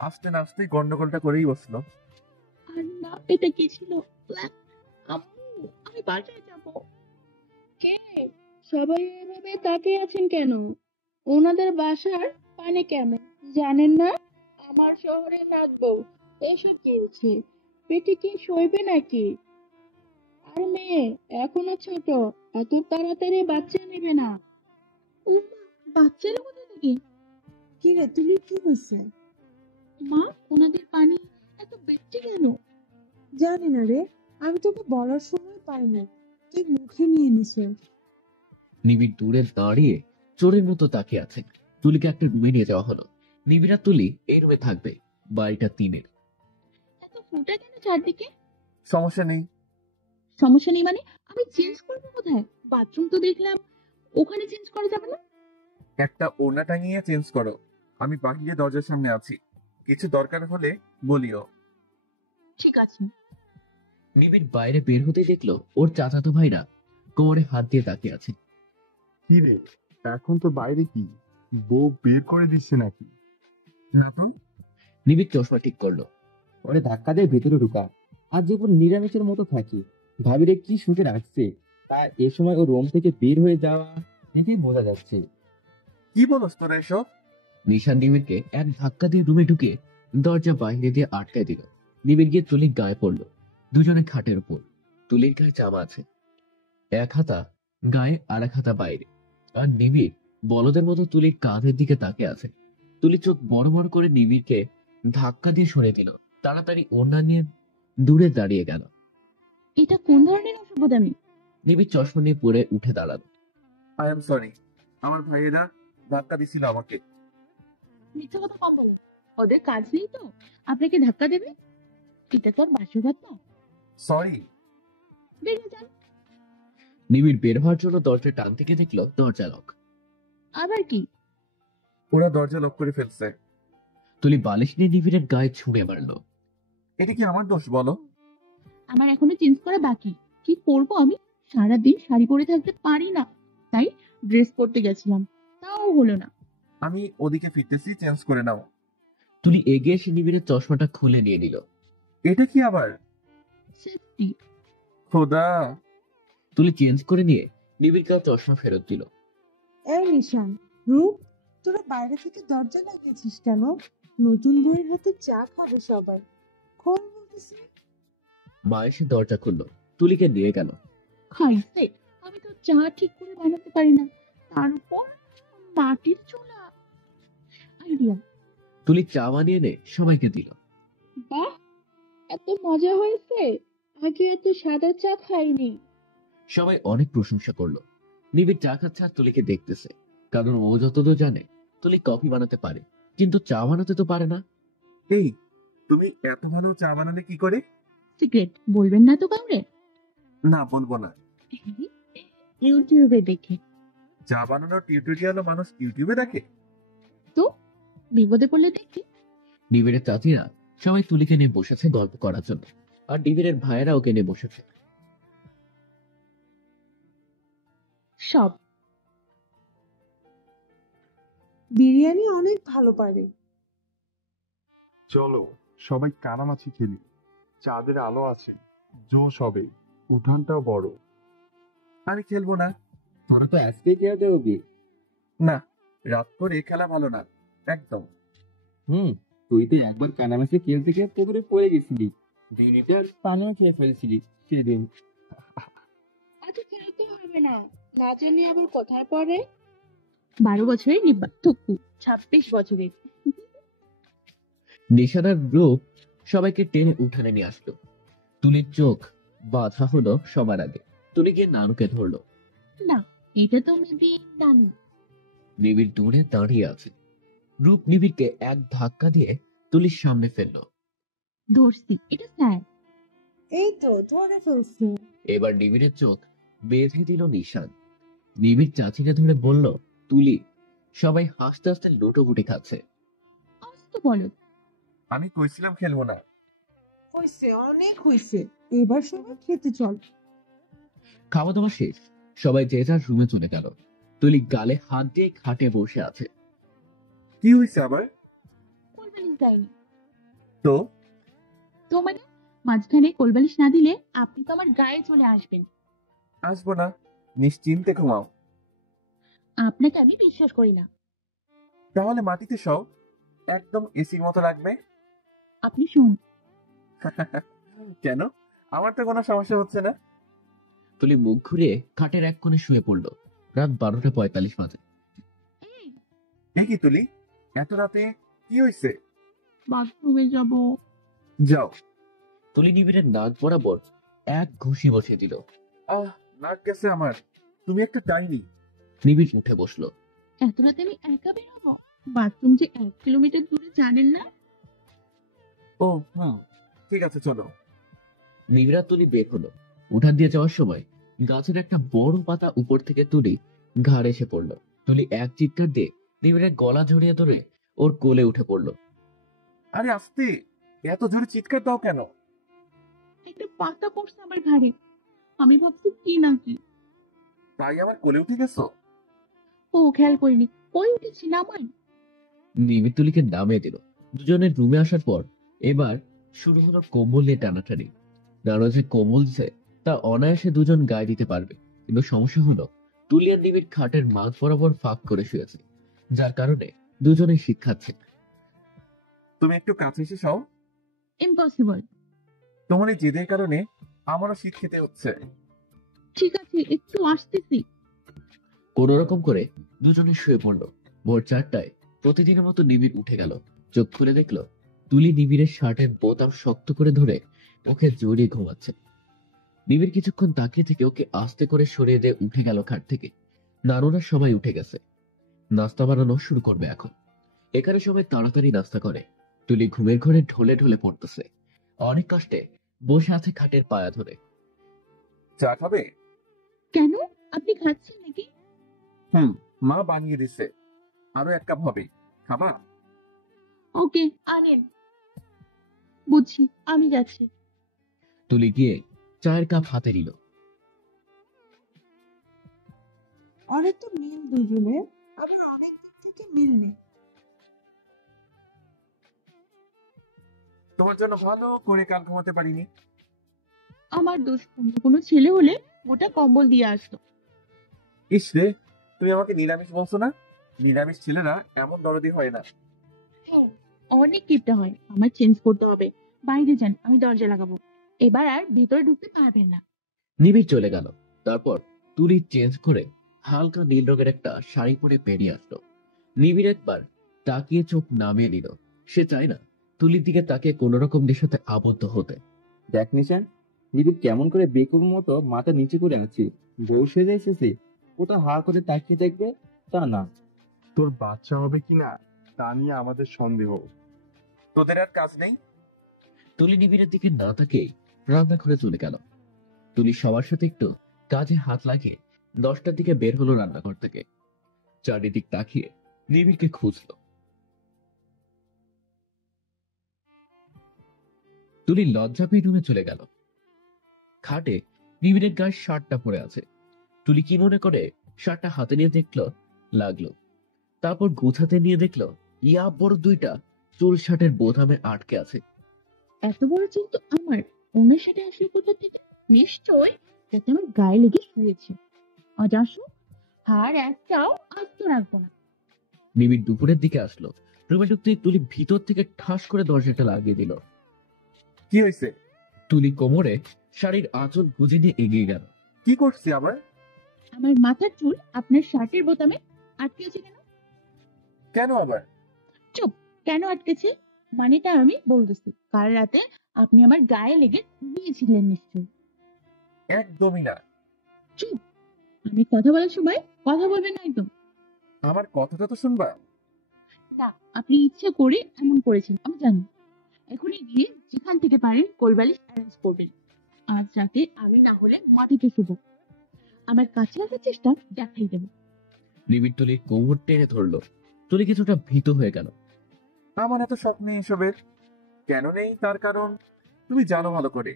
আস্তে না আস্তে গন্ডগোলটা করেই বসলো। আর না, এটা কি ছিল? আম্মু, আমি বাসায় যাব। কে? সবাই এভাবে তাকিয়ে আছেন কেন? ওনাদের বাসার পানি কেমন জানেন না? আমার শহরে নাত বউ এসব কিনছে, পেটে কি সইবে নাকি? আর মেয়ে এখনো ছোট, এত তাড়াতাড়ি বাচ্চা নেবে না। বাচ্চারা কোথা থেকে? কি রে তুলি, কি হয়েছে? মা, ওনাদের পানি এত বেশি কেন? জানি না রে, আমি তোকে বলার সময় পাইনি, তুই মুখে নিয়ে নিছিস। নিবিড় দূরে দাঁড়িয়ে চোরের মতো তাকিয়ে আছে। তুলিকে একটা রুমে নিয়ে যাওয়া হলো। নিবিড় আর তুলি এই রুমে থাকবে, বাড়িটা 3-এর। এত ফুটা কেন চারদিকে? সমস্যা নেই। সমস্যা নেই মানে? আমি চেঞ্জ করবো কোথায়? বাথরুম তো দেখলাম ওখানে চেঞ্জ করা যাবে না। একটা ওড়না টাঙিয়ে চেঞ্জ করো। আমি বাহিরে দরজার সামনে আছি, কিছু দরকার হলে বলিও। ঠিক আছে। নিবিড় বাইরে বের হতে দেখলো ওর চাচাতো ভাইরা কোমরে হাত দিয়ে তাকিয়ে আছে। কি রে, এখন তো বাইরে কি বউ বের করে দিচ্ছে নাকি? না তো। নিবিড় চশমা ঠিক করলো। ওরে ধাক্কা দিয়ে ভেতরে ঢুকা। আর জীবন নিরামিষের মতো থাকি। ভাবিরে কি সুখে রাখছে, তা এ সময় ও রুম থেকে বের হয়ে যাওয়া দেখেই বোঝা যাচ্ছে। কি বলস তোরা এসব? নিশান নিবিড়কে এক ধাক্কা দিয়ে রুমে ঢুকে দরজা বাইরে দিয়ে আটকায় দিল। নিবিড় গিয়ে তুলির গায়ে পড়লো। দুজনে খাটের উপর। তুলির গায়ে জামা আছে, এক হাতা গায়ে আর এক হাতা বাইরে। আর নিবিড় বলদের মতো তুলির কাঁধের দিকে তাকিয়ে আছে। তুলি চোখ বড় বড় করে নিবিড়কে ধাক্কা দিয়ে সরে দিল। তাড়াতাড়ি ওড়না নিয়ে দূরে দাঁড়িয়ে গেল। এটা কোন ধরনের অসভ্যতামি? নিবিড় চশমা নিয়ে পরে উঠে দাঁড়ালো। আই এম সরি, আমার ভাইয়েরা ধাক্কা দিছিল আমাকে। মিথ্যা কথা কম বলেন। ওদের কাজ নেই তো আপনাকে ধাক্কা দেবে? এটা তো আর বাসঘাত না। সরি। বেরিয়ে যান। নিবিড় বের হওয়ার জন্য দরজা টান থেকে দেখলো দরজা লক। আবার কি? ওরা দরজা লক করে ফেলছে। তুলি বালিশ নিয়ে নিবিড়ের গায়ে ছুঁড়ে মারলো। এটা কি আমার দোষ বলো? আমার এখনো চেঞ্জ করা বাকি। কি করবো আমি? সারাদিন শাড়ি পরে থাকতে পারি না, তাই ড্রেস পরতে গেছিলাম, তাও হলো না। আমি ওদিকে ফিরতেছি, চেঞ্জ করে নাও। তুলি এগিয়ে এসে নিবিড়ের চশমাটা খুলে নিয়ে নিল। এটা কি আবার? সত্যি। খোদা। তুলি চেঞ্জ করে নিয়ে নিবিড়কে চশমা ফেরত দিল। এই নিশান, রূপ, তোরা বাইরে থেকে দরজা লাগিয়েছিস কেন? নতুন বউয়ের হাতে চা খাবে সবাই, খোল বলতেছি। মা এসে দরজা খুললো, তুলিকে নিয়ে গেল। খাইছে, আমি তো চা ঠিক করে বানাতে পারি না, তার উপর মাটির চুলা। আইডিয়া। তুলি চা বানিয়ে এনে সবাইকে দিল। বাহ, এত মজা হয়েছে, আগে এত সাদা চা খাইনি। সবাই অনেক প্রশংসা করলো। নিবিড় চা খাচ্ছে আর তুলিকে দেখতেছে, কারণ ও যতদূর জানে তুলি কফি বানাতে পারে, কিন্তু চা বানাতে তো পারে না। এই, তুমি এত ভালো চা বানালে কি করে? সিক্রেট বলবেন না তো কাউরে? না, বলবো না। ইউটিউবে দেখে। চা বানানোর টিউটোরিয়ালও মানুষ ইউটিউবে দেখে? তো বিপদে পড়লে দেখি। নিবিড়ের চাচিরা সবাই তুলিকে নিয়ে বসেছে গল্প করার জন্য, আর নিবিড়ের ভাইয়েরা ওকে নিয়ে বসেছে। সব বিরিয়ানি অনেক ভালো পারে। চলো সবাই কানামাছি খেলি, চাঁদের আলো আছে, জোশ হবে, উঠানটাও বড়। আমি খেলবো না। তোরা তো আজকে খেলতে হবে। না, রাত করে খেলা ভালো না একদম। তুই তো একবার কানামাছি খেলতে গিয়ে পুকুরে পড়ে গেছিলি, 2 লিটার পানিও খেয়ে ফেলছিলি সেদিন। আচ্ছা, খেলতে হবে না, না জানি আবার কোথায় পড়ে। 12 বছরের নিব্বা থুকু, 26 বছরের। নিশানার গ্রুপ সবাইকে টেনে উঠানে নিয়ে আসলো। তুলির চোখ বাধা হলো সবার আগে। তুলি গিয়ে নানুকে ধরলো। না, এটা তো মেবি নানু। নিবিড় দূরে দাঁড়িয়ে আছে। রূপ নিবিড়কে এক ধাক্কা দিয়ে তুলির সামনে ফেললো। ধরছি, এটা স্যার। এই তো ধরে ফেলছে। এবার নিবিড়ের চোখ বেঁধে দিল নিশান। নিবিড় চাচিকে ধরে বলল, তুলি। সবাই হাসতে হাসতে লুটোপুটি খাচ্ছে। আস্ত বলো। আমি কইছিলাম খেলবো না। হয়েছে, অনেক হয়েছে, এবার সবাই খেতে চল। খাওয়া দাওয়া শেষ, সবাই যে যার রুমে চলে গেল। তুলি গালে হাত দিয়ে খাটে বসে আছে। কি হয়েছে আবার? কোলবালিশ দেয়নি। তো তো মানে মাঝখানে কোলবালিশ না দিলে আপনি তো আমার গায়ে চলে আসবেন। আসবো না, নিশ্চিন্তে ঘুমাও। আপনাকে আমি বিশ্বাস করি না। তাহলে মাটিতে শও, একদম এসির মতো লাগবে। আপনি শুন। কেন? আমার তো কোনো সমস্যা হচ্ছে না। তুলি মুখ ঘুরিয়ে খাটের এক কোণে শুয়ে পড়লো। রাত 12:45 বাজে। এ কি তুলি, এত রাতে কি হয়েছে? বাথরুমে যাব। যাও। তুলি নিবিড়ের নাক বরাবর এক ঘুষি বসিয়ে দিল। নাক গেছে আমার। তুমি একটা ডাইনি। নিবিড় উঠে বসলো। এত রাতে আমি একা বের হবো? বাথরুম যে 1 কিলোমিটার দূরে, জানেন না? ও হুম, ঠিক আছে চলো। নিবিড় আর তুলি বের হলো। উঠান দিয়ে যাওয়ার সময় গাছের একটা বড় পাতা উপর থেকে তুলি ঘাড়ে এসে পড়লো। তুলি এক চিৎকার দিয়ে নিবিড়ের গলা জড়িয়ে ধরে ওর কোলে উঠে পড়লো। আরে আস্তে, এত জোরে চিৎকার দাও কেন? একটা পাতা পড়ছে আমার ঘাড়ে, আমি ভাবছি কি না কি। তাই আমার কোলে উঠে গেছো? ও খেয়াল করিনি, কই উঠেছি নামাই। নিবিড় তুলিকে নামিয়ে দিল। দুজনের রুমে আসার পর এবার শুরু হলো কম্বল নিয়ে টানাটানি। নানা যে কম্বল দিছে তা অনায়াসে দুজন গায়ে দিতে পারবে, কিন্তু সমস্যা হলো তুলি আর নিবিড় খাটের মাঝ বরাবর ফাঁক করে শুয়েছে, যার কারণে দুজনেই শীত খাচ্ছে। তুমি একটু কাছে এসে সও। ইম্পসিবল। তোমার এই জেদের কারণে আমারও শীত খেতে হচ্ছে। ঠিক আছে, একটু আসতেছি। কোন রকম করে দুজনে শুয়ে পড়লো। ভোর 4টায় প্রতিদিনের মতো নিবিড় উঠে গেল। চোখ খুলে দেখলো তুলি নিবিড়ের শার্টের বোতাম শক্ত করে ধরে ওকে জড়িয়ে ঘুমাচ্ছে। নিবিড় কিছুক্ষণ তাকিয়ে থেকে ওকে আস্তে করে সরিয়ে দিয়ে উঠে গেল খাট থেকে। নানুরা সবাই উঠে গেছে, নাস্তা বানানো শুরু করবে এখন। এখানে সবাই তাড়াতাড়ি নাস্তা করে। তুলি ঘুমের ঘরে ঢলে ঢলে পড়তেছে, অনেক কষ্টে বসে আছে খাটের পায়া ধরে। চা খাবে? কেন, আপনি খাচ্ছেন নাকি? হুম, মা বানিয়ে দিছে, আরো 1 কাপ হবে, খাবা? ওকে, আনেন। বুঝছি, আমি যাচ্ছি। তুলি গিয়ে চায়ের কাপ হাতে নিল। অনেক তো মিল দুজনের, আবার অনেক দিক থেকে মিল নেই। তোমার জন্য ভালো করে কাল ঘুমাতে পারিনি। আমার দোষ, অন্য কোনো ছেলে হলে ওটা কম্বল দিয়ে আসতো। ইস রে, তুমি আমাকে নিরামিষ বলছো না? নিরামিষ ছেলেরা এমন দরদি হয় না। হ্যাঁ, অনেক কিপটা হয়। আমার চেঞ্জ করতে হবে। বাইরে যান, আমি দরজা লাগাবো। এবার আর ভিতরে ঢুকতে পারবেন না। নিবিড় চলে গেল। তারপর তুলি চেঞ্জ করে হালকা নীল রঙের একটা শাড়ি পরে বেরিয়ে আসলো। নিবিড় একবার তাকিয়ে চোখ নামিয়ে নিল। সে চায় না তুলির দিকে তাকিয়ে কোন রকম সাথে আবদ্ধ হতে। দেখ নিশান, নিবিড় কেমন করে বেকুর মতো মাথা নিচু করে আছি। বউ সেজে এসেছি, ও তো হা করে তাকিয়ে দেখবে তা না। তোর বাচ্চা হবে কিনা তা নিয়ে আমাদের সন্দেহ। তোদের আর কাজ নেই? তুলি নিবিড়ের দিকে না তাকিয়ে রান্নাঘরে চলে গেল। তুলি সবার সাথে একটু কাজে হাত লাগিয়ে 10টার দিকে বের হলো রান্নাঘর থেকে। চারিদিক তাকিয়ে নিবিড়কে খুঁজলো। তুলি লজ্জা পেয়ে রুমে চলে গেল। খাটে নিবিড়ের গায়ে শার্টটা পরে আছে। তুলি কি মনে করে শার্টটা হাতে নিয়ে লাগলো। তারপর গোছাতে নিয়ে দেখলো ইয়া বড় 2টা চুল শার্টের বোতামে আটকে আছে। এত বড় চিন্তা আমার ওনার সাথে আসলে কোথা থেকে? নিশ্চয় যাতে আমার গায়ে লেগে শুয়েছে। আজ আসো, আর একটাও আস্ত রাখবো না। নিবিড় দুপুরের দিকে আসলো। রুমে ঢুকতেই তুলি ভিতর থেকে ঠাস করে দরজাটা লাগিয়ে দিল। কি হয়েছে? তুলি কোমরে শাড়ির আঁচল গুজে নিয়ে এগিয়ে গেল। কি করছি আবার? আমার মাথার চুল আপনার শার্টের বোতামে আটকেছে কেন? কেন আবার? চুপ, কেন আটকেছে মানেটা আমি বলতেছি। কাল রাতে আপনি আমার গায়ে লেগে ঘুমিয়েছিলেন নিশ্চয়ই। একদমই না। চুপ, আমি কথা বলার সময় কথা বলবেন না একদম। আমার কথাটা তো শুনবা। না, আপনি ইচ্ছে করে এমন করেছেন আমি জানি। এখনই গিয়ে যেখান থেকে পারেন কোলবালিশ অ্যারেঞ্জ করবেন। আজ রাতে আমি না হলে মাটিতে শুব। আমার কাছে আসার চেষ্টা দেখাই দেব। নিবিড় তুলির কোমর টেনে ধরলো। তুলি কিছুটা ভীত হয়ে গেল। আমার এত শখ নেই এসবের। কেন নেই তার কারণ তুমি জানো ভালো করে।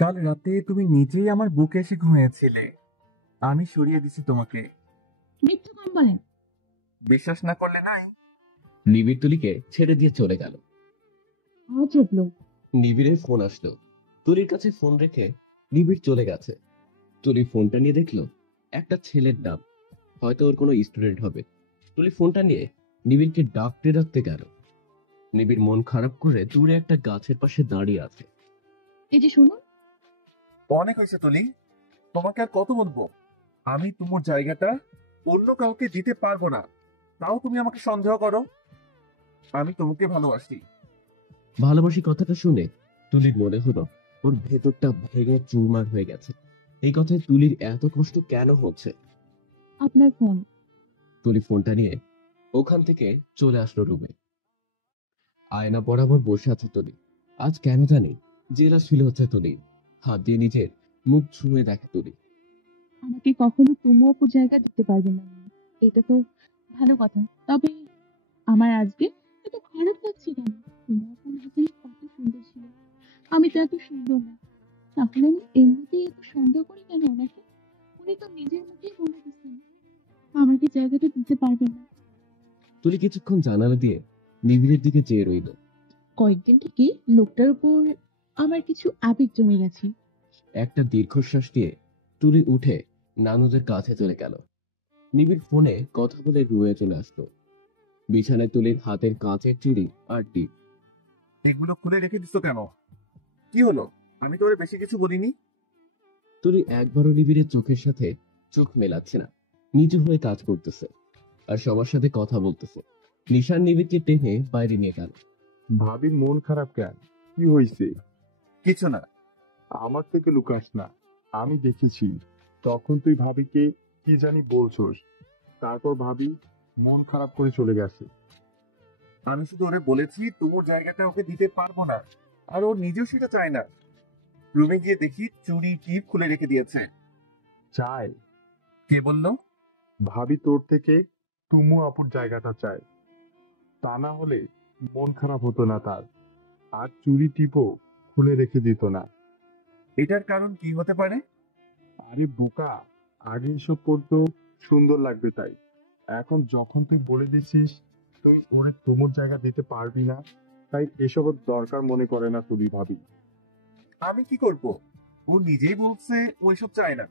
কাল রাতে তুমি নিজেই আমার বুকে এসে ঘুমিয়েছিলে, আমি সরিয়ে দিছি তোমাকে। মিথ্যা কম বলেন। বিশ্বাস না করলে নাই। নিবিড় তুলিকে ছেড়ে দিয়ে চলে গেল। চুপলো। নিবিড়ের ফোন আসলো। তুলির কাছে ফোন রেখে নিবিড় চলে গেছে। তুলি ফোনটা নিয়ে দেখলো একটা ছেলের নাম, হয়তো ওর কোনো স্টুডেন্ট হবে। তুলি ফোনটা নিয়ে নিবিড়কে ডাকতে গেল। নিবিড় মন খারাপ করে দূরে একটা গাছের পাশে দাঁড়িয়ে আছে। এই যে শুনুন। অনেক হয়েছে তুলি, তোমাকে আর কত বলবো? আমি তোমার জায়গাটা অন্য কাউকে দিতে পারবো না, তাও তুমি আমাকে সন্দেহ করো। আমি তোমাকে ভালোবাসি। ভালোবাসি কথাটা শুনে তুলির মনে হলো ওর ভেতরটা ভেঙে চুরমার হয়ে গেছে। এই কথায় তুলির এত কষ্ট কেন হচ্ছে? আপনার ফোন। তুলি ফোনটা নিয়ে ওখান থেকে চলে আসলো রুমে। আয়না বরাবর বসে আছে তুলি। আজ কেন জানি জেলাস ফিল হচ্ছে তুলি। হাত দিয়ে নিজের মুখ ছুঁয়ে দেখে তুলি। আমাকে কখনো তুমি অপুর জায়গা দিতে পারবে না। এটা তো ভালো কথা, তবে আমার আজকে এত খারাপ লাগছে কেন? তুমি অপুর হাতে কত সুন্দর ছিল, আমি তো এত সুন্দর না। তাহলে আমি এমনিতেই এত সন্দেহ করি কেন ওনাকে? উনি তো নিজের মুখেই বলে দিচ্ছেন আমাকে জায়গাটা দিতে পারবে না। তুলি কিছুক্ষণ জানালা দিয়ে নিবিড়ের দিকে চেয়ে রইল। কয়েকদিন থেকে লোকটার উপর আমার কিছু আবেগ জমে গেছে। একটা দীর্ঘশ্বাস দিয়ে তুলি উঠে নানুদের কাছে চলে গেল। নিবিড় ফোনে কথা বলে রুমে চলে আসলো। বিছানায় তুলির হাতের কাঁচের চুড়ি আর টিপ। এগুলো খুলে রেখে দিছো কেন? কি হলো? আমি তোরে বেশি কিছু বলিনি। তুলি একবারও নিবিড়ের চোখের সাথে চোখ মেলাচ্ছে না, নিচু হয়ে কাজ করতেছে আর সবার সাথে কথা বলতেছে। নিশান নিবিড়কে টেনে বাইরে নিয়ে গেল। ভাবির মন খারাপ কেন? কি হয়েছে? কিছু না। আমার থেকে লুকাস না, আমি দেখেছি। তখন তুই ভাবিকে কি জানি বলছস, তারপর ভাবি মন খারাপ করে চলে গেছে। আমি শুধু ওরে বলেছি তোর জায়গাটা ওকে দিতে পারবো না, আর ও নিজেও সেটা চায় না। রুমে গিয়ে দেখি চুড়ি টিপ খুলে রেখে দিয়েছে। চাই? কে বললো? ভাবি তোর থেকে তুমু আপুর জায়গাটা চায়, তা না হলে মন খারাপ হতো না তার, আর চুরি টিপও খুলে রেখে দিত না। এটার কারণ কি হতে পারে? আরে বোকা, আগে এসব করতো সুন্দর লাগবে তাই। এখন যখন তুই বলে দিছিস তুই ওরে তুমুর জায়গা দিতে পারবি না, তাই এসবের দরকার মনে করে না তুই ভাবি। আমি কি করব? ও নিজেই বলছে ও এসব চায় না,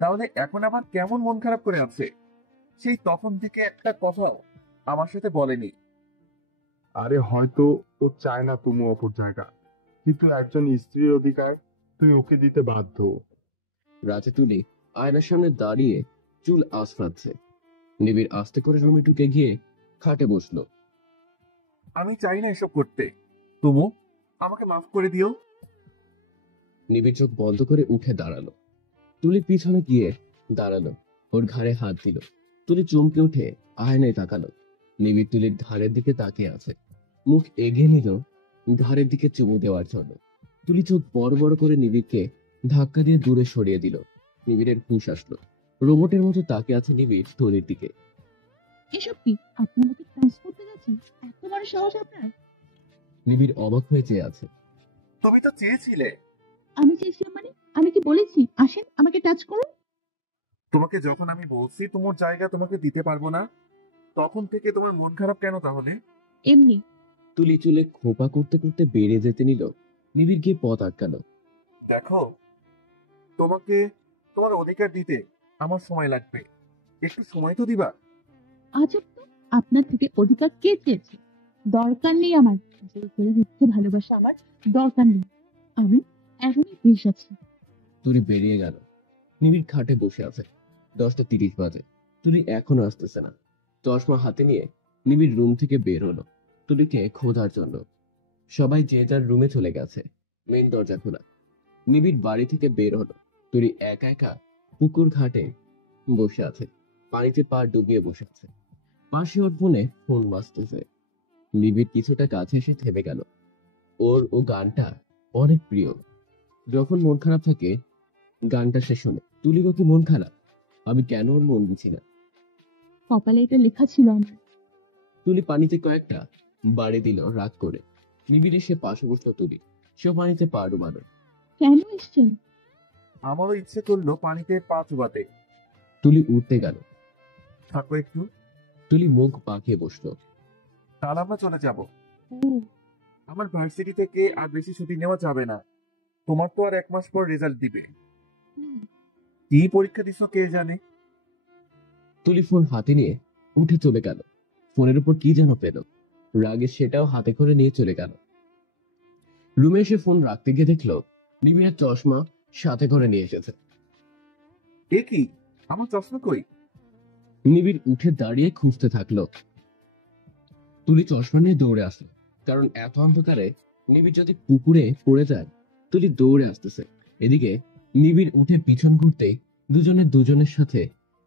তাহলে এখন আবার কেমন মন খারাপ করে আছে? সেই তখন থেকে একটা কথা আমার সাথে বলেনি। আরে হয়তো ও চায় না তুমু অপর জায়গা, কিন্তু একজন স্ত্রীর অধিকার তুই ওকে দিতে বাধ্য। রাতে তুলি আয়নার সামনে দাঁড়িয়ে চুল আঁচড়াচ্ছে। নিবিড় আস্তে করে রুমে ঢুকে গিয়ে খাটে বসলো। আমি চাই না এসব করতে, তুমু আমাকে মাফ করে দিও। নিবিড় চোখ বন্ধ করে উঠে দাঁড়ালো। তুলি পিছনে গিয়ে দাঁড়ালো, ওর ঘাড়ে হাত দিল। তুলি চমকে উঠে আয়নায় তাকালো। নিবিড় তুলির ঘাড়ের দিকে তাকিয়ে আছে, মুখ এগিয়ে নিল ঘাড়ের দিকে চুমু দেওয়ার জন্য। তুলি চোখ বড় বড় করে নিবিড়কে ধাক্কা দিয়ে দূরে সরিয়ে দিল। নিবিড়ের হুঁশ আসলো। রোবটের মতো তাকিয়ে আছে নিবিড় তুলির দিকে। এসব কি? আপনি আমাকে টাচ করতে যাচ্ছেন? এত বড় সাহস আপনার? নিবিড় অবাক হয়ে চেয়ে আছে। তুমি তো চেয়েছিলে। আমি চেয়েছিলাম মানে? আমি কি বলেছি আসেন আমাকে টাচ করুন? তোমাকে যখন আমি বলছি তোমার জায়গা তোমাকে দিতে পারবো না, তখন থেকে তোমার মন খারাপ কেন তাহলে? এমনি। তুলি চুলে খোপা করতে করতে বেড়ে যেতে নিল। নিবিড় গিয়ে পথ আটকালো। দেখো, তোমাকে তোমার অধিকার দিতে আমার সময় লাগবে, একটু সময় তো দিবা। আজব তো, আপনার থেকে অধিকার কে চেয়েছে? দরকার নেই আমার। যে করে মিথ্যে ভালোবাসা আমার দরকার নেই। আমি এখনই বেশ আছি। তুলি বেরিয়ে গেল। নিবিড় খাটে বসে আছে। 10টা 30 বাজে। তুলি এখনো আসতেছে না। চশমা হাতে নিয়ে নিবিড় রুম থেকে বের হলো তুলিকে খোঁজার জন্য। সবাই যে যার রুমে চলে গেছে। মেইন দরজা খোলা। নিবিড় বাড়ি থেকে বের হলো। তুলি একা একা পুকুর ঘাটে বসে আছে, পানিতে পা ডুবিয়ে বসে আছে। পাশে ওর ফোনে ফোন বাজতেছে। নিবিড় কিছুটা কাছে এসে থেমে গেল। ও গানটা অনেক প্রিয়। যখন মন খারাপ থাকে গানটা সে শোনে। তুলিরও কি মন খারাপ? আমি কেন ওর মন বুঝি না। কপালে এটা লেখা ছিল আমার। তুলি পানিতে কয়েকটা বাড়ি দিল রাগ করে। নিবিড় এসে পাশে বসলো তুলি। সে পানিতে পা ডুবালো। কেন এসছেন? আমারও ইচ্ছে করলো পানিতে পা চুবাতে। তুলি উঠতে গেল। থাকো একটু। তুলি মুখ বাঁকিয়ে বসলো। কাল আমরা চলে যাব। ও, আমার ভার্সিটি থেকে আর বেশি ছুটি নেওয়া যাবে না। তোমার তো আর 1 মাস পর রেজাল্ট দিবে। হুম। কি পরীক্ষা দিছো কে জানে। তুলি ফোন হাতে নিয়ে উঠে চলে গেল। ফোনের উপর কি যেন পেল। রাগে সেটাও হাতে করে নিয়ে চলে গেল। রুমে এসে ফোন রাখতে গিয়ে দেখলো নিবিড়ের চশমা সাথে করে নিয়ে এসেছে। এ কি, আমার চশমা কই? নিবিড় উঠে দাঁড়িয়ে খুঁজতে থাকলো। তুলি চশমা নিয়ে দৌড়ে আসলো, কারণ এত অন্ধকারে নিবিড় যদি পুকুরে পড়ে যায়। তুলি দৌড়ে আসতেছে। এদিকে নিবিড় উঠে পিছন ঘুরতেই দুজনের সাথে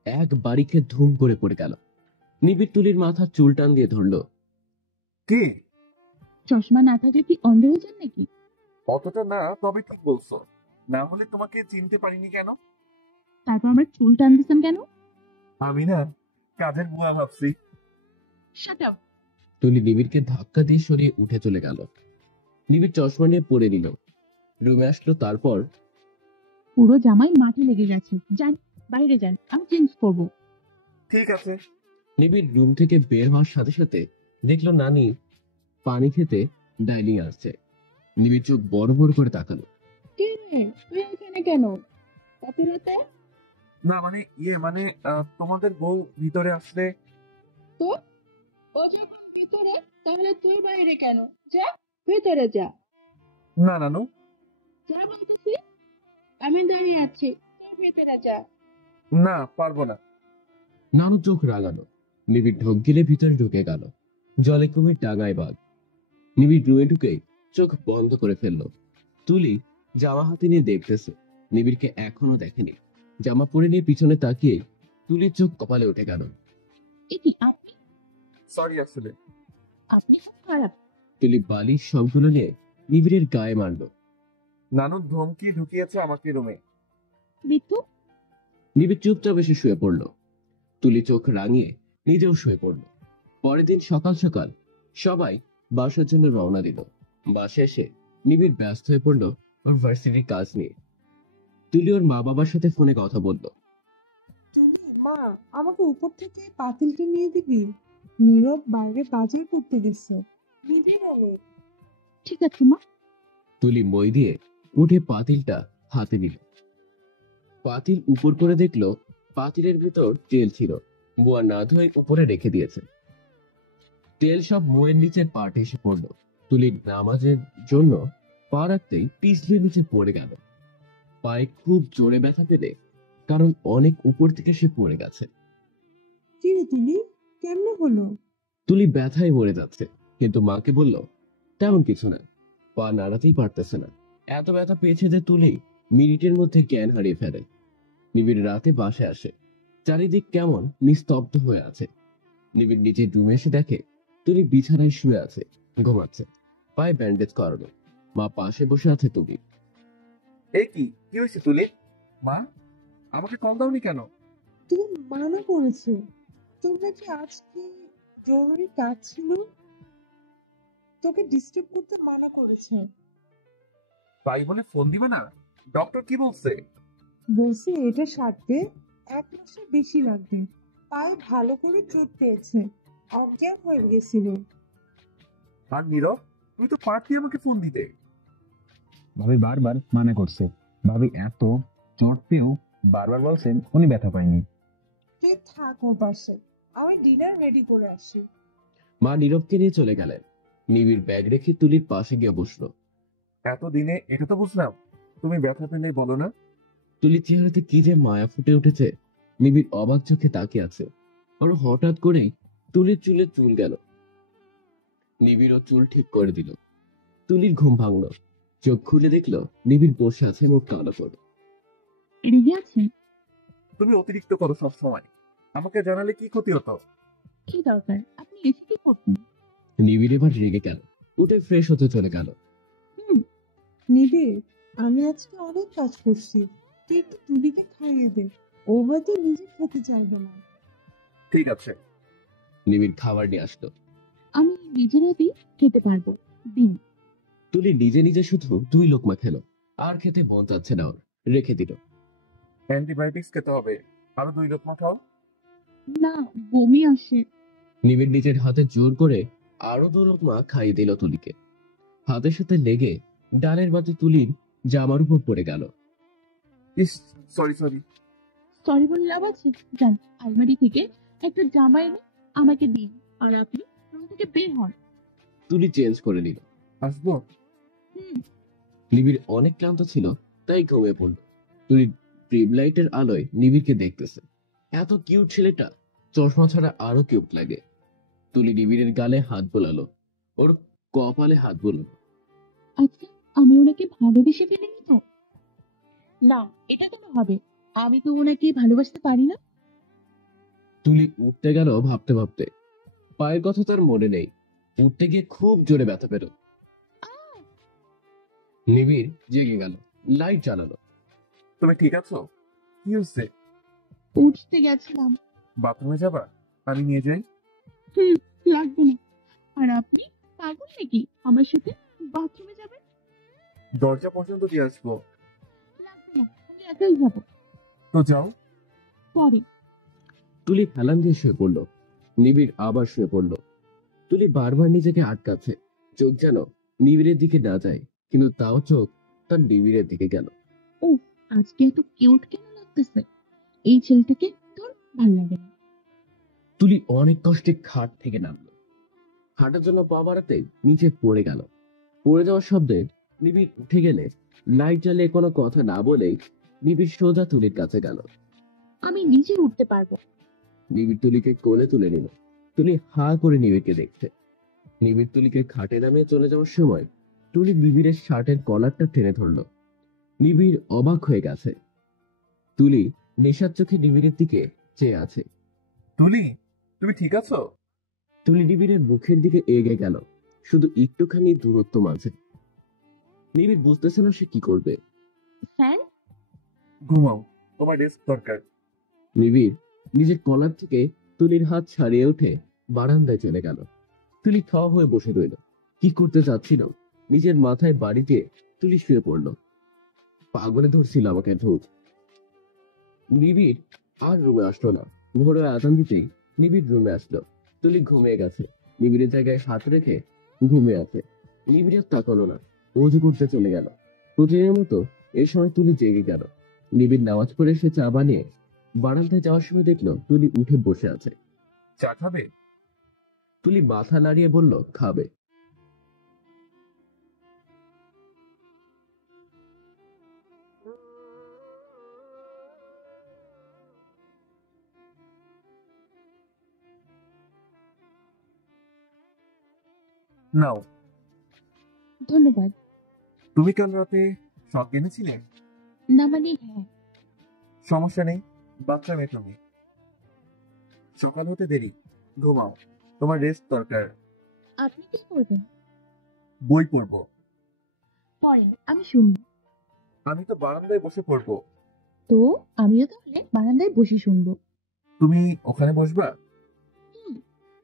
এক বাড়িকে ধুম করে পড়ে গেল। নিবিড় তুলির মাথার চুল টান দিয়ে ধরলো। কে? চশমা না থাকলে কি অন্ধ হয়ে যান নাকি? অতটা না, তবে ঠিক বলছো। না হলে তোমাকে চিনতে পারিনি কেন? তারপর আমার চুল টান দিচ্ছেন কেন? আমি না কাজের বুয়া ভাবছি। Shut up. তুলি নিবিড়কে ধাক্কা দিয়ে সরিয়ে উঠে চলে গেল। নিবিড় চশমা নিয়ে পরে নিল, রুমে আসলো। তারপর পুরো জামাই মাটি লেগে গেছে, যান বাইরে যান, আমি চেঞ্জ করব। ঠিক আছে। নিবিড় রুম থেকে বের হওয়ার সাথে সাথে দেখলো নানি পানি খেতে ডাইনিং আসছে। নিবিড় চোখ বড় বড় করে তাকালো। কি রে, তুই এখানে কেন এত রাতে? না মানে তোমাদের বউ ভিতরে আসলে। তো ও যখন ভিতরে, তাহলে তুই বাইরে কেন? যা ভিতরে যা। না নানু। যা বলতেছি, আমি দাঁড়িয়ে আছি, তুই ভিতরে যা। না, পারবো না। নানু চোখ রাগালো। নিবিড় ঢোক গিলে ভিতরে ঢুকে গেল। জলে কুমির ডাঙায় বাঘ। নিবিড় রুমে ঢুকে চোখ বন্ধ করে ফেললো। তুলি জামা হাতে নিয়ে দেখতেছে, নিবিড়কে এখনো দেখেনি। জামা পরে নিয়ে পিছনে তাকিয়ে তুলির চোখ কপালে উঠে গেল। এ কি আপনি? সরি আসলে। আপনি খুব খারাপ। তুলি বালিশ সবগুলো নিয়ে নিবিড়ের গায়ে মারলো। নানু ধমকি ঢুকিয়েছে আমাকে রুমে। ঋতু, নিবিড় চুপচাপ এসে শুয়ে পড়লো। তুলি চোখ রাঙিয়ে নিজেও শুয়ে পড়লো। পরের দিন সকাল সকাল সবাই বাসার জন্য রওনা দিল। বাসে এসে নিবিড় ব্যস্ত হয়ে পড়লো ওর ভার্সিটির কাজ নিয়ে। তুলি ওর মা বাবার সাথে ফোনে কথা বললো। তুলি, মা, আমাকে উপর থেকে পাতিলটা নিয়ে দিবি? নীরব বাইরে বাজার করতে গেছে, দিদি বলে। ঠিক আছে মা। তুলি মই দিয়ে উঠে পাতিলটা হাতে নিল। পাতিল উপর করে দেখলো পাতিলের ভিতর তেল ছিল। বুয়া না ধুয়ে উপরে রেখে দিয়েছে। তেল সব মুয়ের নিচের পাটে এসে পড়লো। তুলি নামাজের জন্য পা রাখতেই পিছলে নিচে পড়ে গেল। পায়ে খুব জোরে ব্যথা পেলে, কারণ অনেক উপর থেকে সে পড়ে গেছে। কি রে তুলি, কেমনে হলো? তুলি ব্যথায় মরে যাচ্ছে, কিন্তু মাকে বলল তেমন কিছু না, পা নাড়াতেই পারতেছে না। এত ব্যথা পেয়েছে যে তুলি মিনিটের মধ্যে জ্ঞান হারিয়ে ফেলে। নিবিড় রাতে বাসায় আসে, চারিদিক কেমন নিস্তব্ধ হয়ে আছে। নিবিড় নিজের রুমে এসে দেখে তুলি বিছানায় শুয়ে আছে, ঘুমাচ্ছে, পায়ে ব্যান্ডেজ করানো। মা পাশে বসে আছে। তুলি, কি হয়েছে তুলি? মা, আমাকে কল দাওনি কেন? তুমি মানা করেছে। তোমরা কি আজকে জরুরি কাজ ছিল? তোকে ডিস্টার্ব করতে মানা করেছে। তাই বলে ফোন দিবে না? ডক্টর কি বলছে? বলছে এটা সারতে 1 মাসের বেশি লাগবে। পায়ে ভালো করে চোট পেয়েছে, অজ্ঞান হয়ে গেছিল। আর নীরব, তুই তো পারতি আমাকে ফোন দিতে। ভাবি বারবার মানা করছে। ভাবি এত চট পেয়েও বারবার বলছেন উনি ব্যথা পায়নি। তুই থাক ওর পাশে, আমি ডিনার রেডি করে আসি। মা নীরবকে নিয়ে চলে গেলেন। নিবিড় ব্যাগ রেখে তুলির পাশে গিয়ে বসলো। এতদিনে এটা তো বুঝলাম, তুমি ব্যথা পেলে বলো না। তুলির চেহারাতে কি যে মায়া ফুটে উঠেছে। নিবিড় অবাক চোখে তাকিয়ে আছে। ওর হঠাৎ করেই তুলির চুলে চুল গেল। নিবিড় ও চুল ঠিক করে দিল। তুলির ঘুম ভাঙলো। চোখ খুলে দেখলো নিবিড় বসে আছে, মুখ কালো করে। রেগে আছেন? তুমি অতিরিক্ত করো সব সময়। আমাকে জানালে কি ক্ষতি হতো? কি দরকার, আপনি এসে কি করতেন? নিবিড় এবার রেগে গেল, উঠে ফ্রেশ হতে চলে গেল। নিবিড়, আমি আজকে অনেক কাজ করছি, তুই একটু তুলিকে খাইয়ে দে। ও হয়তো নিজে খেতে চাইবে না। ঠিক আছে। নিবিড় খাবার নিয়ে আসলো। আমি নিজের হাতেই খেতে পারবো, দিন। তুলি নিজে নিজে শুধু 2 লোকমা খেলো, আর খেতে মন চাচ্ছে না ওর, রেখে দিল। অ্যান্টিবায়োটিক্স খেতে হবে, আরো 2 লোকমা খাও। না, বমি আসে। নিবিড় নিজের হাতে জোর করে আরো 2 লোকমা খাইয়ে দিল তুলিকে। হাতের সাথে লেগে ডালের বাতি তুলির জামার উপর পড়ে গেল। ইস, সরি। সরি বলে লাভ আছে? যান, আলমারি থেকে একটা জামা এনে আমাকে দিন, আর আপনি রুম থেকে বের হন। তুলি চেঞ্জ করে নিল। আসবো? নিবিড় অনেক ক্লান্ত ছিল, তাই ঘুমিয়ে পড়ল। তুলি ড্রিম লাইটের আলোয় নিবিড়কে দেখতেছে। এত কিউট ছেলেটা চশমা ছাড়া আরো কিউট লাগে। তুলি নিবিড়ের গালে হাত বোলালো, ওর কপালে হাত বোলালো। আচ্ছা, আমি ওনাকে ভালোবেসে ফেলিনি তো? না, এটা কেন হবে? আমি তো ওনাকে ভালোবাসতে পারি না। তুলি উঠতে গেল ভাবতে ভাবতে। পায়ের কথা তার মনে নেই। উঠতে গিয়ে খুব জোরে ব্যথা পেল। নিবিড় জেগে গেল, লাইট জ্বালালো। তুমি ঠিক আছো? কি হচ্ছে? উঠতে গেছিলাম। বাথরুমে যাবা? আমি নিয়ে যাই। হুম, লাগবে না। আর আপনি পাগল নাকি আমার সাথে বাথরুমে যাবেন? দরজা পর্যন্ত দিয়ে আসবো। লাগবে না, আমি একাই যাবো। তো যাও। পরে। তুলি হেলান দিয়ে শুয়ে পড়ল। নিবিড় আবার শুয়ে পড়ল। তুলি বারবার নিজেকে আটকাচ্ছে, চোখ যেন নিবিড়ের দিকে না যায়, কিন্তু তাও চোখ তার নিবিড়ের দিকে গেল। ও, আজকে এত কিউট কেন লাগতেছে? এই ছেলেটাকে তোর ভালো লাগে না। তুলি অনেক কষ্টে খাট থেকে নামলো। হাঁটার জন্য পা বাড়াতে নিচে পড়ে গেল। পড়ে যাওয়ার শব্দে নিবিড় উঠে গেলে লাইট জ্বালিয়ে কোনো কথা না বলেই নিবিড় সোজা তুলির কাছে গেল। আমি নিজে উঠতে পারবো। নিবিড় তুলিকে কোলে তুলে নিল। তুলি হা করে নিবিড়কে দেখছে। নিবিড় তুলিকে খাটে নামিয়ে চলে যাওয়ার সময় তুলি নিবিড়ের শার্টের কলারটা টেনে ধরল। নিবিড় অবাক হয়ে গেছে। তুলি নেশার চোখে নিবিড়ের দিকে চেয়ে আছে। তুলি, তুমি ঠিক আছো? তুলি নিবিড়ের মুখের দিকে এগিয়ে গেল, শুধু একটুখানি দূরত্ব মাঝে। নিবিড় বুঝতেছে না সে কি করবে। স্যার, ঘুমাও, তোমার রেস্ট দরকার। নিবিড় নিজের কলার থেকে তুলির হাত ছাড়িয়ে উঠে বারান্দায় চলে গেল। তুলি থ হয়ে বসে রইল। কি করতে চাচ্ছিল? নিজের মাথায় বাড়ি দিয়ে তুলি শুয়ে পড়ল। পাগলে ধরছিল আমাকে ধূর। নিবিড় আর রুমে আসলো না। ভোরে আজান দিতেই নিবিড় রুমে আসলো। তুলি ঘুমিয়ে গেছে। নিবিড়ের জায়গায় হাত রেখে ঘুমিয়ে আছে। নিবিড় আর তাকালো না, অজু করতে চলে গেল। প্রতিদিনের মতো এই সময় তুলি জেগে গেল। নিবিড় নামাজ পড়ে এসে চা বানিয়ে বারান্দায় যাওয়ার সময় দেখলো তুলি উঠে বসে আছে। চা খাবে? তুলি মাথা নাড়িয়ে বলল খাবে। নাও। ধন্যবাদ। তুমি কাল রাতে শখ এনেছিলে? না মানে হ্যাঁ। সমস্যা নেই, বাচ্চা মেয়ে তুমি। সকাল হতে দেরি, ঘুমাও, তোমার রেস্ট দরকার। আপনি কি করবেন? বই পড়বো। পড়েন, আমি শুনি। আমি তো বারান্দায় বসে পড়বো। তো আমিও তাহলে বারান্দায় বসে শুনবো। তুমি ওখানে বসবা?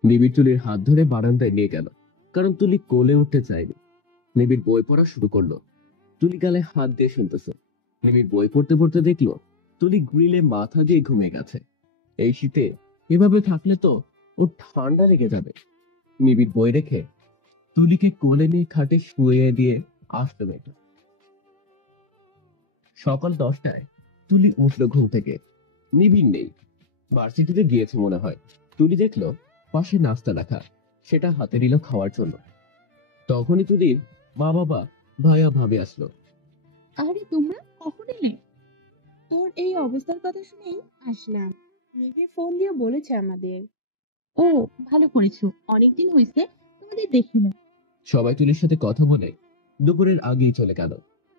নিবিড় তুলির হাত ধরে বারান্দায় নিয়ে গেল, কারণ তুলি কোলে উঠতে চায়নি। নিবিড় বই পড়া শুরু করলো। তুলি গালে হাত দিয়ে শুনতেছে। নিবিড় বই পড়তে পড়তে দেখলো তুলি গ্রিলে মাথা দিয়ে ঘুমিয়ে গেছে। এই শীতে এভাবে থাকলে তো ওর ঠান্ডা লেগে যাবে। নিবিড় বই রেখে তুলিকে কোলে নিয়ে খাটে শুয়ে দিয়ে আসলো মেয়েটা। সকাল 10টায় তুলি উঠলো ঘুম থেকে। নিবিড় নেই, ভার্সিটিতে গিয়েছে মনে হয়। তুলি দেখলো পাশে নাস্তা রাখা, সেটা হাতে নিল খাওয়ার জন্য। তখনই তুলির মা বাবা ভাইয়া ভাবি আসলো। আরে তোমরা কখন এলে? তোর এই অবস্থার কথা শুনেই আসলাম। নিবিড় ফোন দিয়ে বলেছে আমাদের। ও, ভালো করেছো, অনেকদিন হয়েছে তোমাদের দেখি না। সবাই তুলির সাথে কথা বলে দুপুরের আগেই চলে গেল।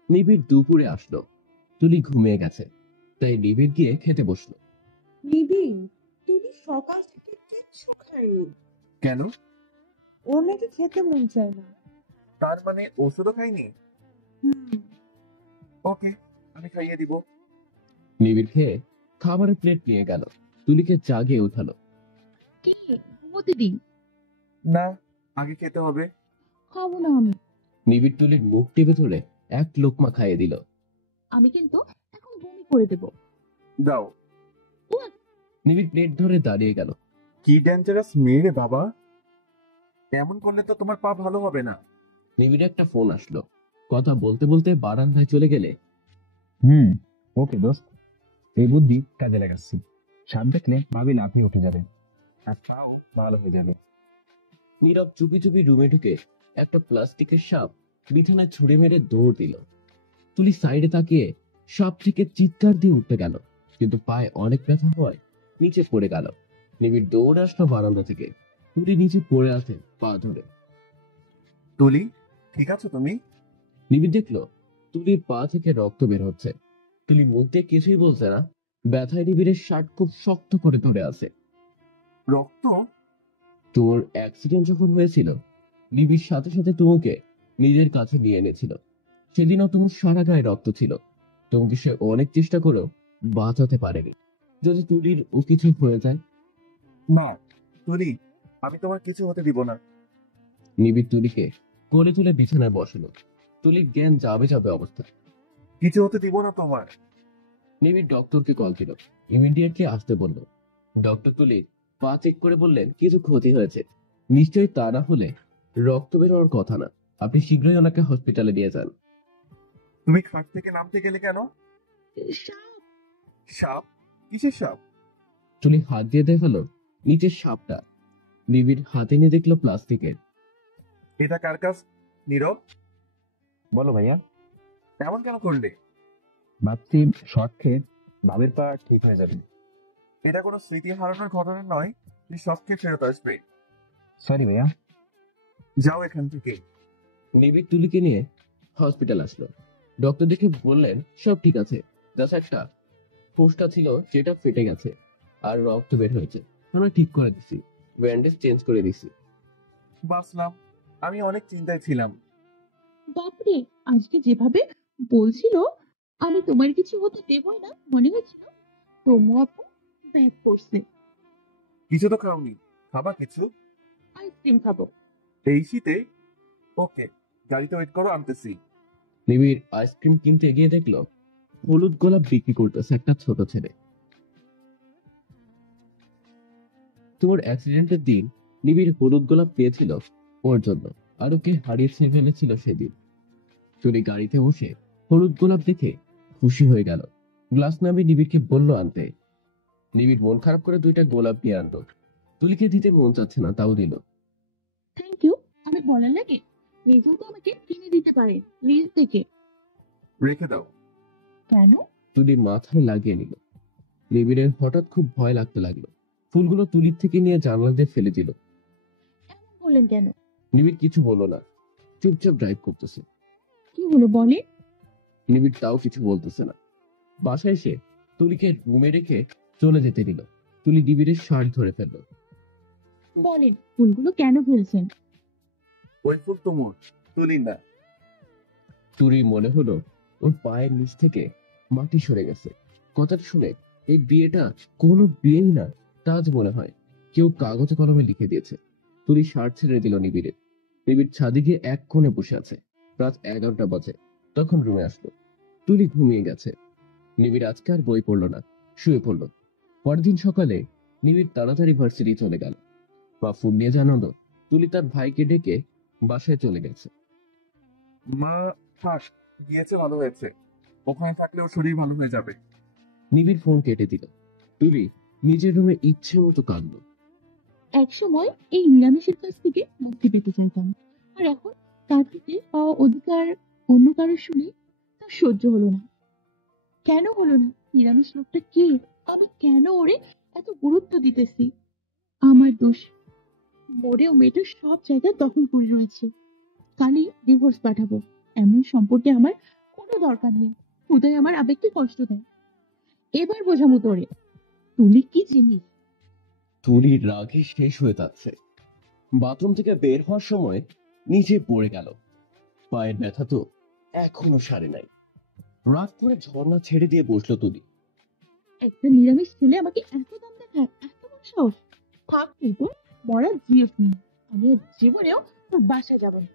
নিবিড় দুপুরে আসলো। তুলি ঘুমিয়ে গেছে, তাই নিবিড় গিয়ে খেতে বসলো। নিবিড়, তুলি সকাল থেকে কিচ্ছু খায়নি। কেন? ওর নাকি খেতে মন চায় না। তার মানে ওষুধও খাইনি? হুম। ওকে, আমি খাইয়ে দিব। নিবিড় খেয়ে খাবারের প্লেট নিয়ে গেল, তুলিকে জাগিয়ে উঠালো। কি, ঘুমোতে দিন। না, আগে খেতে হবে। খাবো না আমি। নিবিড় তুলির মুখ টিপে ধরে এক লোকমা খাইয়ে দিল। আমি কিন্তু এখন বমি করে দেবো। দাও। নিবিড় প্লেট ধরে দাঁড়িয়ে গেল। কি ডেঞ্জারাস মেয়ে রে বাবা, এমন করলে তো তোমার পা ভালো হবে না। নিবিড় একটা ফোন আসলো। কথা বলতে বলতে বারান্দায় চলে গেলে, ওকে দোস্ত, এই বুদ্ধি কাজে লাগাচ্ছি। সাপ দেখলে ভাবি লাফিয়ে উঠে যাবে, আর তাও ভালো হয়ে যাবে। নীরব চুপি চুপি রুমে ঢুকে একটা প্লাস্টিকের সাপ বিছানায় ছুঁড়ে মেরে দৌড় দিল। তুলি সাইডে তাকিয়ে সাপ থেকে চিৎকার দিয়ে উঠতে গেল, কিন্তু পায়ে অনেক ব্যথা হওয়ায় নিচে পড়ে গেল। নিবিড় দৌড়ে আসলো বারান্দা থেকে। তুলি নিচে পড়ে আছে পা ধরে। তুলি, ঠিক আছো তুমি? নিবিড় দেখলো তুলির পা থেকে রক্ত বের হচ্ছে। তুলি মুখ দিয়ে কিছুই বলছে না, ব্যথায় নিবিড়ের শার্ট খুব শক্ত করে ধরে আছে। রক্ত? তোর অ্যাক্সিডেন্ট যখন হয়েছিল, নিবিড় সাথে সাথে তোমাকে নিজের কাছে নিয়ে এনেছিল। সেদিনও তোমার সারা গায়ে রক্ত ছিল। তোমাকে সে অনেক চেষ্টা করেও বাঁচাতে পারেনি। যদি তুলির ও কিছু হয়ে যায়? না তুলি, আমি তোমার কিছু হতে দিব না। নিবিড় তুলিকে কোলে তুলে বিছানায় বসালো। তুলির জ্ঞান যাবে যাবে অবস্থা। কিছু হতে দিব না তোমার। নিবিড় ডক্টরকে কল দিল, ইমিডিয়েটলি আসতে বলল। ডক্টর তুলির পা চেক করে বললেন কিছু ক্ষতি হয়েছে। নিশ্চয়ই তা না হলে রক্ত বের হওয়ার কথা না। আপনি শীঘ্রই ওনাকে হসপিটালে নিয়ে যান। তুমি খাট থেকে নামতে গেলে কেন? সাপ? কিসের সাপ? তুলি হাত দিয়ে দেখালো নিচের সাপটা। নিবিড় হাতে নিয়ে দেখলো প্লাস্টিকের। এটা কার কাজ? নীরব, বলো ভাইয়া। এমন কেন করলে? ভাবছি শর্ট খেয়ে ভাবির পা ঠিক হয়ে যাবে। এটা কোনো স্মৃতি হারানোর ঘটনা নয় যে সবকে ফেরত আসবে। সরি ভাইয়া। যাও এখান থেকে। নিবিড় তুলিকে নিয়ে হসপিটাল আসলো। ডক্টর দেখে বললেন সব ঠিক আছে, জাস্ট একটা ফোসকা ছিল যেটা ফেটে গেছে আর রক্ত বের হয়েছে। আমরা ঠিক করে দিছি, ব্যান্ডেজ চেঞ্জ করে দিছি। বাঁচলাম। আমি অনেক চিন্তায় ছিলাম। বাপরে, আজকে যেভাবে বলছিল আমি তোমার কিছু হতে দেবই না, মনে হচ্ছিল তোমরা আপু ব্যাক করছে। কিছু তো খাওনি, খাবা কিছু? আইসক্রিম খাবো। এই শীতে? ওকে, গাড়িতে ওয়েট করো, আনতেছি। নিবিড় আইসক্রিম কিনতে গিয়ে দেখলো হলুদ গোলাপ বিক্রি করতেছে একটা ছোট ছেলে। তোমার অ্যাক্সিডেন্টের দিন নিবিড় হলুদ গোলাপ পেয়েছিল ওর জন্য, আর ওকে হারিয়ে ফেলেছিল সেদিন। তুলি গাড়িতে বসে হলুদ গোলাপ দেখে খুশি হয়ে গেল। গ্লাস নামিয়ে নিবিড়কে বলল আনতে। নিবিড় মন খারাপ করে দুইটা গোলাপ নিয়ে আনলো। তুলিকে দিতে মন চাচ্ছে না, তাও দিল। Thank you. আমি বলার লাগে নিজেও তো আমাকে কিনে দিতে পারে নিজ থেকে। রেখে দাও। কেন? তুলি মাথায় লাগিয়ে নিল। নিবিড়ের হঠাৎ খুব ভয় লাগতে লাগলো। ফুলগুলো তুলির থেকে নিয়ে জানলা দিয়ে ফেলে দিল। এমন বললেন কেন? নিবিড় কিছু বলল না, চুপচাপ ড্রাইভ করতেছে। কি হলো বলে? নিবিড় তাও কিছু বলতেছে না। বাসায় এসে তুলিকে রুমে রেখে চলে যেতে দিল। তুলি নিবিড়ের শার্ট ধরে ফেলল। বলেন ফুলগুলো কেন ফেলছেন? ওই ফুল তো মোর, তুলি না। তুলির মনে হলো ওর পায়ের নিচ থেকে মাটি সরে গেছে। কথাটা শুনে এই বিয়েটা কোনো বিয়েই না, তাজ মনে হয় কেউ কাগজে কলমে লিখে দিয়েছে। তুলি শার্ট ছেড়ে দিল নিবিড়ের। নিবিড় ছাদে গিয়ে এক কোণে বসে আছে। রাত 11টা বাজে। তখন রুমে আসলো। তুলি ঘুমিয়ে গেছে। নিবিড় আজকে আর বই পড়লো না, শুয়ে পড়লো। পরের দিন সকালে নিবিড় তাড়াতাড়ি ভার্সিটি চলে গেল। মা ফোন নিয়ে জানালো তুলি তার ভাইকে ডেকে বাসায় চলে গেছে। মা থাক, গিয়েছে ভালো হয়েছে। ওখানে থাকলে ওর শরীর ভালো হয়ে যাবে। নিবিড় ফোন কেটে দিল। তুলি নিজের রুমে ইচ্ছে মতো কাঁদলো। এক সময় এই নিরামিষের কাছ থেকে মুক্তি পেতে চাইতাম, আর এখন তার থেকে পাওয়া অধিকার অন্য কারো শুনে তার সহ্য হলো না। কেন হলো না? নিরামিষ লোকটা কে? আমি কেন ওরে এত গুরুত্ব দিতেছি? আমার দোষ। মরেও মেয়েটা সব জায়গা দখল করে রয়েছে। কালই ডিভোর্স পাঠাবো। এমন সম্পর্কে আমার কোনো দরকার নেই। খুদাই আমার আবেগকে কষ্ট দেয়। এবার বোঝাবো তোরে তুলি কি জিনিস। তুলির রাগে শেষ হয়ে যাচ্ছে। বাথরুম থেকে বের হওয়ার সময় নিচে পড়ে গেল। পায়ের ব্যথা তো এখনো সারে নাই। রাগ করে ঝর্ণা ছেড়ে দিয়ে বসলো তুলি। একটা নিরামিষ ছেলে আমাকে এত দাম দেখায়, এত বড় সাহস! থাক তুই তো মরা জিএফ নিয়ে। আমি আর জীবনেও তোর বাসায় যাবো না।